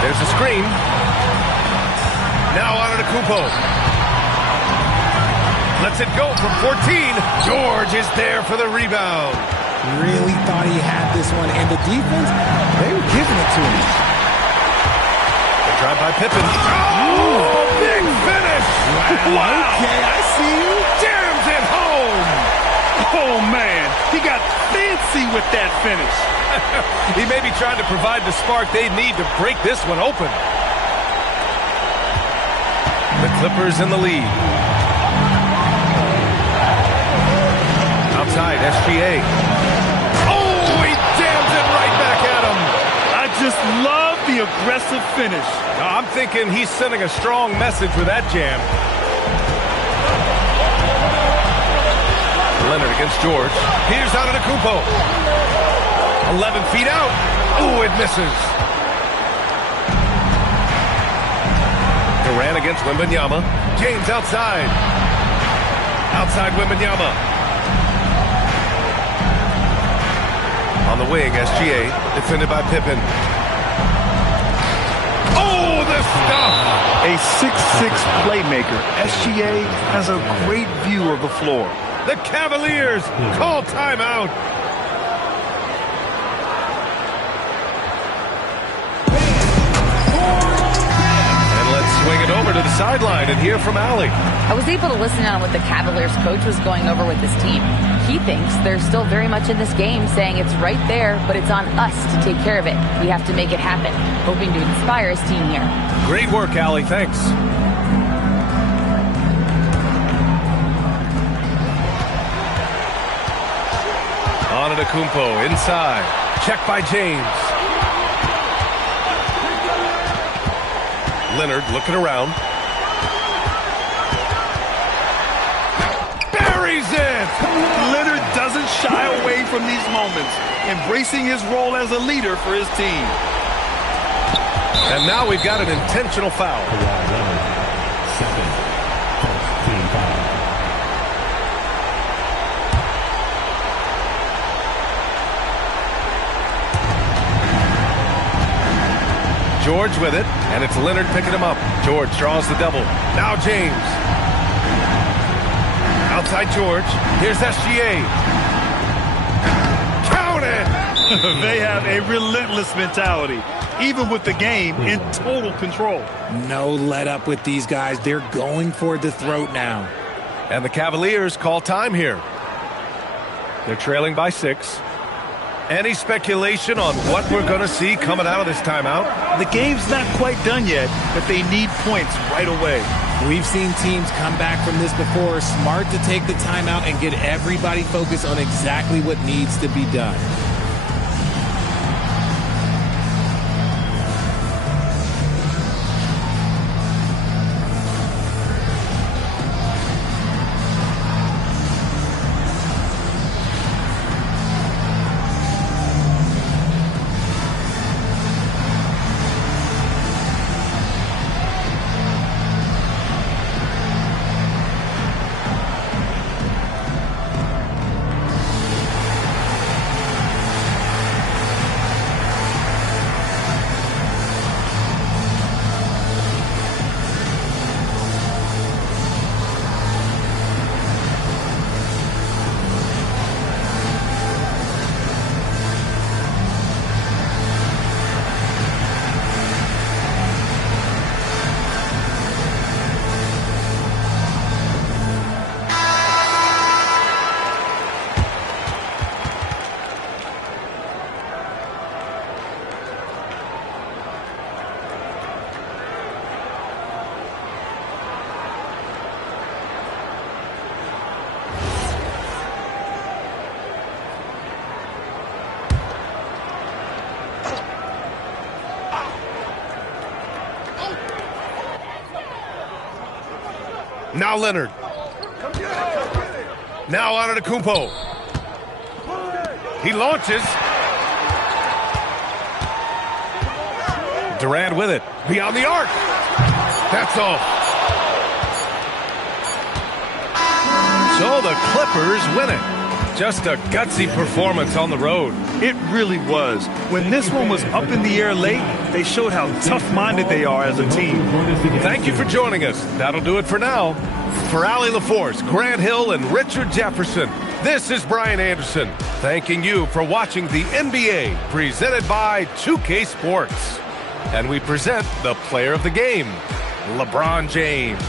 There's a screen. Now Antetokounmpo. Lets it go from 14. George is there for the rebound. Really thought he had this one. And the defense, they were giving it to him. Drive by Pippen. Oh, big finish! Wow. Okay, I see you. Jams it home! Oh, man. He got fancy with that finish. He may be trying to provide the spark they need to break this one open. The Clippers in the lead. SGA. Oh, he jams it right back at him. I just love the aggressive finish. I'm thinking he's sending a strong message with that jam. Leonard against George. Here's Antetokounmpo. 11 feet out. Ooh, it misses. Durant against Wembanyama. James outside. Outside Wembanyama. On the wing, SGA. Defended by Pippen. Oh, the stuff! A 6'6" playmaker. SGA has a great view of the floor. The Cavaliers call timeout. And let's swing it over to the sideline and hear from Allie. I was able to listen in on what the Cavaliers coach was going over with this team. He thinks they're still very much in this game, saying it's right there, but it's on us to take care of it. We have to make it happen, hoping to inspire his team here. Great work, Allie. Thanks. Antetokounmpo inside. Check by James. Leonard looking around. Buries it! Leonard doesn't shy away from these moments, embracing his role as a leader for his team. And now we've got an intentional foul. George with it, and it's Leonard picking him up. George draws the double. Now James. Outside George. Here's SGA. Count it! They have a relentless mentality, even with the game in total control. No let up with these guys. They're going for the throat now. And the Cavaliers call time here. They're trailing by 6. Any speculation on what we're going to see coming out of this timeout? The game's not quite done yet, but they need points right away. We've seen teams come back from this before. Smart to take the timeout and get everybody focused on exactly what needs to be done. Now Leonard. Now Antetokounmpo. He launches. Durant with it. Beyond the arc. That's all. So the Clippers win it. Just a gutsy performance on the road. It really was. When this one was up in the air late, they showed how tough-minded they are as a team. Thank you for joining us. That'll do it for now. For Allie LaForce, Grant Hill, and Richard Jefferson, this is Brian Anderson, thanking you for watching the NBA presented by 2K Sports. And we present the player of the game, LeBron James.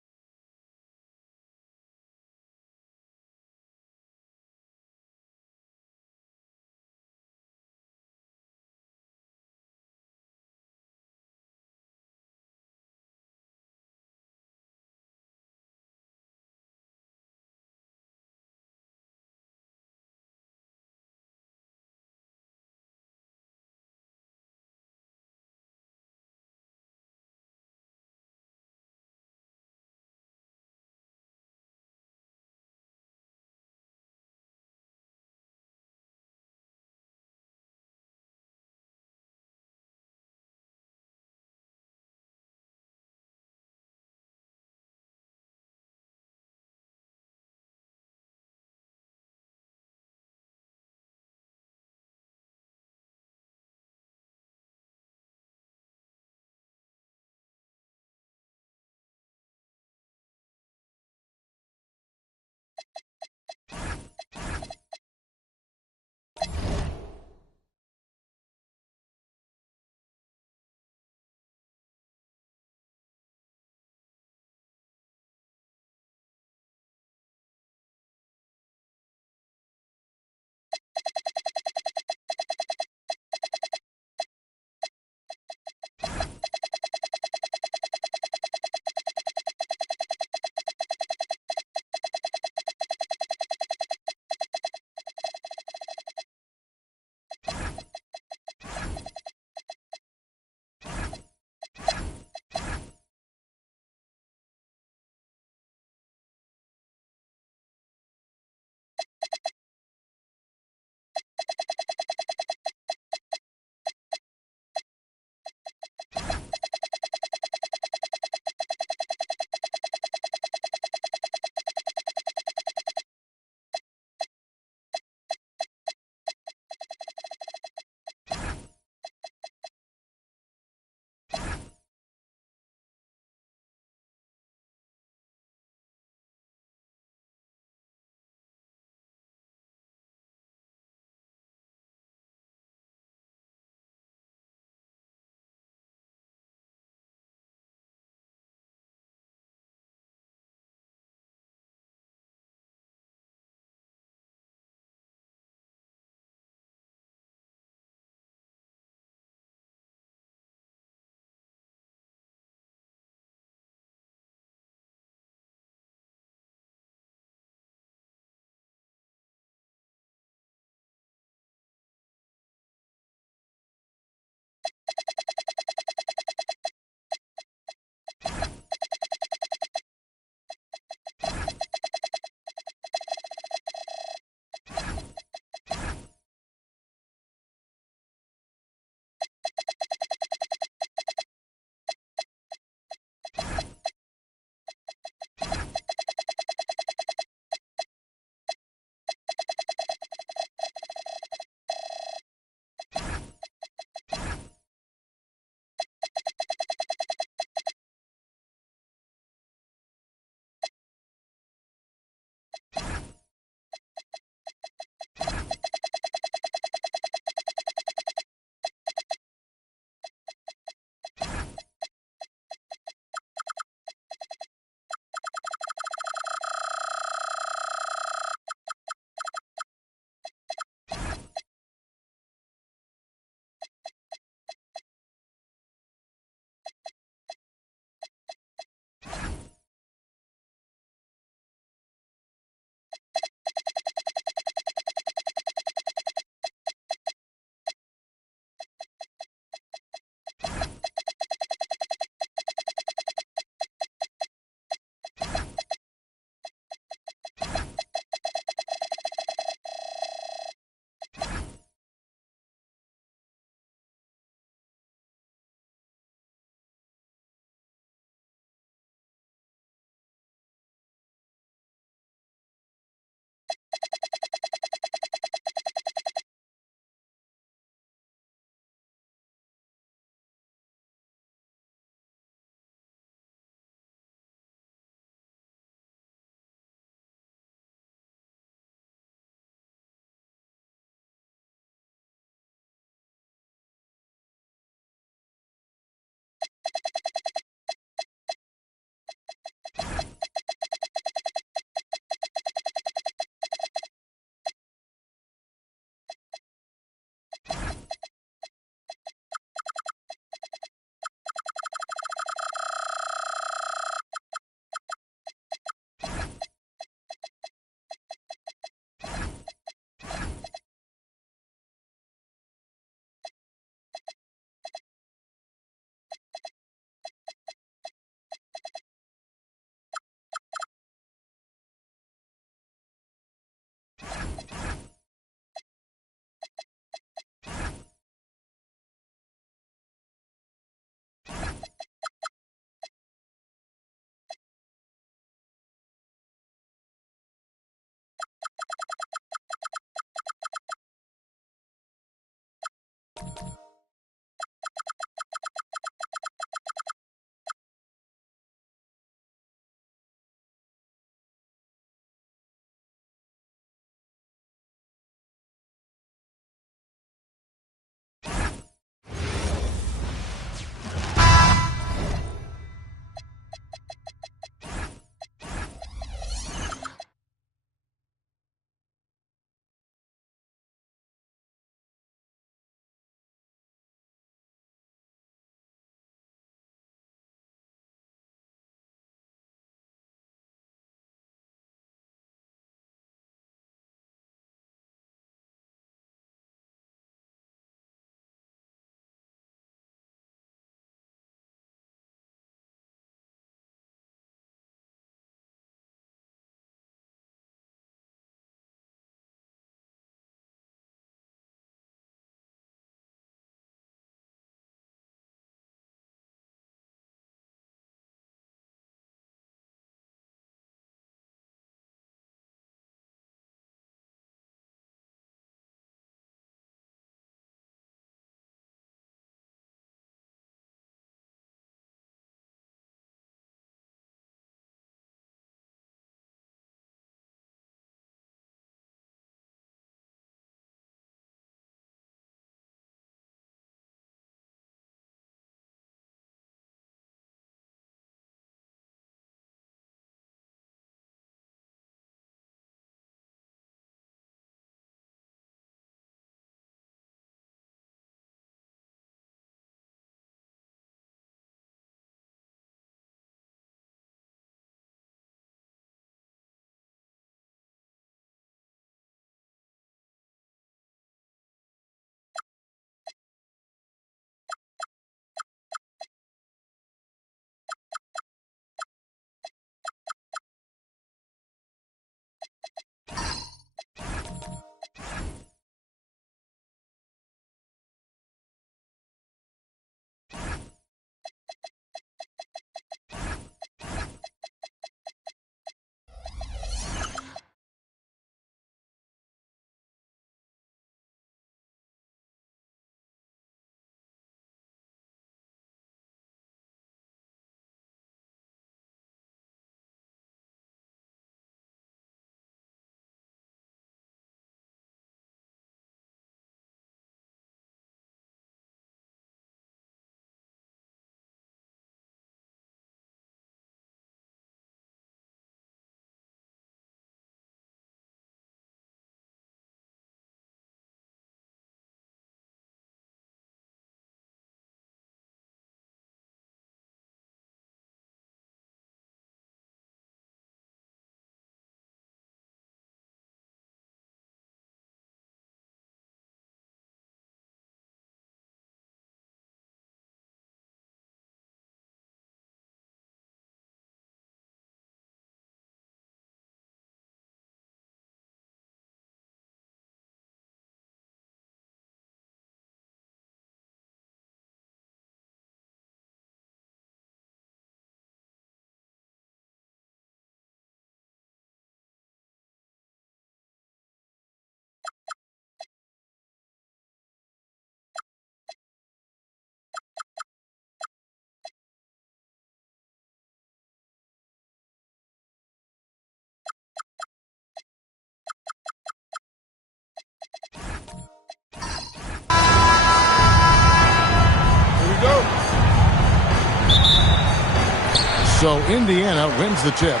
So Indiana wins the tip.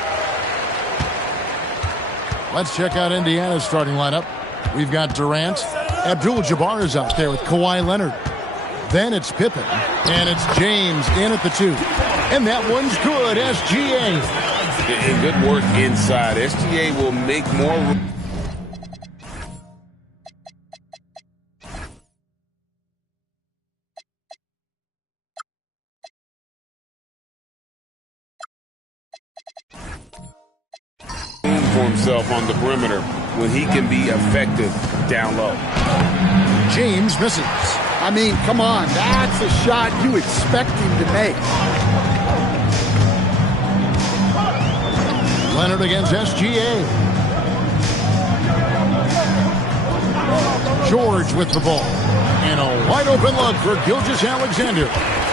Let's check out Indiana's starting lineup. We've got Durant. Abdul-Jabbar is out there with Kawhi Leonard. Then it's Pippen. And it's James in at the 2. And that one's good. SGA. And good work inside. SGA will make more room. For himself on the perimeter when he can be effective down low. James misses. I mean, come on. That's a shot you expect him to make. Leonard against SGA. George with the ball. And a wide open look for Gilgeous-Alexander.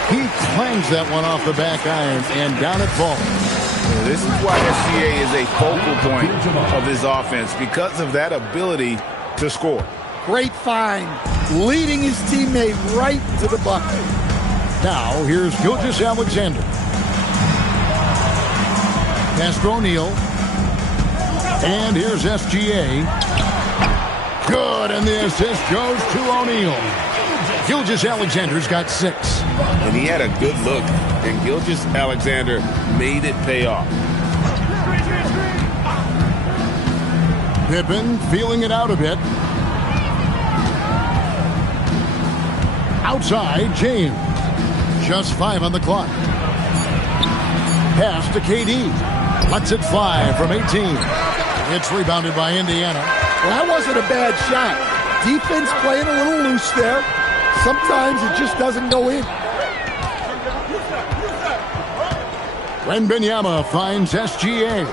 He clangs that one off the back iron and down it falls. This is why SGA is a focal point of his offense, because of that ability to score. Great find, leading his teammate right to the bucket. Now, here's Gilgeous-Alexander. Pass to O'Neal. And here's SGA. Good, and the assist goes to O'Neal. Gilgeous-Alexander's got 6. And he had a good look, and Gilgeous-Alexander made it pay off. Pippen feeling it out a bit. Outside, James. Just 5 on the clock. Pass to KD. Lets it fly from 18. It's rebounded by Indiana. Well, that wasn't a bad shot. Defense playing a little loose there. Sometimes it just doesn't go in. Wembanyama finds SGA.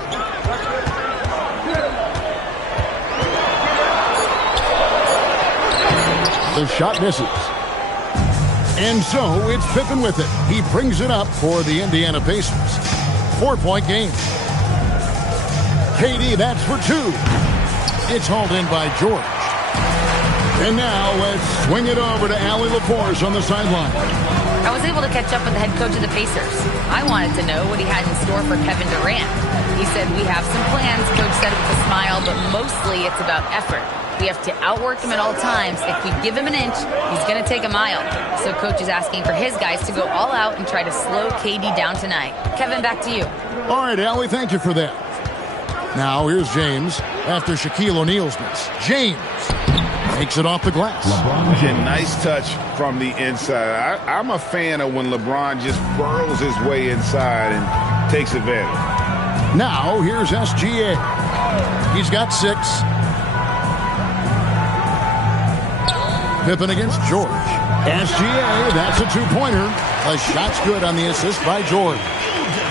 The shot misses. And so it's Pippen with it. He brings it up for the Indiana Pacers. 4-point game. KD, that's for 2. It's hauled in by George. And now let's swing it over to Allie LaForce on the sideline. I was able to catch up with the head coach of the Pacers. I wanted to know what he had in store for Kevin Durant. He said, we have some plans. Coach said it with a smile, but mostly it's about effort. We have to outwork him at all times. If we give him an inch, he's going to take a mile. So coach is asking for his guys to go all out and try to slow KD down tonight. Kevin, back to you. All right, Allie, thank you for that. Now here's James after Shaquille O'Neal's miss. James takes it off the glass. And nice touch from the inside. I'm a fan of when LeBron just burrows his way inside and takes advantage. Now here's SGA. He's got 6. Pippen against George. SGA, that's a 2-pointer. A shot's good on the assist by George.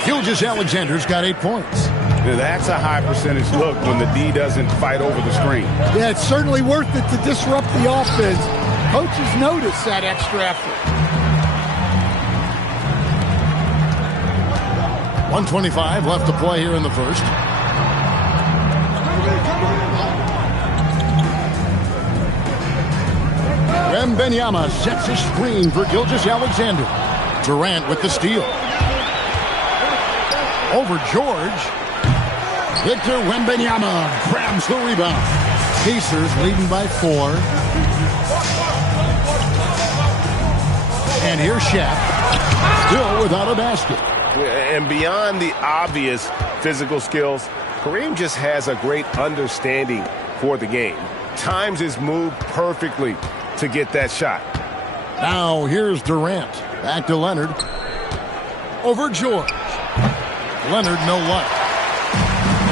Gilgeous-Alexander's got 8 points. That's a high percentage look when the D doesn't fight over the screen. Yeah, it's certainly worth it to disrupt the offense. Coaches notice that extra effort. 1:25 left to play here in the first. Wembanyama sets his screen for Gilgeous-Alexander. Durant with the steal. Over George. Victor Wembanyama grabs the rebound. Pacers leading by 4. And here's Shaq. Still without a basket. And beyond the obvious physical skills, Kareem just has a great understanding for the game. Times his move perfectly to get that shot. Now here's Durant. Back to Leonard. Over George. Leonard, no luck.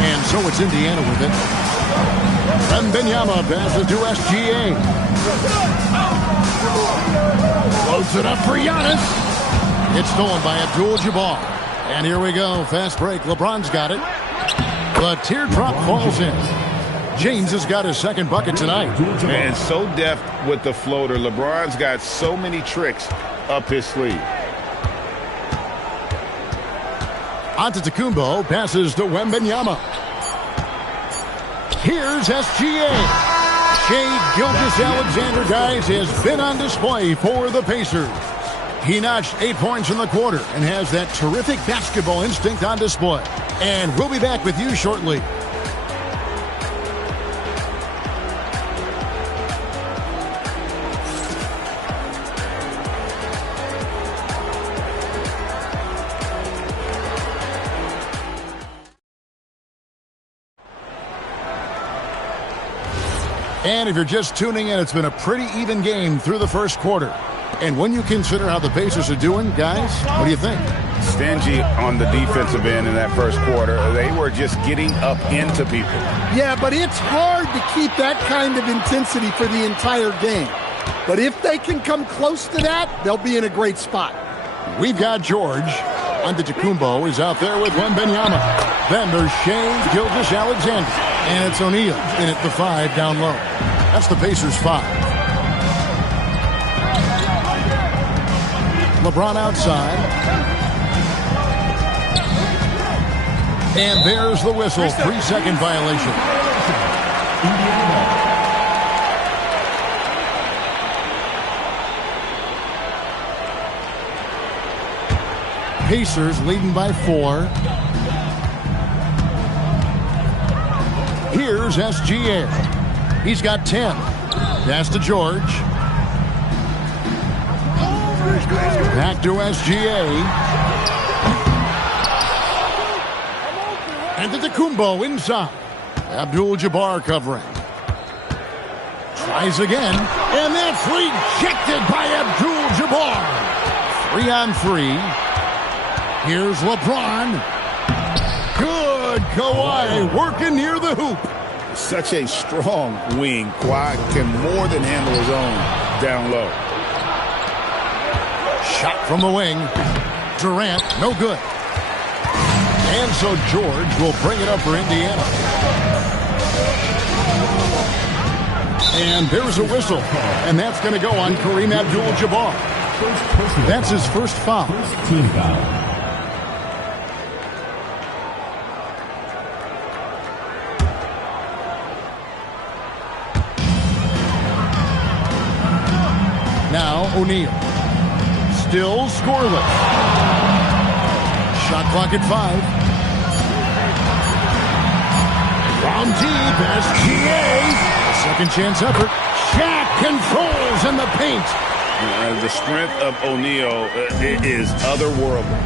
And so it's Indiana with it. Wembanyama passes to SGA. Floats it up for Giannis. It's stolen by Abdul-Jabbar. And here we go. Fast break. LeBron's got it. The teardrop falls in. James has got his second bucket tonight. And so deft with the floater. LeBron's got so many tricks up his sleeve. Antetokounmpo passes to Wembanyama. Here's SGA. Shai Gilgeous-Alexander, guys, has been on display for the Pacers. He notched 8 points in the quarter and has that terrific basketball instinct on display. And we'll be back with you shortly. And if you're just tuning in, it's been a pretty even game through the first quarter. And when you consider how the Pacers are doing, guys, what do you think? Stingy on the defensive end in that first quarter. They were just getting up into people. Yeah, but it's hard to keep that kind of intensity for the entire game. But if they can come close to that, they'll be in a great spot. We've got George. Antetokounmpo is out there with Wembanyama. Then there's Shai Gilgeous-Alexander. And it's O'Neal in at the 5 down low. That's the Pacers' 5. LeBron outside. And there's the whistle. 3-second violation. Pacers leading by 4. Here's SGA. He's got 10. Pass to George. Back to SGA. Antetokounmpo inside. Abdul-Jabbar covering. Tries again. And that's rejected by Abdul-Jabbar. 3-on-3. Here's LeBron. Good. Kawhi working near the hoop. Such a strong wing. Kawhi can more than handle his own down low. Shot from the wing. Durant, no good. And so George will bring it up for Indiana. And there's a whistle. And that's going to go on Kareem Abdul-Jabbar. That's his first foul. First team foul. Now O'Neal. Still scoreless. Shot clock at 5. From deep, SGA. Second chance effort. Shaq controls in the paint. The strength of O'Neal is otherworldly.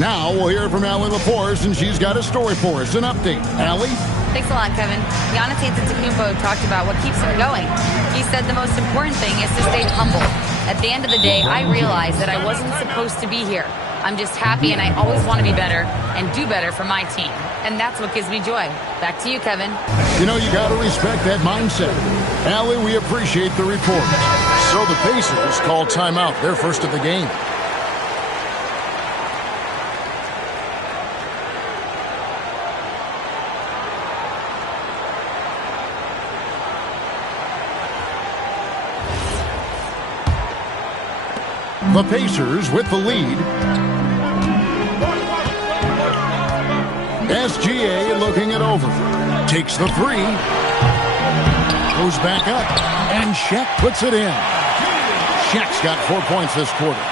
Now we'll hear from Allie Laporte, and she's got a story for us. An update. Allie? Thanks a lot, Kevin. Giannis Antetokounmpo talked about what keeps him going. He said the most important thing is to stay humble. At the end of the day, I realized that I wasn't supposed to be here. I'm just happy, and I always want to be better and do better for my team. And that's what gives me joy. Back to you, Kevin. You know, you got to respect that mindset. Allie, we appreciate the report. So the Pacers call timeout, their first of the game. The Pacers with the lead. SGA looking it over. Takes the 3. Goes back up. And Shaq puts it in. Shaq's got 4 points this quarter.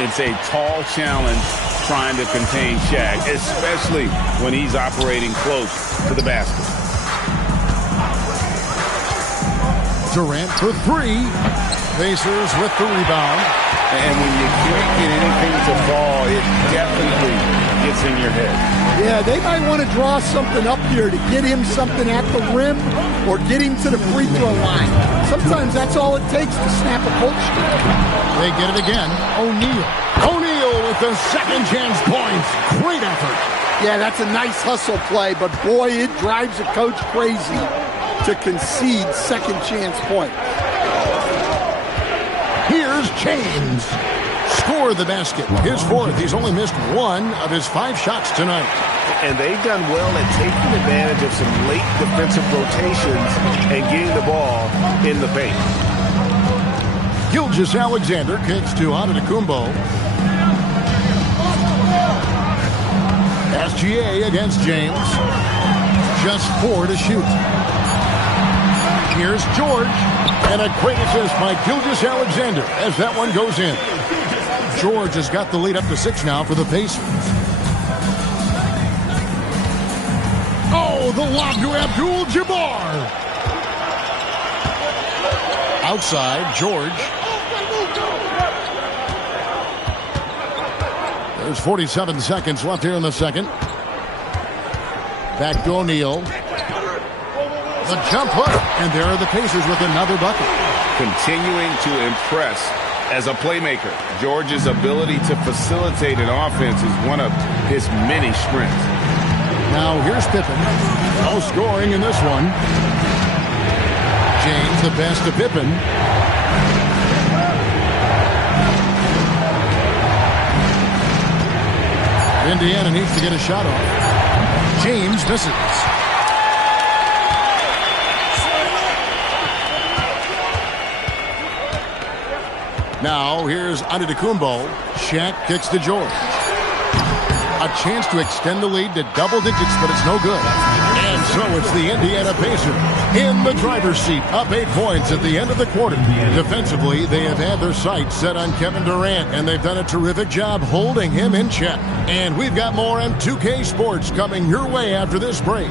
It's a tall challenge trying to contain Shaq, especially when he's operating close to the basket. Durant for 3. Pacers with the rebound. And when you can't get anything to fall, it definitely gets in your head. Yeah, they might want to draw something up here to get him something at the rim or get him to the free throw line. Sometimes that's all it takes to snap a coach. They get it again. O'Neal with the second chance points. Great effort. Yeah, that's a nice hustle play, but boy, it drives a coach crazy to concede second chance points. Here's James. Score the basket. His 4th. He's only missed 1 of his 5 shots tonight. And they've done well at taking advantage of some late defensive rotations and getting the ball in the paint. Gilgeous-Alexander kicks to Antetokounmpo. SGA against James. Just 4 to shoot. Here's George. And a great assist by Gilgeous-Alexander as that one goes in. George has got the lead up to 6 now for the Pacers. Oh, the lob to Abdul-Jabbar. Outside, George. There's 47 seconds left here in the second. Back to O'Neal. The jump hook. And there are the Pacers with another bucket. Continuing to impress as a playmaker. George's ability to facilitate an offense is one of his many strengths. Now here's Pippen. No scoring in this one. James, the pass to Pippen. Indiana needs to get a shot off. James misses. Now here's Antetokounmpo. Shaq kicks to George. A chance to extend the lead to double digits, but it's no good. And so it's the Indiana Pacers in the driver's seat, up 8 points at the end of the quarter. Defensively, they have had their sights set on Kevin Durant, and they've done a terrific job holding him in check. And we've got more on 2K Sports coming your way after this break.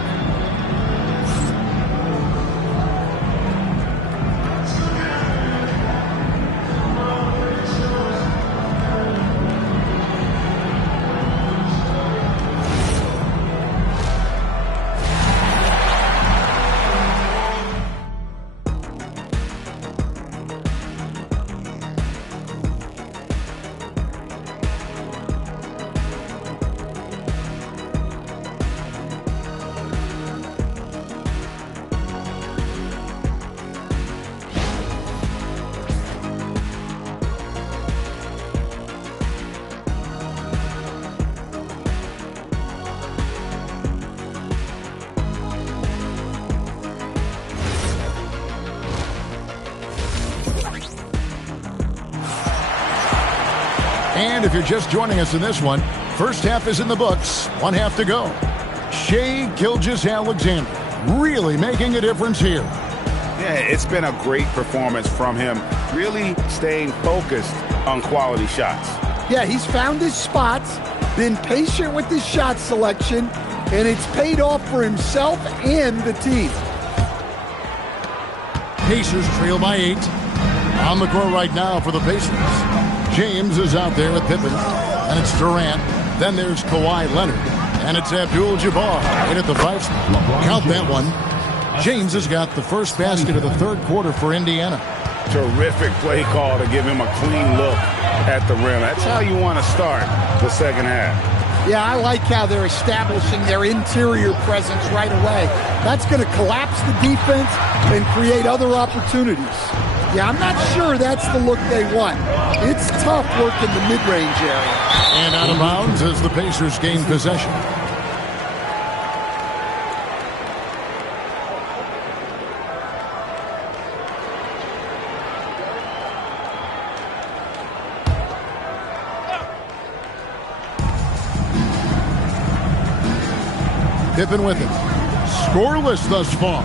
And if you're just joining us in this one, first half is in the books, 1 half to go. Shai Gilgeous-Alexander really making a difference here. Yeah, it's been a great performance from him, really staying focused on quality shots. Yeah, he's found his spots, been patient with his shot selection, and it's paid off for himself and the team. Pacers trail by 8. On the court right now for the Pacers. James is out there with Pippen, and it's Durant. Then there's Kawhi Leonard, and it's Abdul-Jabbar in at the 5 spot. Count that one. James has got the first basket of the third quarter for Indiana. Terrific play call to give him a clean look at the rim. That's how you want to start the second half. Yeah, I like how they're establishing their interior presence right away. That's going to collapse the defense and create other opportunities. Yeah, I'm not sure that's the look they want. It's tough work in the mid-range area. And out of bounds as the Pacers gain possession. Pippen with it. Scoreless thus far.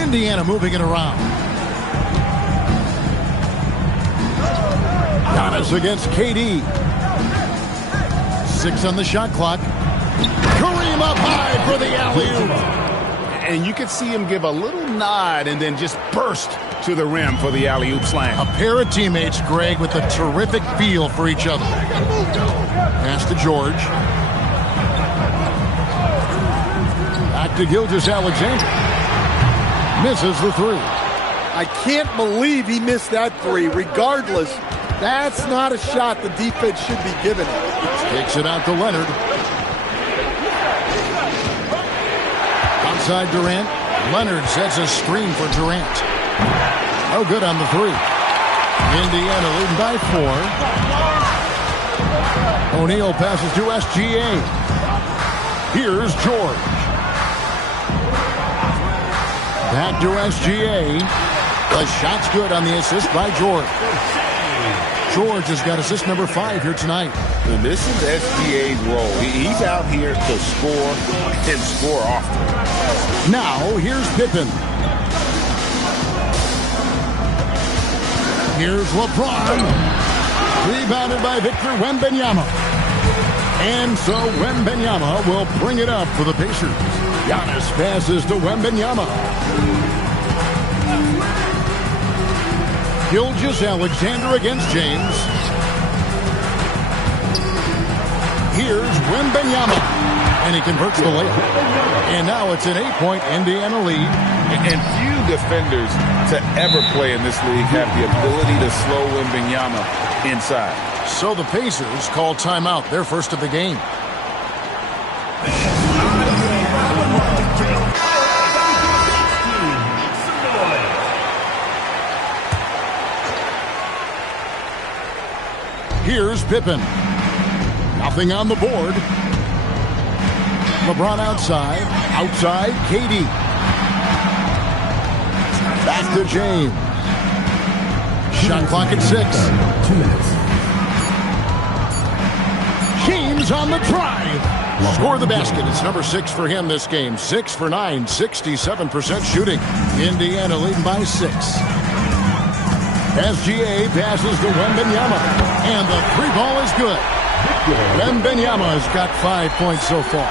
Indiana moving it around. Giannis against KD. 6 on the shot clock. Kareem up high for the alley-oop. And you could see him give a little nod and then just burst to the rim for the alley-oop slam. A pair of teammates, Greg, with a terrific feel for each other. Pass to George. Back to Gilgeous-Alexander. Misses the 3. I can't believe he missed that 3. Regardless, that's not a shot the defense should be giving him. Takes it out to Leonard. Outside Durant. Leonard sets a screen for Durant. No good on the 3. Indiana leading by 4. O'Neal passes to SGA. Here's George. Back to SGA. The shot's good on the assist by George. George has got assist number 5 here tonight. And this is SGA's role. He's out here to score and score often. Now, here's Pippen. Here's LeBron. Rebounded by Victor Wembanyama. And so Wembanyama will bring it up for the Pacers. Giannis passes to Wembanyama. Gilgeous-Alexander against James. Here's Wembanyama. And he converts the layup. And now it's an 8-point Indiana lead. And few defenders to ever play in this league have the ability to slow Wembanyama inside. So the Pacers call timeout, their first of the game. Here's Pippen. Nothing on the board. LeBron outside. Outside, KD. Back to James. Shot clock at 6. 2 minutes. James on the drive. Score the basket. It's number 6 for him this game. 6 for 9, 67% shooting. Indiana leading by 6. SGA passes to Wembanyama. And the 3-ball is good. Wembanyama has got 5 points so far.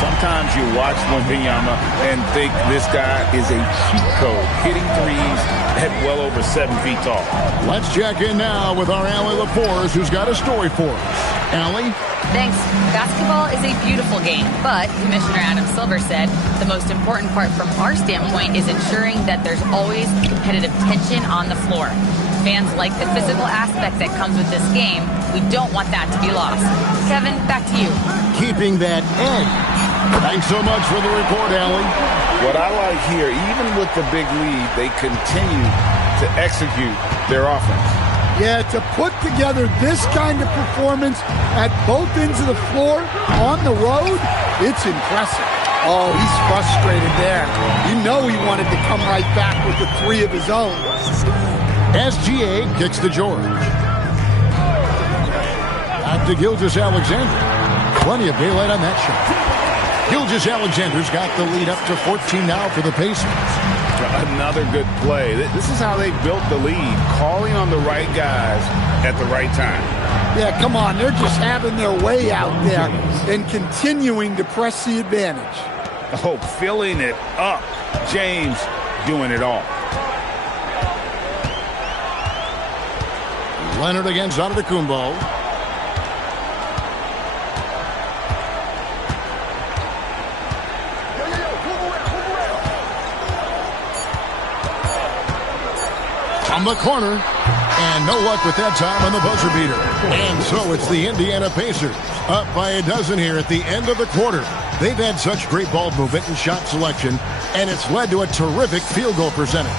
Sometimes you watch Wembanyama and think this guy is a cheat code, hitting threes at well over 7 feet tall. Let's check in now with our Allie Laforce, who's got a story for us. Allie? Thanks. Basketball is a beautiful game, but Commissioner Adam Silver said the most important part from our standpoint is ensuring that there's always competitive tension on the floor. Fans like the physical aspect that comes with this game. We don't want that to be lost. Kevin, back to you. Keeping that edge. Thanks so much for the report, Allie. What I like here, even with the big lead, they continue to execute their offense. Yeah, to put together this kind of performance at both ends of the floor on the road, it's impressive. Oh, he's frustrated there. You know he wanted to come right back with the 3 of his own. SGA kicks to George. Back to Gilgeous-Alexander. Plenty of daylight on that shot. Gilgeous-Alexander's got the lead up to 14 now for the Pacers. Another good play. This is how they built the lead, calling on the right guys at the right time. Yeah, come on. They're just having their way out there and continuing to press the advantage. Oh, filling it up. James doing it all. Leonard against Antetokounmpo. From the corner, and no luck with that time on the buzzer beater. And so it's the Indiana Pacers up by a dozen here at the end of the quarter. They've had such great ball movement and shot selection, and it's led to a terrific field goal percentage.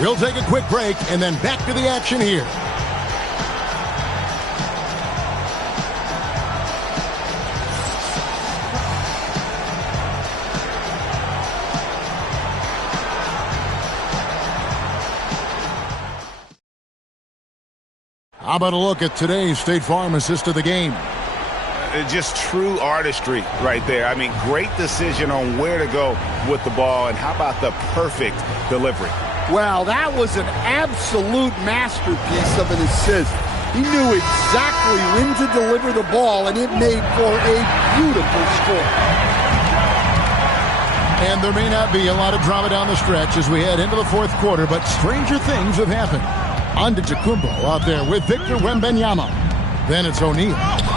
We'll take a quick break and then back to the action here. How about a look at today's State Farm assist of the game? Just true artistry right there. I mean, great decision on where to go with the ball, and how about the perfect delivery? Well, that was an absolute masterpiece of an assist. He knew exactly when to deliver the ball, and it made for a beautiful score. And there may not be a lot of drama down the stretch as we head into the fourth quarter, but stranger things have happened. Antetokounmpo out there with Victor Wembanyama. Then it's O'Neal.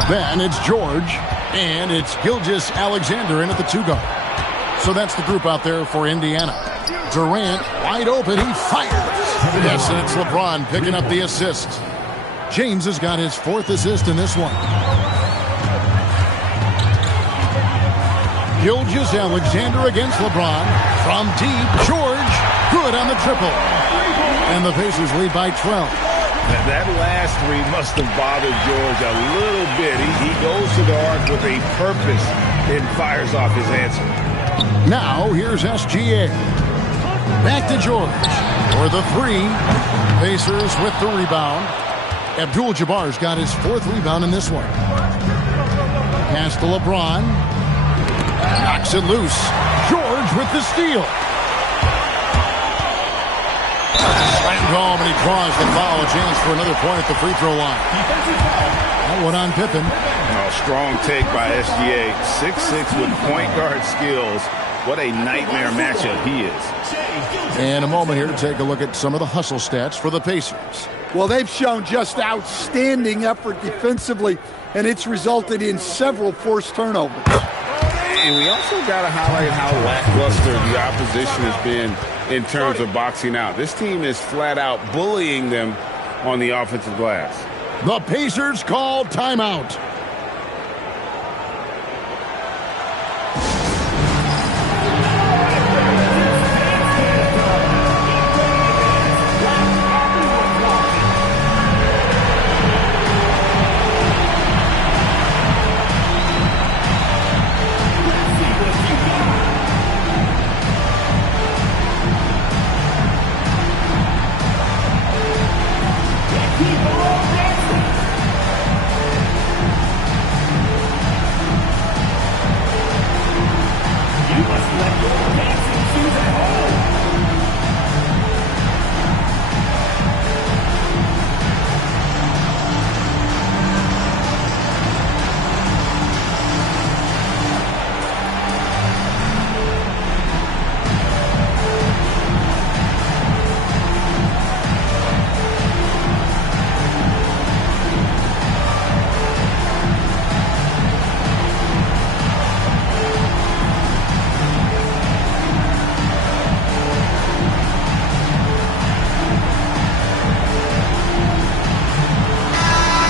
Then it's George. And it's Gilgeous-Alexander in at the 2-guard. So that's the group out there for Indiana. Durant wide open. He fires. Yes, and it's LeBron picking up the assist. James has got his 4th assist in this one. Gilgeous-Alexander against LeBron. From deep, George. Good on the triple. And the Pacers lead by 12. That last 3 must have bothered George a little bit. He goes to the arc with a purpose and fires off his answer. Now here's SGA. Back to George for the 3. Pacers with the rebound. Abdul-Jabbar's got his 4th rebound in this one. Pass to LeBron. Knocks it loose. George with the steal. Slammed home, and he draws the foul. A chance for another point at the free throw line. That one on Pippen. Oh, strong take by SGA. 6'6" with point guard skills. What a nightmare matchup he is. And a moment here to take a look at some of the hustle stats for the Pacers. Well, they've shown just outstanding effort defensively, and it's resulted in several forced turnovers. And we also got to highlight how lackluster the opposition has been in terms of boxing out. This team is flat out bullying them on the offensive glass. The Pacers call timeout.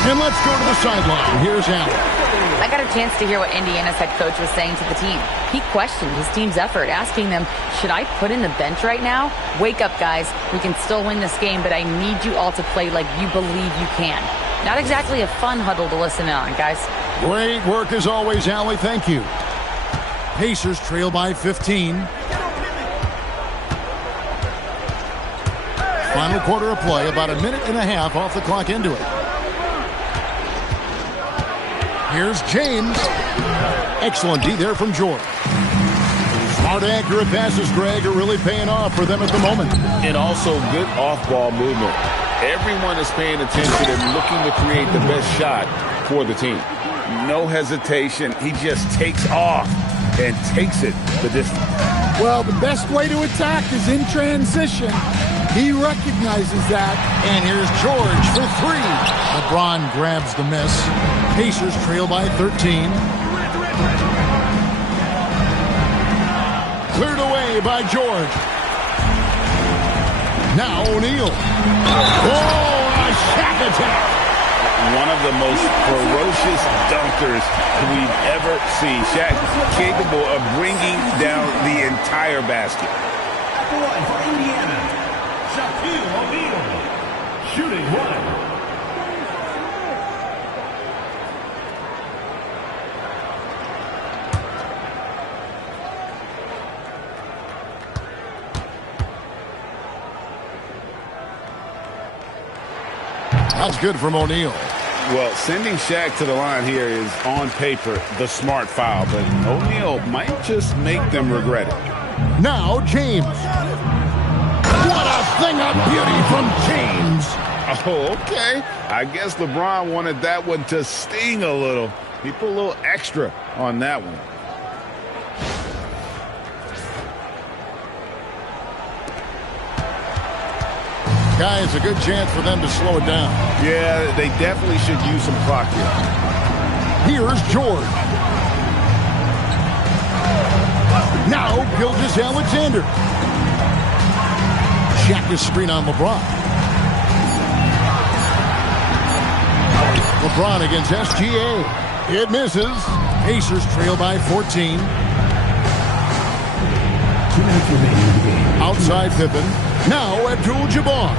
And let's go to the sideline. Here's Allen. I got a chance to hear what Indiana's head coach was saying to the team. He questioned his team's effort, asking them, should I put in the bench right now? Wake up, guys. We can still win this game, but I need you all to play like you believe you can. Not exactly a fun huddle to listen on, guys. Great work as always, Allie. Thank you. Pacers trail by 15. Final quarter of play, about a minute and a half off the clock into it. Here's James. Excellent D there from George. Smart, accurate passes, Greg, are really paying off for them at the moment. And also good off-ball movement. Everyone is paying attention and looking to create the best shot for the team. No hesitation. He just takes off and takes it the distance. Well, the best way to attack is in transition. He recognizes that. And here's George for three. LeBron grabs the miss. Pacers trail by 13. Cleared away by George. Now O'Neal. Oh, a Shaq attack. One of the most ferocious dunkers we've ever seen. Shaq capable of bringing down the entire basket. At the line for Indiana, Shaquille O'Neal, shooting one. That's good from O'Neal. Well, sending Shaq to the line here is, on paper, the smart foul, but O'Neal might just make them regret it. Now James. What a thing of beauty from James. Oh, okay. I guess LeBron wanted that one to sting a little. He put a little extra on that one. Guys, a good chance for them to slow it down. Yeah, they definitely should use some clock here. Here's George. Now Gilgeous-Alexander. Shaq is screen on LeBron. LeBron against SGA. It misses. Pacers trail by 14. Outside Pippen. Now Abdul-Jabbar.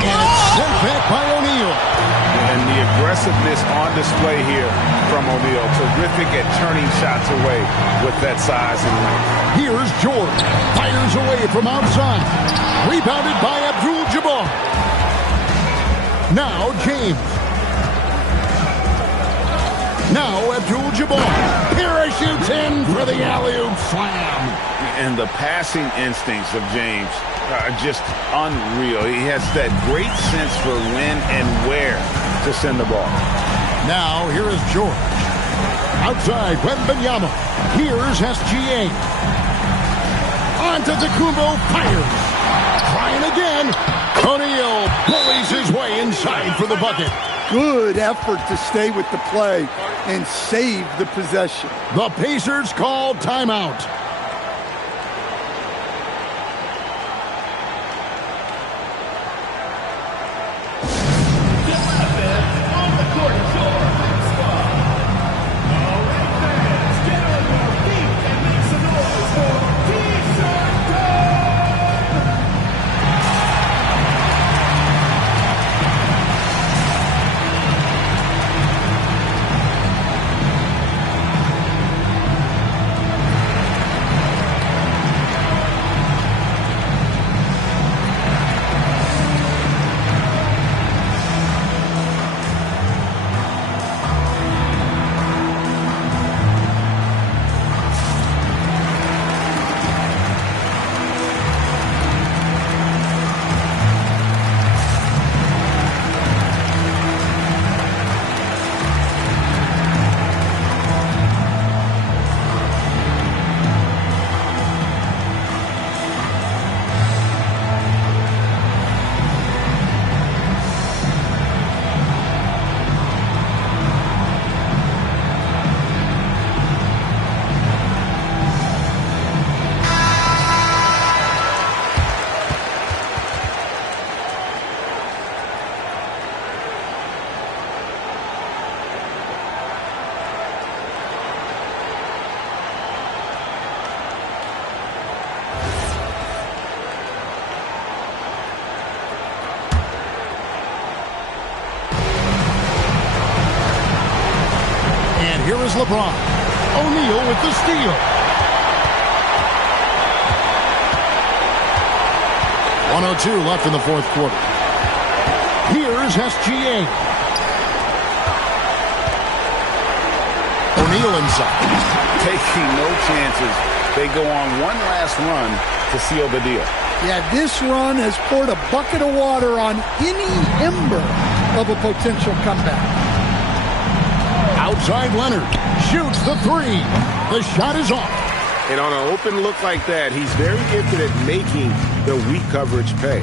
And it's sent back by O'Neal. And the aggressiveness on display here from O'Neal. Terrific at turning shots away with that size and length. Here's George. Fires away from outside. Rebounded by Abdul-Jabbar. Now James. Now Abdul-Jabbar. Parachutes in for the alley-oop slam. And the passing instincts of James are just unreal. He has that great sense for when and where to send the ball. Now, here is George. Outside, Wembanyama. Here's SGA. On to Antetokounmpo, fires. Trying again. O'Neal bullies his way inside for the bucket. Good effort to stay with the play and save the possession. The Pacers call timeout. Here is LeBron. O'Neal with the steal. 1:02 left in the fourth quarter. Here's SGA. O'Neal inside. Taking no chances. They go on one last run to seal the deal. Yeah, this run has poured a bucket of water on any ember of a potential comeback. Outside Leonard shoots the three. The shot is off. And on an open look like that, he's very gifted at making the weak coverage pay.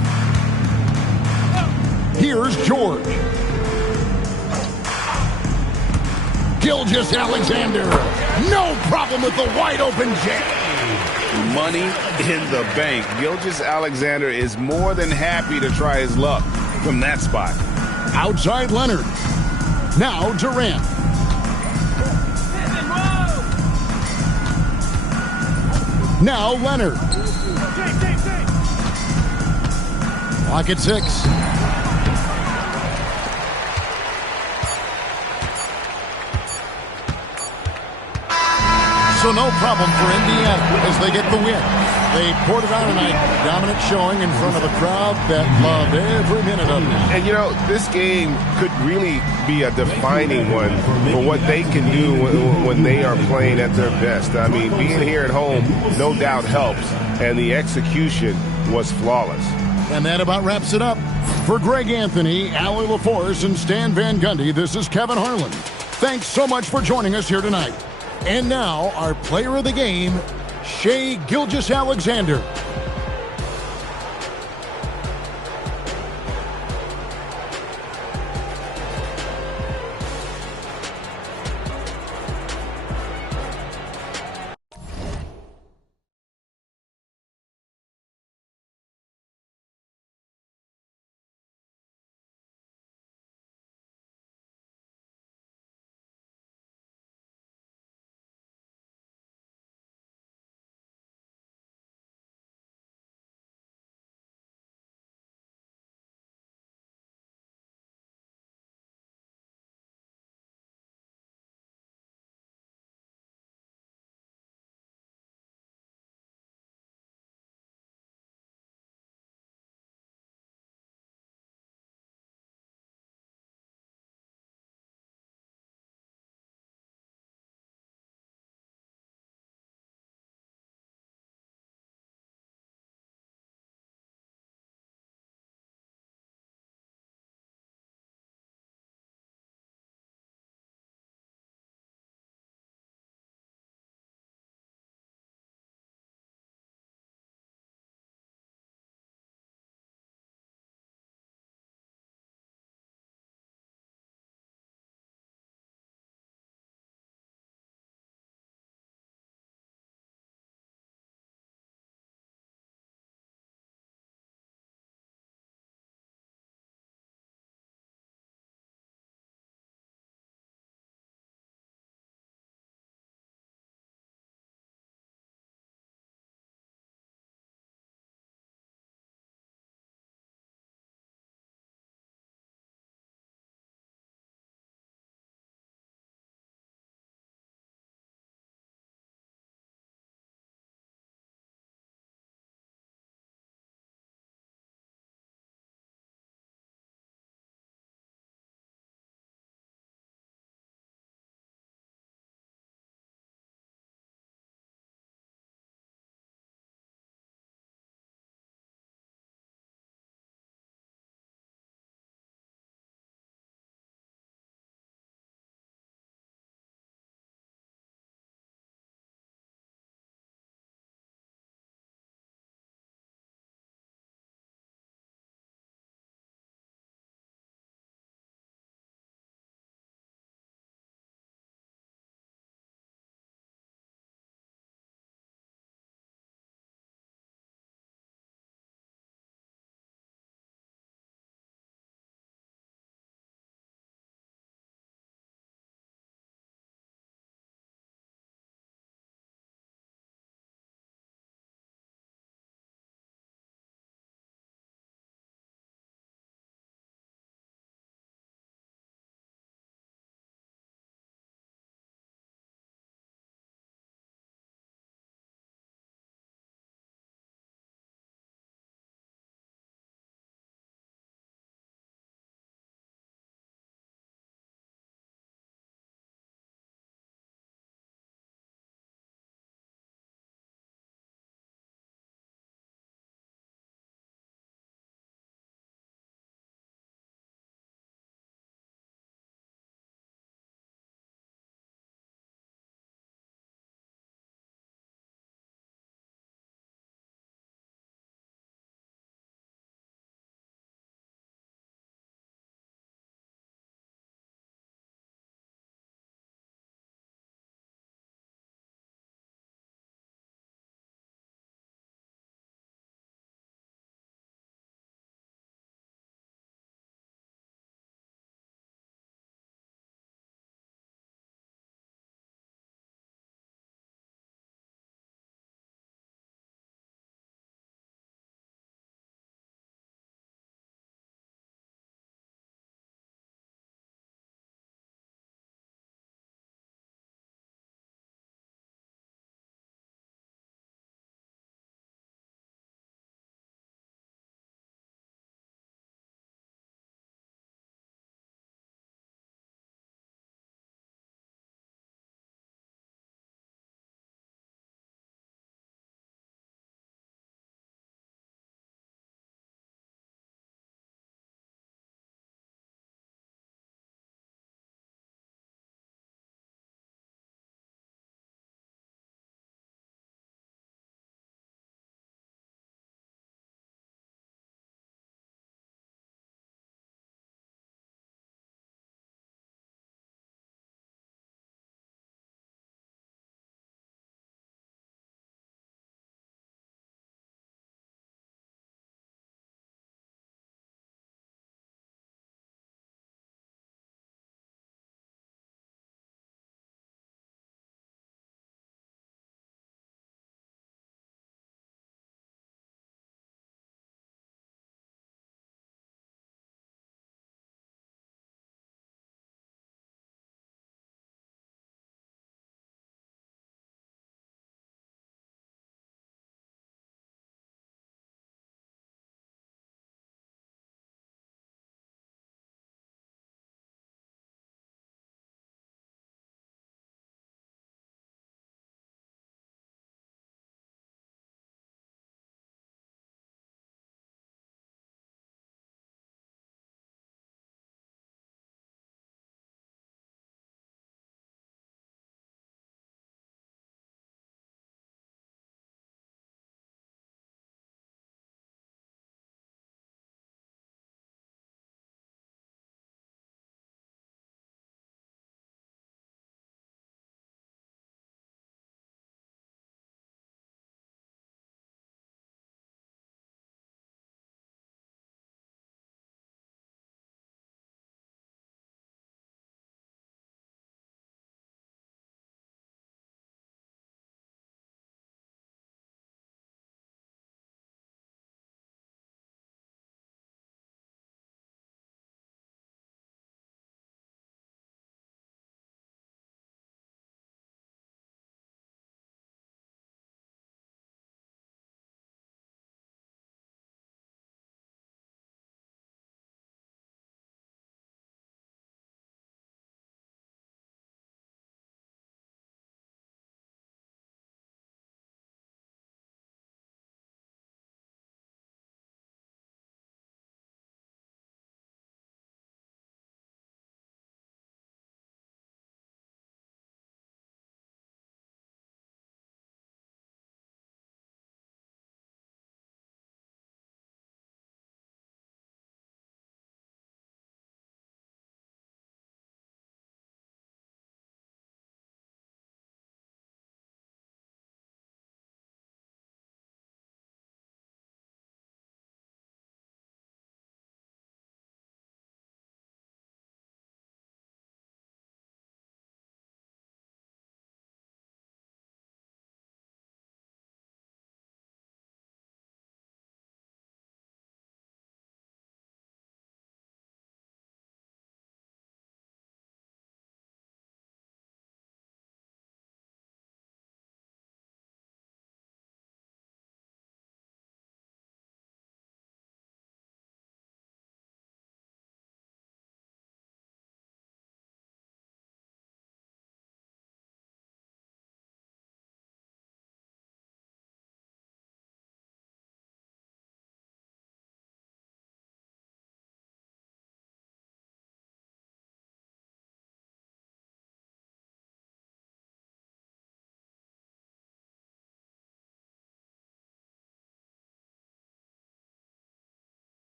Here's George. Gilgeous-Alexander. No problem with the wide open jam. Money in the bank. Gilgeous-Alexander is more than happy to try his luck from that spot. Outside Leonard. Now Durant. Now Leonard. Clock at 6. So no problem for Indiana as they get the win. They poured it on tonight. Dominant showing in front of a crowd that loved every minute of it. And, you know, this game could really be a defining one for what they can do when they are playing at their best. I mean, being here at home no doubt helps, and the execution was flawless. And that about wraps it up. For Greg Anthony, Allie LaForce, and Stan Van Gundy, this is Kevin Harlan. Thanks so much for joining us here tonight. And now, our player of the game, Shai Gilgeous-Alexander.